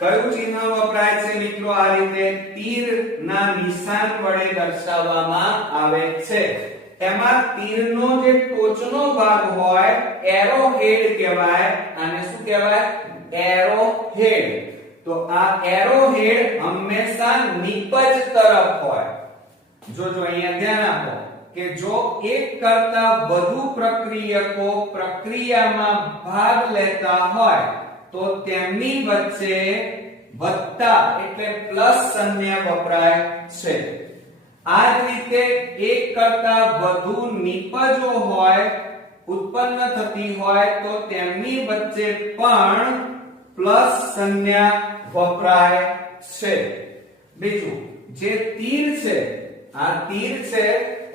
કયું ચિહ્ન વપરાય છે મિત્રો? આ રીતે તીરના નિશાન વડે દર્શાવવામાં આવે છે. એમાં તીરનો જે ટોચનો ભાગ હોય એરો હેડ કહેવાય. આને શું કહેવાય? એરો હેડ. તો આ એરો હેડ હંમેશા નિપજ તરફ હોય. જોજો અહીંયા ધ્યાન આપો કે જો એક કરતા વધુ પ્રક્રિયકો પ્રક્રિયામાં ભાગ લેતા હોય તો તેમની વચ્ચે વત્તા એટલે પ્લસ સંજ્ઞા વપરાય છે. આ જ રીતે એક કરતા વધુ નિપજો હોય ઉત્પન્ન થતી હોય તો તેમની વચ્ચે પણ પ્લસ સંજ્ઞા વપરાય છે. બીજું, જે તીર છે, આ તીર છે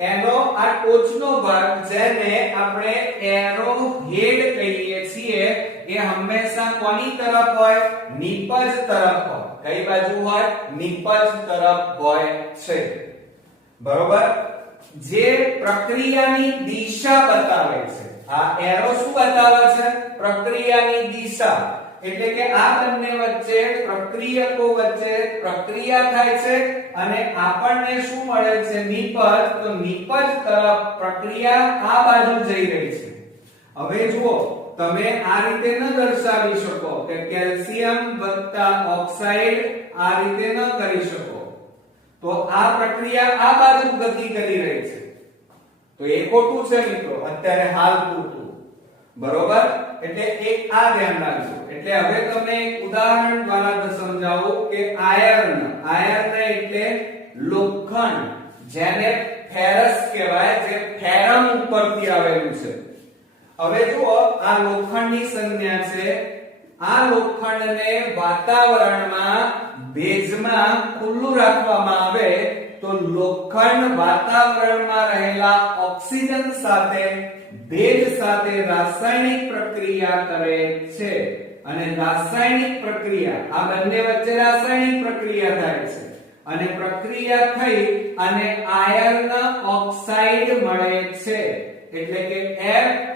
એનો આ ટોચનો ભાગ જેને આપણે એરો હેડ કહીએ છીએ, એ હંમેશા કોની તરફ હોય? નિપજ તરફ હોય. કઈ બાજુ હોય? નિપજ તરફ હોય છે. બરોબર. જે પ્રક્રિયાની દિશા બતાવે છે, આ એરો શું બતાવે છે? પ્રક્રિયાની દિશા. એટલે કે આ બંને વચ્ચે પ્રક્રિયકો વચ્ચે પ્રક્રિયા થાય છે અને આપણને શું મળે છે? નિપજ. તો નિપજ તરફ પ્રક્રિયા આ બાજુ જઈ રહી છે. હવે જુઓ, તમે આ રીતે ન દર્શાવી શકો કે કેલ્શિયમ વત્તા ઓક્સાઇડ, આ રીતે ન કરી શકો. તો આ પ્રક્રિયા આ બાજુ ગતિ કરી રહી છે. તો એ ખોટું છે મિત્રો, અત્યારે હાલ પૂરતું. બરોબર. એટલે એક આ ધ્યાન રાખજો. એટલે હવે તમને એક ઉદાહરણ દ્વારા સમજાવું કે આયર્ન એટલે લોખંડ, જેને ફેરસ કહેવાય, જે ફેરમ ઉપરથી આવેલું છે. હવે જુઓ, આ લોખંડની સંજ્ઞા છે. આ લોખંડને વાતાવરણમાં ભેજમાં ખુલ્લું રાખવામાં આવે તો લોખંડ વાતાવરણમાં રહેલા ઓક્સિજન સાથે ભેજ સાથે રાસાયણિક પ્રક્રિયા કરે છે. અને રાસાયણિક પ્રક્રિયા, આ બંને વચ્ચે રાસાયણિક પ્રક્રિયા થાય છે અને પ્રક્રિયા થઈ અને આયર્ન ઓક્સાઇડ મળે છે. એટલે કે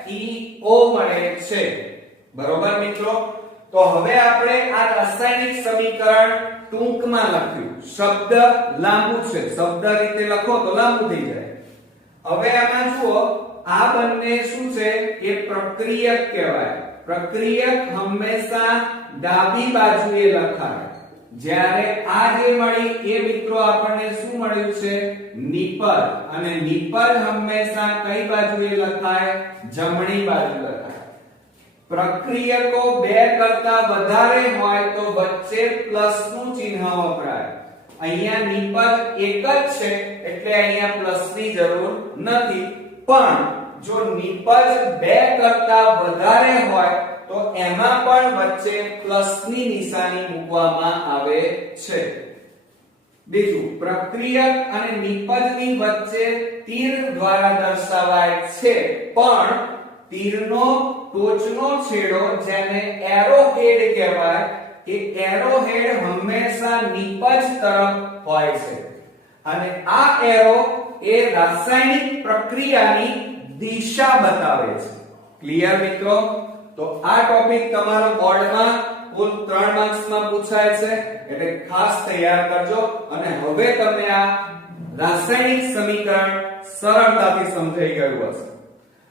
FeO મળે છે. બરોબર મિત્રો. તો હવે આપણે આ રાસાયણિક સમીકરણ ટૂંકમાં લખ્યું. શબ્દ લાંબુ છે, શબ્દ રીતે લખો તો લાંબુ થઈ જાય. હવે આમાં જુઓ, આ બંને શું છે? એ પ્રક્રિયક કહેવાય. પ્રક્રિયક હંમેશા ડાબી બાજુએ લખાય. જ્યારે આ જે મળી એ મિત્રો આપણને શું મળ્યું છે? નિપજ. અને નિપજ હંમેશા કઈ બાજુએ લખાય? જમણી બાજુ લખાય. પ્રક્રિયકો બે કરતા વધારે હોય તો વચ્ચે પ્લસ નું ચિહ્ન વપરાય. અહીંયા નિપજ એક જ છે એટલે અહીંયા પ્લસ ની જરૂર નથી. પણ જો નિપજ બે કરતા વધારે હોય તો એમાં પણ વચ્ચે પ્લસ ની નિશાની મૂકવામાં આવે છે. બીજું પ્રક્રિયક અને નિપજની વચ્ચે તીર દ્વારા દર્શાવાય છે, પણ તીરનો ટોચનો છેડો જેને એરોહેડ કહેવાય, એ એરોહેડ હંમેશા નિપજ તરફ હોય છે અને આ એરો એ રાસાયણિક પ્રક્રિયાની દિશા બતાવે છે. ક્લિયર મિત્રો? તો આ ટોપિક તમારો બોર્ડમાં કુલ 3 માર્ક્સમાં પૂછાય છે, એટલે ખાસ તૈયાર કરજો. અને હવે તમને આ રાસાયણિક સમીકરણ સરળતાથી સમજાઈ ગયું હશે.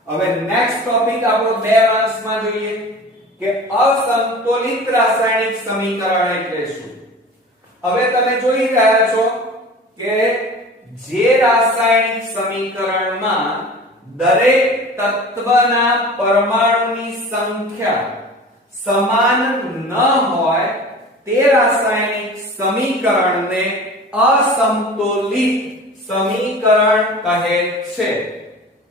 હવે નેક્સ્ટ ટોપિક આપણો 2 માર્ક્સમાં જોઈએ કે અસંતુલિત રાસાયણિક સમીકરણ એટલે શું. હવે તમે જોઈ રહ્યા છો કે જે રાસાયણિક સમીકરણમાં દરેક તત્વના પરમાણુની સંખ્યા સમાન ન હોય તે રાસાયણિક સમીકરણને અસંતુલિત સમીકરણ કહે છે.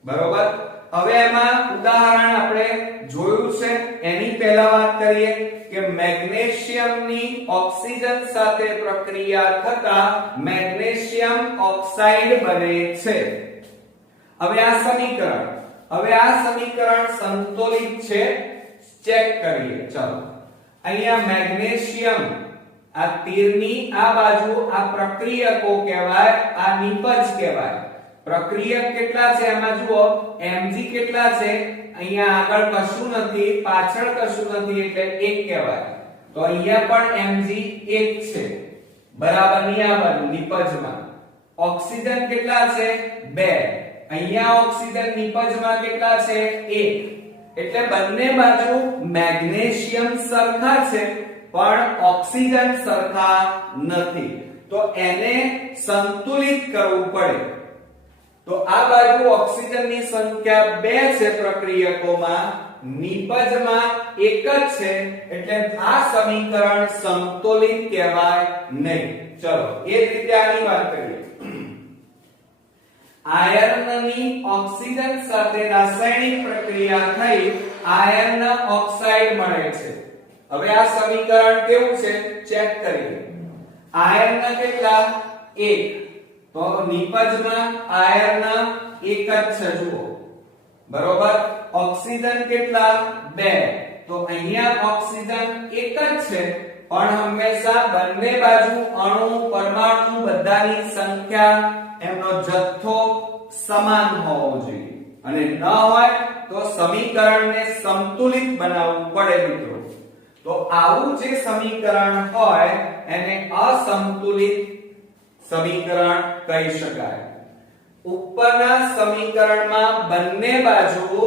બરોબર? હવે એમાં ઉદાહરણ આપણે જોયું છે, એની પહેલા વાત કરીએ કે મેગ્નેશિયમની ઓક્સિજન સાથે પ્રક્રિયા થતા મેગ્નેશિયમ ઓક્સાઇડ બને છે. હવે આ સમીકરણ સંતુલિત છે, ચેક કરીએ. ચલો, અહીંયા મેગ્નેશિયમ આ તીરની આ બાજુ આ પ્રક્રિયકો કહેવાય, આ નિપજ કહેવાય. પ્રક્રિયક કેટલા છે એમાં જુઓ, Mg કેટલા છે, અહીંયા આગળ કશું નથી, પાછળ કશું નથી, એટલે 1 કહેવાય. તો અહીંયા પણ Mg 1 છે, બરાબર ની આ બાજુ નિપજમાં. ઓક્સિજન કેટલા છે? 2. અહીંયા ઓક્સિજન નિપજમાં કેટલા છે? 1. એટલે બંને બાજુ મેગ્નેશિયમ સરખા છે પણ ઓક્સિજન સરખા નથી, તો એને સંતુલિત કરવું પડે. તો આ બાજુ ઓક્સિજનની સંખ્યા 2 છે પ્રક્રિયકોમાં, નિપજમાં 1 જ છે, એટલે આ સમીકરણ સંતુલિત કહેવાય નહીં. ચલો એ જ રીતે આની વાત કરીએ. આયર્નની ઓક્સિજન સાથે રાસાયણિક પ્રક્રિયા થઈ આયર્ન ઓક્સાઇડ મળે છે. હવે આ સમીકરણ કેવું છે ચેક કરીએ. આયર્ન કેટલા? 1. તો નિપજમાં આયર્ન 1 જ છે, જુઓ. બરોબર? ઓક્સિજન કેટલા? 2. તો અહીંયા ઓક્સિજન 1 જ છે, પણ હંમેશા બંને બાજુ અણુ પરમાણુ બધાની સંખ્યા એમનો જથ્થો સમાન હોવો જોઈએ, અને ન હોય તો સમીકરણને સંતુલિત બનાવવું પડે મિત્રો. તો આવું જે સમીકરણ હોય એને અસંતુલિત સમીકરણ કહી શકાય. ઉપરના સમીકરણમાં બંને બાજુ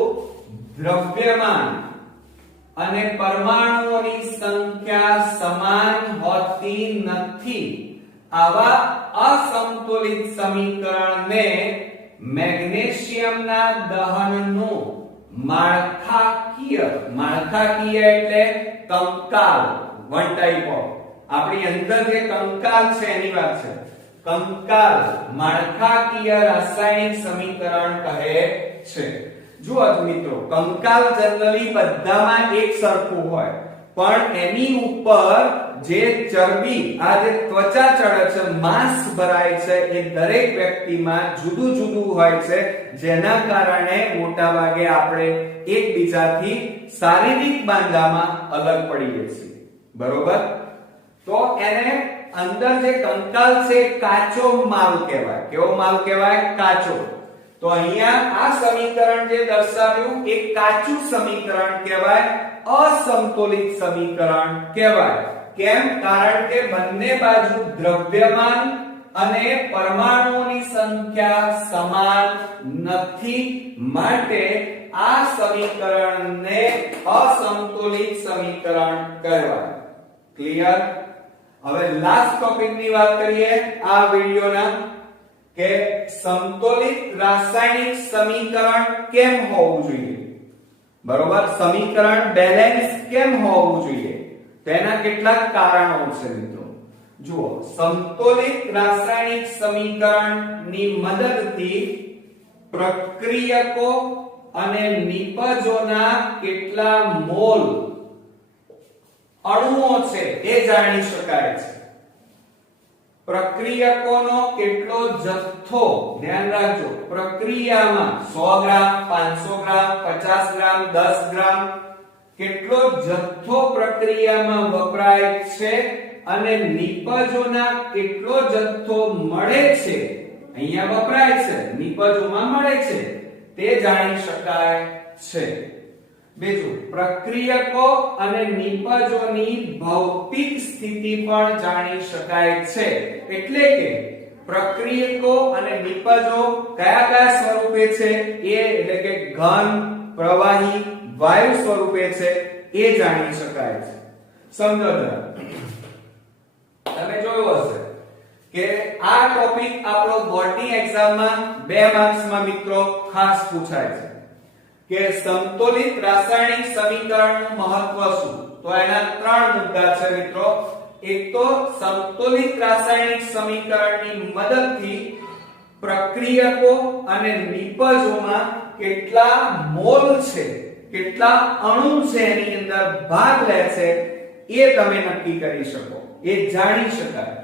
દ્રવ્યમાન અને પરમાણુઓની સંખ્યા સમાન હોતી નથી. આવા અસંતુલિત સમીકરણને મેગ્નેશિયમના દહનનું માળખાકીય એટલે કંકાલ, વન ટાઈપ ઓફ, આપણી અંદર જે કંકાલ છે એની વાત છે. કંકાલ માળખાકીય રાસાયણિક સમીકરણ કહે છે. જુઓ મિત્રો, કંકાલ જનરલી બધામાં એક સરખું હોય, પણ એની ઉપર જે ચરબી, આ જે ત્વચા ચડે છે, માંસ ભરાય છે, એ દરેક વ્યક્તિમાં જુદું જુદું હોય છે, જેના કારણે મોટા ભાગે આપણે એકબીજાથી શારીરિક બાંધામાં અલગ પડીએ છીએ. બરોબર? તો એને અંદર જે કંકાલ છે કાચો માલ કહેવાય. કેવો માલ કહેવાય? કાચો. તો અહીંયા આ સમીકરણ જે દર્શાવ્યું એ કાચું સમીકરણ કહેવાય, અસંતુલિત સમીકરણ કહેવાય. કેમ? કારણ કે બંને બાજુ દ્રવ્યમાન અને પરમાણુઓની સંખ્યા સમાન નથી, માટે આ સમીકરણને અસંતુલિત સમીકરણ કહેવાય. ક્લિયર? હવે લાસ્ટ ટોપિક ની વાત કરીએ આ વિડિયોના, કે સંતુલિત રાસાયણિક સમીકરણ કેમ હોવું જોઈએ. બરોબર? સમીકરણ બેલેન્સ કેમ હોવું જોઈએ, તેના કેટલાક કારણો છે મિત્રો. જુઓ, સંતુલિત રાસાયણિક સમીકરણની મદદથી પ્રક્રિયકો અને નિપજોના કેટલા મોલ અણુઓ છે એ જાણી શકાય છે. પ્રક્રિયકોનો કેટલો જથ્થો, ધ્યાન રાખજો, પ્રક્રિયામાં 100 ગ્રામ, 500 ગ્રામ, 50 ગ્રામ, 10 ગ્રામ કેટલો જથ્થો પ્રક્રિયામાં વપરાય છે અને નિપજોના કેટલો જથ્થો મળે છે, અહીંયા વપરાય છે, નિપજોમાં મળે છે, તે જાણી શકાય છે. બીજું, પ્રક્રિયકો અને નિપજોની ભૌતિક સ્થિતિ પણ જાણી શકાય છે. એટલે કે પ્રક્રિયકો અને નિપજો કયા કયા સ્વરૂપે છે, એ એટલે કે ઘન, પ્રવાહી, વાયુ સ્વરૂપે છે, એ જાણી શકાય છે. સમજો જરા, તમે જોયું હશે કે આ ટોપિક આપણો બોર્ડની એક્ઝામમાં 2 માર્ક્સમાં મિત્રો ખાસ પૂછાય છે કે સમતોલિત રાસાયણિક સમીકરણનું મહત્વ શું. તો એના 3 મુદ્દા છે મિત્રો. એક તો સમતોલિત રાસાયણિક સમીકરણની મદદથી પ્રક્રિયકો અને નિપજોમાં કેટલા મોલ છે, કેટલા અણુ છે એની અંદર ભાગ લે છે, એ તમે નક્કી કરી શકો, એ જાણી શકાય.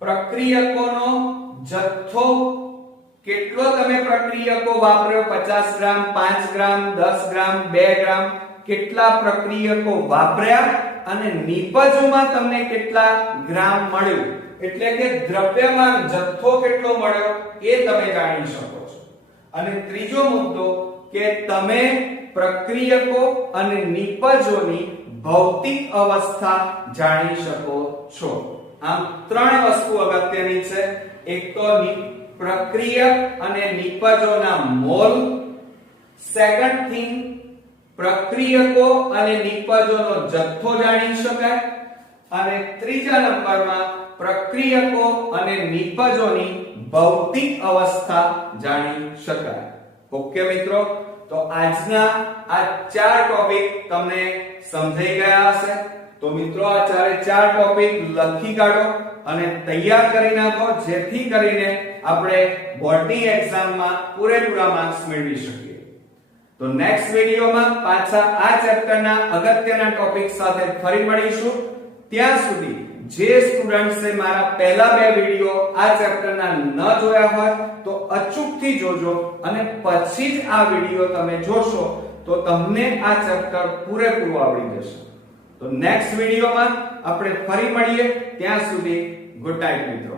પ્રક્રિયકોનો જથ્થો કેટલો તમે પ્રક્રિયકો વાપર્યો, 50 ગ્રામ, 5 ગ્રામ, 10 ગ્રામ, 2 ગ્રામ, કેટલા પ્રક્રિયકો વાપર્યા અને નિપજોમાં તમને કેટલા ગ્રામ મળ્યું, એટલે કે દ્રવ્યમાન જથ્થો કેટલો મળ્યો, એ તમે જાણી શકો છો. અને ત્રીજો મુદ્દો કે તમે પ્રક્રિયકો અને નિપજોની ભૌતિક અવસ્થા જાણી શકો છો. આમ 3 વસ્તુ અગત્યની છે. એક તો પ્રક્રિયક અને નિપજોના મોલ, સેકન્ડ થિંગ પ્રક્રિયકો અને નિપજોનો જથ્થો જાણી શકાય, અને ત્રીજા નંબરમાં પ્રક્રિયકો અને નિપજોની ભૌતિક અવસ્થા જાણી શકાય. ઓકે મિત્રો, તો આજના આ 4 ટોપિક તમને સમજાઈ ગયા હશે. તો મિત્રો આ 4 ટોપિક લખી કાઢો અને તૈયાર કરી નાખો, જેથી કરીને આપણે બોર્ડની એક્ઝામમાં પૂરેપૂરા માર્ક્સ મેળવી શકીએ. તો નેક્સ્ટ વિડિયોમાં પાછા આ ચેપ્ટરના અગત્યના ટોપિક સાથે ફરી મળીશું. ત્યાં સુધી જે સ્ટુડન્ટ્સે મારા પહેલા 2 વિડિયો આ ચેપ્ટરના ન જોયા હોય તો અચૂકથી જોજો, અને પછી જ આ વિડિયો તમે જોશો તો તમને આ ચેપ્ટર પૂરેપૂરું આવડી જશે. તો નેક્સ્ટ વિડિયોમાં આપણે ફરી મળીએ. ત્યાં સુધી ગુડ નાઈટ મિત્રો.